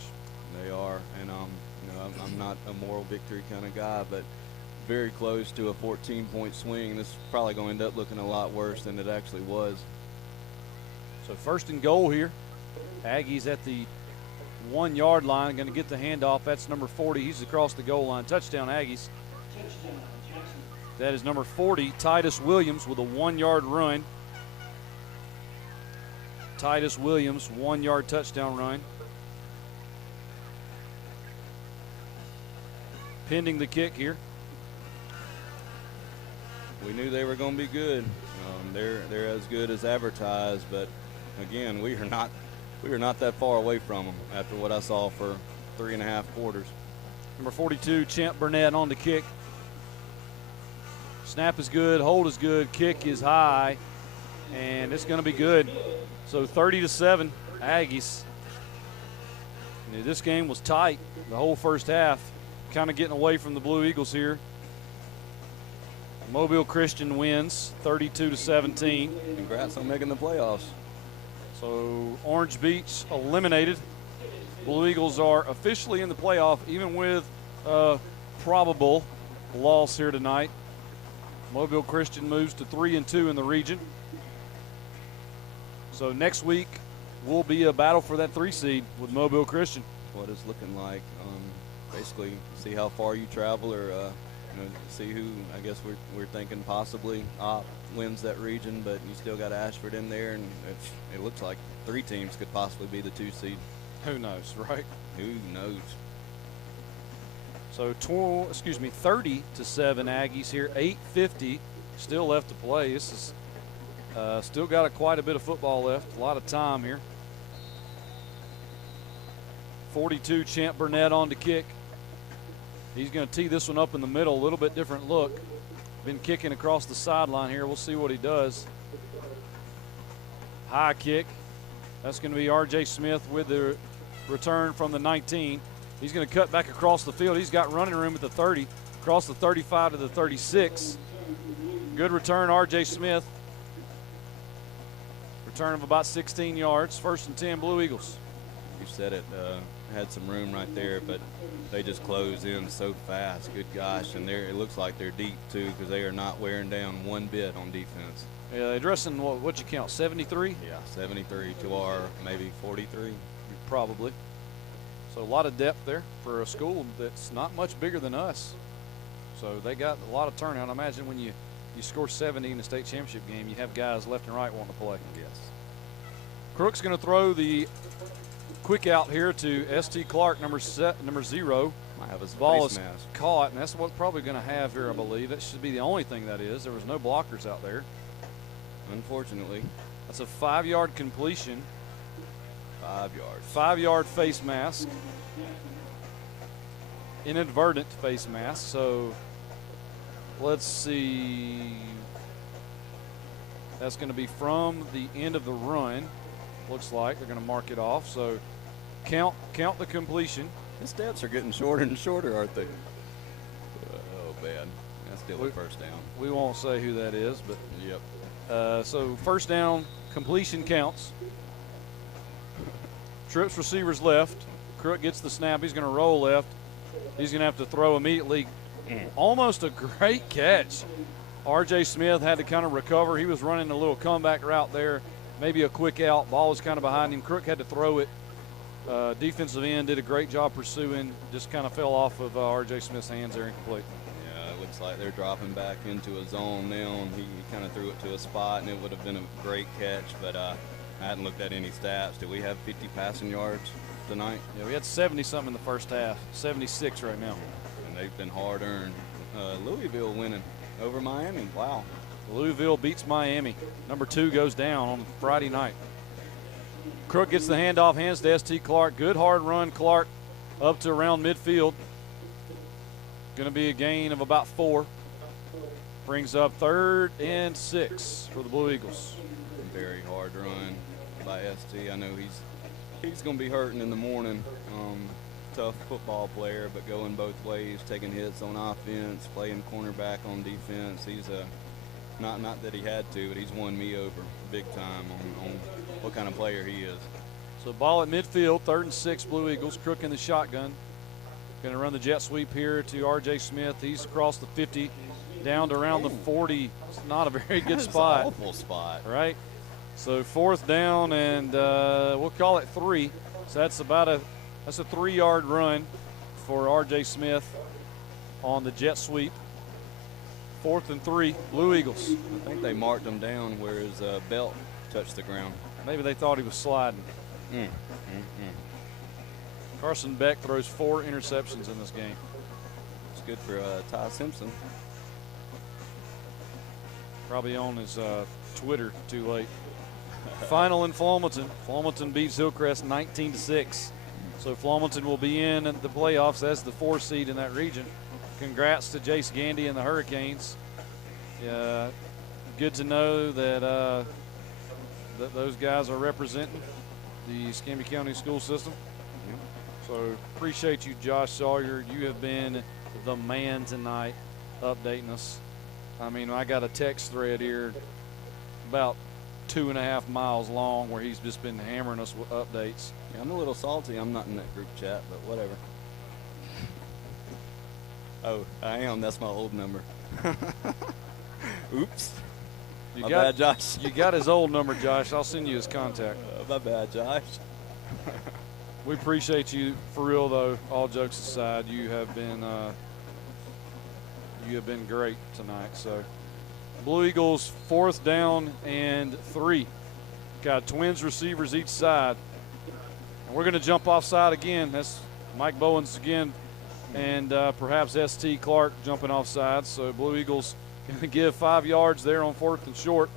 They are, and I'm not a moral victory kind of guy, but very close to a 14-point swing. This is probably going to end up looking a lot worse than it actually was. So first and goal here. Aggies at the 1-yard line, going to get the handoff. That's number 40. He's across the goal line. Touchdown, Aggies. That is number 40, Titus Williams, with a 1-yard run. Titus Williams, 1-yard touchdown run. Pending the kick here. We knew they were going to be good. They're as good as advertised, but again, we are not that far away from them after what I saw for 3.5 quarters. Number 42, Champ Burnett on the kick. Snap is good, hold is good, kick is high, and it's going to be good. So 30-7, Aggies. This game was tight the whole first half, kind of getting away from the Blue Eagles here. Mobile Christian wins 32-17. Congrats on making the playoffs. So Orange Beach eliminated. Blue Eagles are officially in the playoff, even with a probable loss here tonight. Mobile Christian moves to 3-2 in the region. So next week will be a battle for that 3 seed with Mobile Christian. What it's looking like. Basically, see how far you travel, or see who. I guess we're thinking possibly wins that region, but you still got Ashford in there, and it looks like 3 teams could possibly be the 2 seed. Who knows, right? Who knows? So 30-7 Aggies here. 8:50 still left to play. This is still got quite a bit of football left. A lot of time here. 42 Champ Burnett on to kick. He's going to tee this one up in the middle. A little bit different look. Been kicking across the sideline here. We'll see what he does. High kick. That's going to be R.J. Smith with the return from the 19. He's going to cut back across the field. He's got running room at the 30, across the 35 to the 36. Good return, R.J. Smith. Return of about 16 yards. 1st and 10, Blue Eagles. You said it. Had some room right there, but they just close in so fast. Good gosh, and it looks like they're deep too, because they are not wearing down one bit on defense. Yeah, they're dressing what you count, 73? Yeah, 73 to our maybe 43. Probably. So a lot of depth there for a school that's not much bigger than us. So they got a lot of turnout. I imagine when you score 70 in the state championship game, you have guys left and right wanting to play. Yes. Crook's going to throw the quick out here to S.T. Clark, number 0. Might have his ball face is mask. caught, and that's what probably going to have here, I believe. That should be the only thing that is. There was no blockers out there. Unfortunately. That's a 5-yard completion. 5 yards. 5-yard face mask. Inadvertent face mask. So let's see. That's going to be from the end of the run. Looks like they're going to mark it off. So count the completion. The steps are getting shorter and shorter, aren't they? Oh, man. That's still a first down. We won't say who that is, but yep. So first down completion counts. Trips receivers left. Crook gets the snap. He's going to roll left. He's going to have to throw immediately. Almost a great catch. R.J. Smith had to kind of recover. He was running a little comeback route there. Maybe a quick out. Ball was kind of behind him. Crook had to throw it. Defensive end did a great job pursuing. Just kind of fell off of R.J. Smith's hands there, incomplete. Yeah, it looks like they're dropping back into a zone now, and he kind of threw it to a spot, and it would have been a great catch. But I hadn't looked at any stats. Do we have 50 passing yards tonight? Yeah, we had 70-something in the first half, 76 right now. And they've been hard-earned. Louisville winning over Miami. Wow. Louisville beats Miami. Number 2 goes down on Friday night. Crook gets the handoff, hands to S.T. Clark. Good hard run, Clark, up to around midfield. Going to be a gain of about 4. Brings up 3rd and 6 for the Blue Eagles. Very hard run by ST. I know he's going to be hurting in the morning. Tough football player, but going both ways, taking hits on offense, playing cornerback on defense. He's not that he had to, but he's won me over big time on what kind of player he is. So ball at midfield, 3rd and 6, Blue Eagles. Crook in the shotgun. Going to run the jet sweep here to R.J. Smith. He's across the 50, down to around the 40. It's not a very good spot. Awful spot. Right? So 4th down, and we'll call it 3. So that's about a 3-yard run for R.J. Smith on the jet sweep. 4th and 3, Blue Eagles. I think they marked him down where his belt touched the ground. Maybe they thought he was sliding. Carson Beck throws 4 interceptions in this game. It's good for Ty Simpson. Probably on his Twitter too late. Final in Flamelton. Flamelton beats Hillcrest 19-6. So Flamelton will be in the playoffs as the 4 seed in that region. Congrats to Jace Gandy and the Hurricanes. Good to know that that those guys are representing the Escambia County school system. So appreciate you, Josh Sawyer. You have been the man tonight, updating us. I mean, I got a text thread here about 2.5 miles long where he's just been hammering us with updates. Yeah, I'm a little salty. I'm not in that group chat, but whatever. Oh, I am. That's my old number. Oops. My bad, Josh. You got his old number, Josh. I'll send you his contact. My bad, Josh. We appreciate you for real, though. All jokes aside, you have been great tonight. So, Blue Eagles 4th down and 3. Got twins receivers each side, and we're going to jump offside again. That's Mike Bowens again, and perhaps St. Clark jumping offside. So Blue Eagles going to give 5 yards there on 4th and short.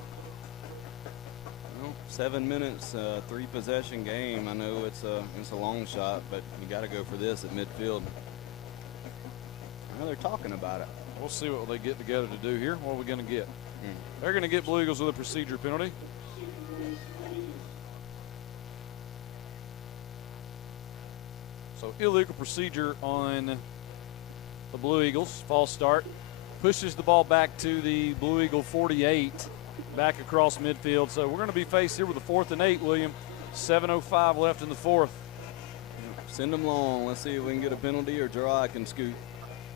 7 minutes, 3-possession game. I know it's a long shot, but you got to go for this at midfield. I know they're talking about it. We'll see what they get together to do here. What are we going to get? They're going to get Blue Eagles with a procedure penalty. So illegal procedure on the Blue Eagles. False start. Pushes the ball back to the Blue Eagle 48. Back across midfield. So we're going to be faced here with a 4th and 8, William. 7:05 left in the 4th. Send them long. Let's see if we can get a penalty or Gerard can scoot.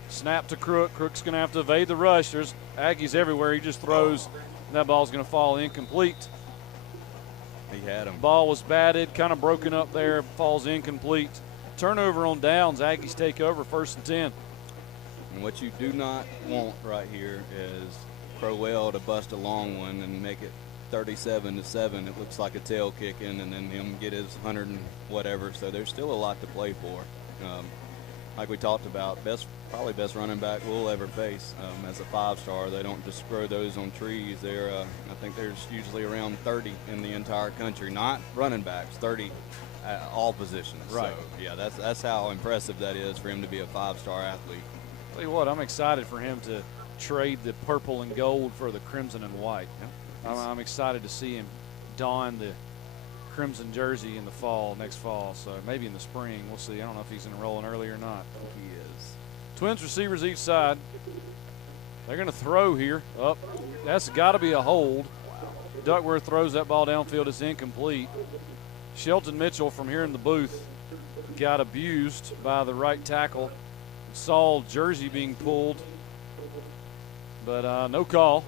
Snap to Crook. Crook's going to have to evade the rush. There's Aggies everywhere. He just throws, and that ball's going to fall incomplete. He had him. Ball was batted, kind of broken up there, falls incomplete. Turnover on downs. Aggies take over, 1st and 10. And what you do not want right here is Crowell to bust a long one and make it 37-7. It looks like a tail kicking, and then him get his 100 and whatever. So there's still a lot to play for. Like we talked about, probably best running back we'll ever face as a 5-star. They don't just grow those on trees. I think there's usually around 30 in the entire country, not running backs, 30 at all positions. Right. So yeah, that's how impressive that is for him to be a 5-star athlete. Tell you what, I'm excited for him to trade the purple and gold for the crimson and white. Yeah. I'm excited to see him don the crimson jersey in the fall, next fall. So maybe in the spring, we'll see. I don't know if he's enrolling early or not. He is. Twins receivers each side. They're going to throw here. Up. That's got to be a hold. Duckworth throws that ball downfield. It's incomplete. Shelton Mitchell from here in the booth got abused by the right tackle. Saw jersey being pulled, but no call.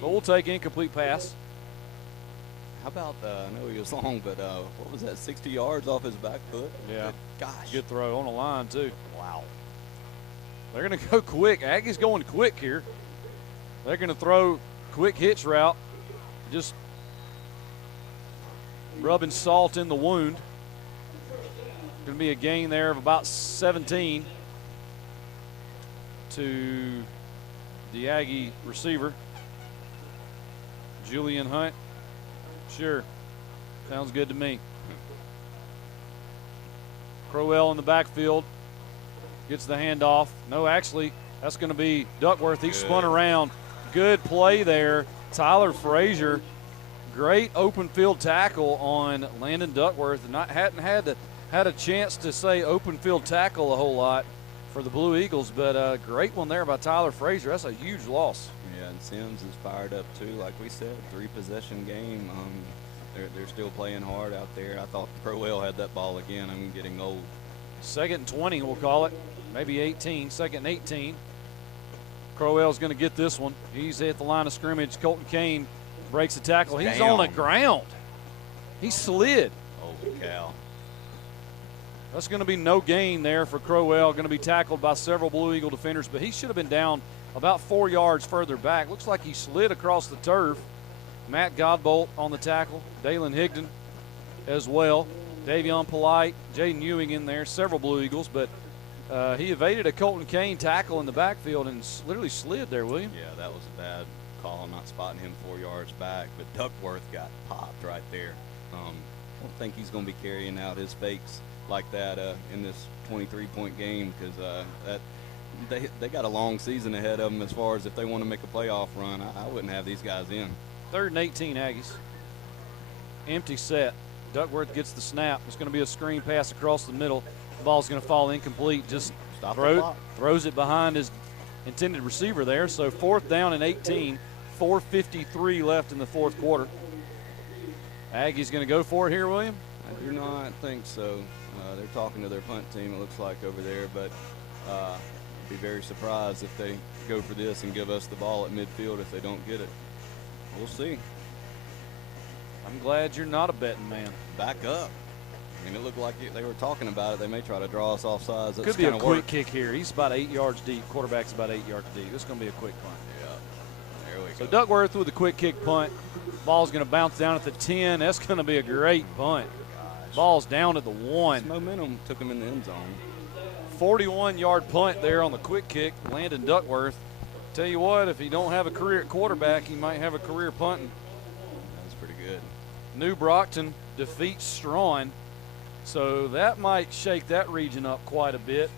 But we'll take incomplete pass. How about, I know he was long, but what was that, 60 yards off his back foot? Yeah. Good gosh. Good throw on the line, too. Wow. They're going to go quick. Aggies going quick here. They're going to throw quick hitch route. Just rubbing salt in the wound. Going to be a gain there of about 17 to the Aggie receiver, Julian Hunt. Sure, sounds good to me. Crowell in the backfield gets the handoff. No, actually, that's going to be Duckworth. He spun around. Good play there. Tyler Frazier, great open field tackle on Landon Duckworth. Hadn't had a chance to say open field tackle a whole lot for the Blue Eagles, but a great one there by Tyler Frazier. That's a huge loss. Yeah, and Sims is fired up too. Like we said, 3-possession game. They're still playing hard out there. I thought Crowell had that ball again. I'm getting old. 2nd and 20, we'll call it. Maybe 18. 2nd and 18. Crowell's going to get this one. He's at the line of scrimmage. Colton Kane breaks the tackle. He's on the ground. He slid. Holy cow. That's going to be no gain there for Crowell. Going to be tackled by several Blue Eagle defenders, but he should have been down about 4 yards further back. Looks like he slid across the turf. Matt Godbolt on the tackle. Dalen Higdon as well. Davion Polite, Jaden Ewing in there. Several Blue Eagles, but he evaded a Colton Kane tackle in the backfield and literally slid there, William. Yeah, that was a bad call. I'm not spotting him 4 yards back, but Duckworth got popped right there. I don't think he's going to be carrying out his fakes like that in this 23-point game, because they got a long season ahead of them as far as if they want to make a playoff run. I wouldn't have these guys in. 3rd and 18 Aggies. Empty set. Duckworth gets the snap. It's going to be a screen pass across the middle. The ball's going to fall incomplete. Just throws it behind his intended receiver there. So 4th down and 18. 4:53 left in the 4th quarter. Aggies going to go for it here, William? I do not think so. They're talking to their punt team, it looks like, over there, but I'd be very surprised if they go for this and give us the ball at midfield if they don't get it. We'll see. I'm glad you're not a betting man. Back up. I mean, it looked like they were talking about it. They may try to draw us off sides. Could be a quick kick here. He's about 8 yards deep. Quarterback's about 8 yards deep. This is going to be a quick punt. Yeah. There we go. So Duckworth with a quick kick punt. Ball's going to bounce down at the 10. That's going to be a great punt. Ball's down at the 1. This momentum took him in the end zone. 41-yard punt there on the quick kick. Landon Duckworth. Tell you what, if he don't have a career at quarterback, he might have a career punting. That's pretty good. New Brockton defeats Strawn. So that might shake that region up quite a bit.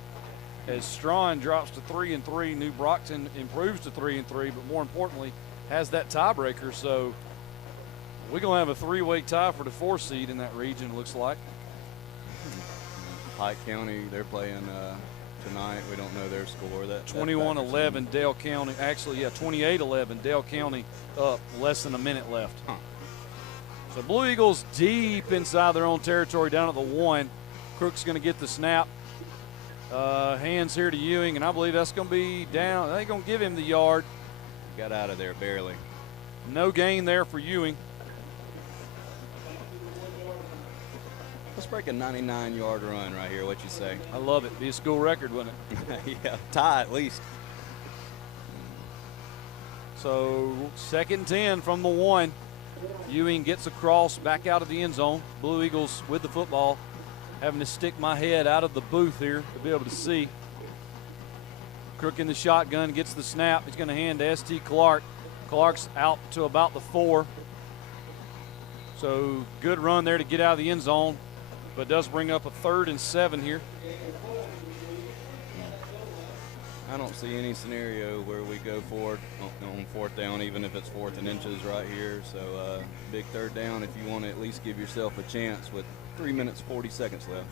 As Strawn drops to 3-3, New Brockton improves to 3-3, but more importantly, has that tiebreaker. So we're going to have a 3-way tie for the 4 seed in that region, it looks like. Pike County, they're playing tonight. We don't know their score. 21-11 Dale County. Actually, yeah, 28-11 Dale County up, less than a minute left. So Blue Eagles deep inside their own territory down at the 1. Crook's going to get the snap. Hands here to Ewing, and I believe that's going to be down. They ain't going to give him the yard. Got out of there barely. No gain there for Ewing. Let's break a 99-yard run right here. What you say? I love it. Be a school record, wouldn't it? Yeah, tie at least. So 2nd and 10 from the 1. Ewing gets across back out of the end zone. Blue Eagles with the football. Having to stick my head out of the booth here to be able to see. Crook in the shotgun, gets the snap. He's going to hand to S.T. Clark. Clark's out to about the 4. So good run there to get out of the end zone, but does bring up a 3rd and 7 here. I don't see any scenario where we go for it on 4th down, even if it's 4th and inches right here. So big 3rd down if you want to at least give yourself a chance with 3 minutes, 40 seconds left.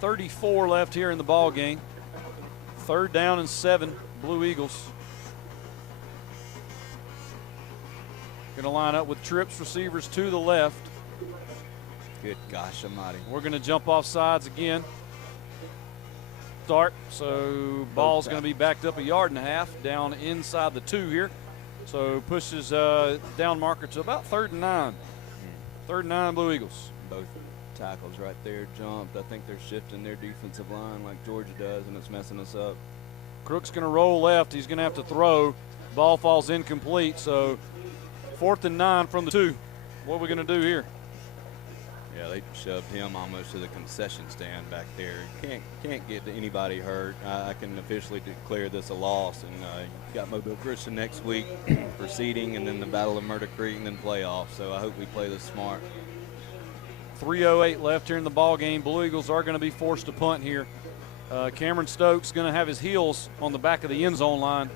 3:34 left here in the ball game. 3rd down and 7, Blue Eagles. Going to line up with trips receivers to the left. Good gosh almighty. We're going to jump off sides again. Start. So ball's going to be backed up 1.5 yards down inside the 2 here. So pushes down marker to about 3rd and 9. 3rd and 9 Blue Eagles. Both tackles right there jumped. I think they're shifting their defensive line like Georgia does, and it's messing us up. Crook's going to roll left. He's going to have to throw. Ball falls incomplete, so 4th and 9 from the 2. What are we going to do here? Yeah, they shoved him almost to the concession stand back there. Can't get anybody hurt. I can officially declare this a loss. And you got Mobile Christian next week for seeding, and then the Battle of Murder Creek, and then playoffs. So I hope we play this smart. 3:08 left here in the ball game. Blue Eagles are going to be forced to punt here. Cameron Stokes going to have his heels on the back of the end zone line.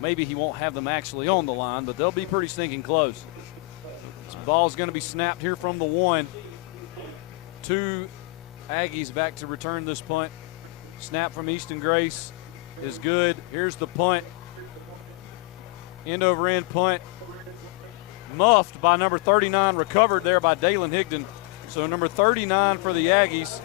Maybe he won't have them actually on the line, but they'll be pretty stinking close. This ball is going to be snapped here from the 1. 2 Aggies back to return this punt. Snap from Easton Grace is good. Here's the punt. End over end punt. Muffed by number 39, recovered there by Dalen Higdon. So number 39 for the Aggies,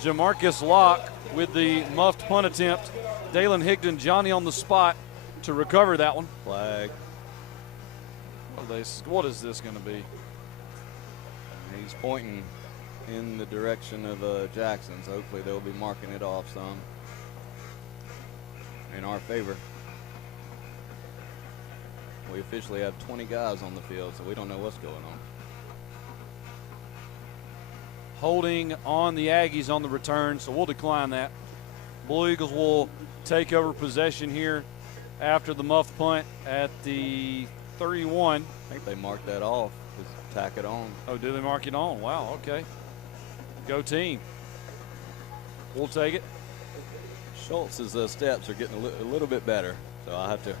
Jamarcus Locke with the muffed punt attempt. Dalen Higdon, Johnny on the spot to recover that one. Flag. What is this going to be? He's pointing in the direction of Jackson, so hopefully they'll be marking it off some in our favor. We officially have 20 guys on the field, so we don't know what's going on. Holding on the Aggies on the return, so we'll decline that. Blue Eagles will take over possession here after the muffed punt at the 31. I think they marked that off. Just tack it on. Oh, do they mark it on? Wow, okay. Go team. We'll take it. Schultz's steps are getting a little bit better, so I have to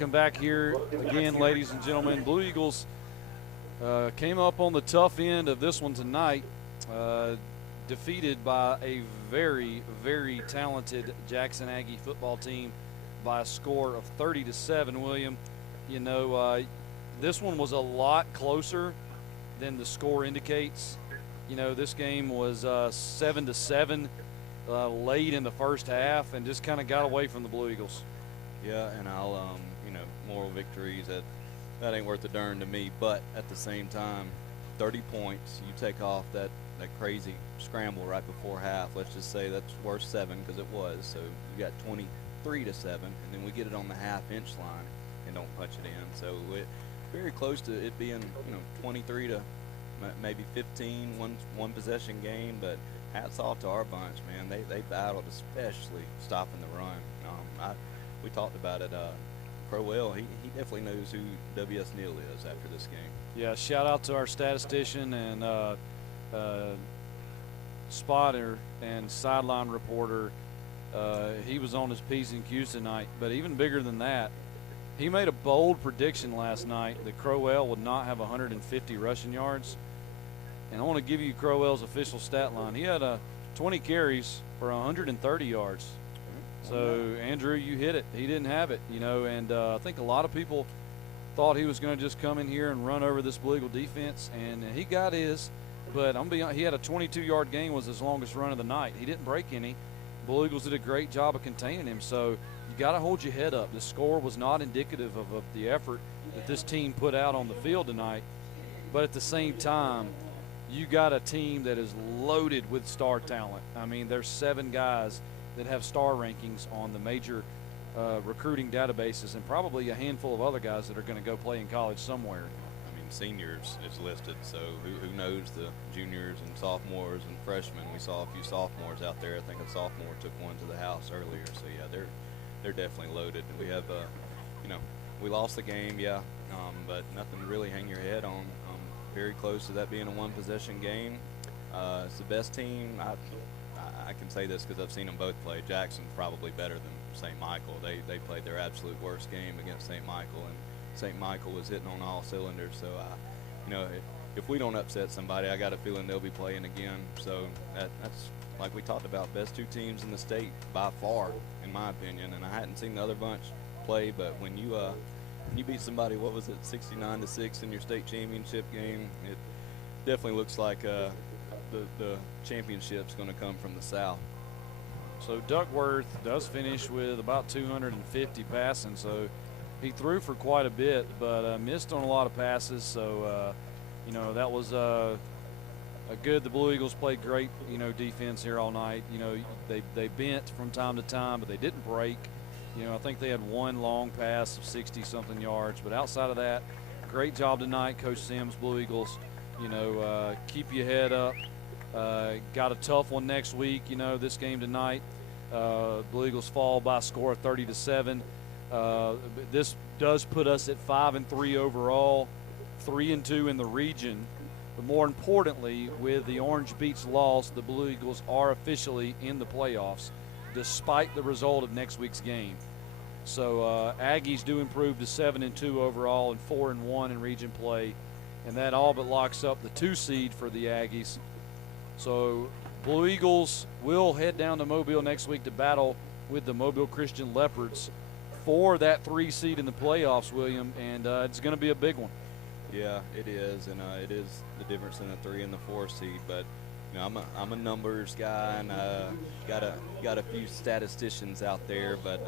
Welcome back here again, ladies and gentlemen. Blue Eagles came up on the tough end of this one tonight, defeated by a very, very talented Jackson Aggie football team by a score of 30-7, William. You know, this one was a lot closer than the score indicates. You know, this game was 7-7 late in the first half and just kind of got away from the Blue Eagles. Yeah, and I'll, you know, moral victories, that ain't worth a darn to me. But at the same time, 30 points, you take off that crazy scramble right before half. Let's just say that's worth 7 because it was. So you got 23-7, and then we get it on the half-inch line and don't punch it in. So it very close to it being, you know, 23 to maybe 15, one possession game. But hats off to our bunch, man. They battled, especially stopping the run. We talked about it. Crowell, he definitely knows who W.S. Neal is after this game. Yeah, shout out to our statistician and spotter and sideline reporter. He was on his P's and Q's tonight. But even bigger than that, he made a bold prediction last night that Crowell would not have 150 rushing yards. And I want to give you Crowell's official stat line. He had 20 carries for 130 yards. So, Andrew, you hit it. He didn't have it, you know, and I think a lot of people thought he was going to just come in here and run over this Blue Eagle defense, and he got his. But he had a 22-yard gain, was his longest run of the night. He didn't break any. Blue Eagles did a great job of containing him. So you got to hold your head up. The score was not indicative of the effort that this team put out on the field tonight. But at the same time, you got a team that is loaded with star talent. I mean, there's 7 guys that have star rankings on the major recruiting databases, and probably a handful of other guys that are going to go play in college somewhere. I mean, seniors is listed, so who knows the juniors and sophomores and freshmen. We saw a few sophomores out there. I think a sophomore took one to the house earlier. So yeah, they're definitely loaded. We have, you know, we lost the game, yeah, but nothing to really hang your head on. Very close to that being a one-possession game. It's the best team. I can say this because I've seen them both play. Jackson's probably better than St. Michael. They played their absolute worst game against St. Michael, and St. Michael was hitting on all cylinders. So, you know, if we don't upset somebody, I got a feeling they'll be playing again. So that's like we talked about, best 2 teams in the state by far, in my opinion. And I hadn't seen the other bunch play, but when you beat somebody, what was it, 69-6 in your state championship game, it definitely looks like the championship's going to come from the South. So Duckworth does finish with about 250 passing, so he threw for quite a bit, but missed on a lot of passes. So, you know, that was a good. The Blue Eagles played great, you know, defense here all night. You know, they bent from time to time, but they didn't break. You know, I think they had one long pass of 60-something yards, but outside of that, great job tonight, Coach Sims, Blue Eagles. You know, keep your head up. Got a tough one next week, you know, this game tonight. Blue Eagles fall by a score of 30-7. This does put us at 5-3 overall, 3-2 in the region. But more importantly, with the Orange Beach loss, the Blue Eagles are officially in the playoffs, despite the result of next week's game. So Aggies do improve to 7-2 overall and 4-1 in region play, and that all but locks up the 2 seed for the Aggies. So Blue Eagles will head down to Mobile next week to battle with the Mobile Christian Leopards for that 3 seed in the playoffs, William, and it's going to be a big one. Yeah, it is, and it is the difference in the 3 and the 4 seed. But you know, I'm a numbers guy, and got a few statisticians out there. But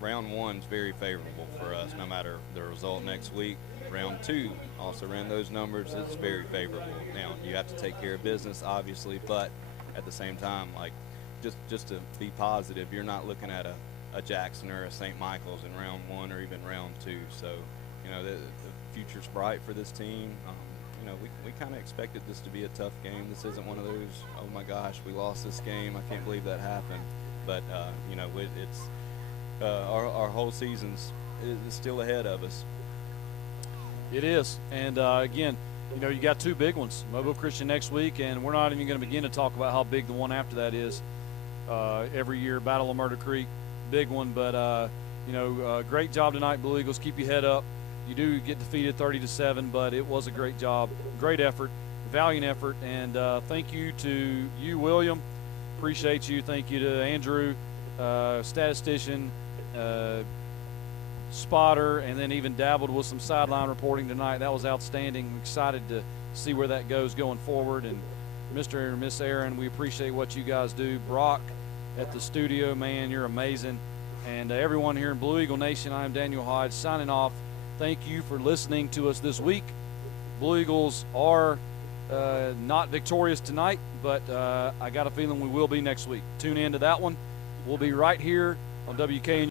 round 1's very favorable for us, no matter the result next week. Round 2 also ran those numbers. It's very favorable. Now you have to take care of business, obviously, but at the same time, like just to be positive, you're not looking at a Jackson or a St. Michael's in round 1 or even round 2. So you know the future's bright for this team. You know, we kind of expected this to be a tough game. This isn't one of those, oh my gosh, we lost this game, I can't believe that happened. But you know, it's our whole season's is still ahead of us. It is, and again, you know, you got 2 big ones, Mobile Christian next week, and we're not even going to begin to talk about how big the one after that is. Every year, Battle of Murder Creek, big one, but great job tonight, Blue Eagles. Keep your head up. You do get defeated 30-7, but it was a great job, great effort, valiant effort, and thank you to you, William. Appreciate you. Thank you to Andrew, statistician, spotter, and then even dabbled with some sideline reporting tonight. That was outstanding. I'm excited to see where that goes going forward. And Mr. and Miss Aaron, we appreciate what you guys do. Brock at the studio, man, you're amazing. And everyone here in Blue Eagle Nation, I am Daniel Hodge signing off. Thank you for listening to us this week. Blue Eagles are not victorious tonight, but I got a feeling we will be next week. Tune in to that one. We'll be right here on WKNU.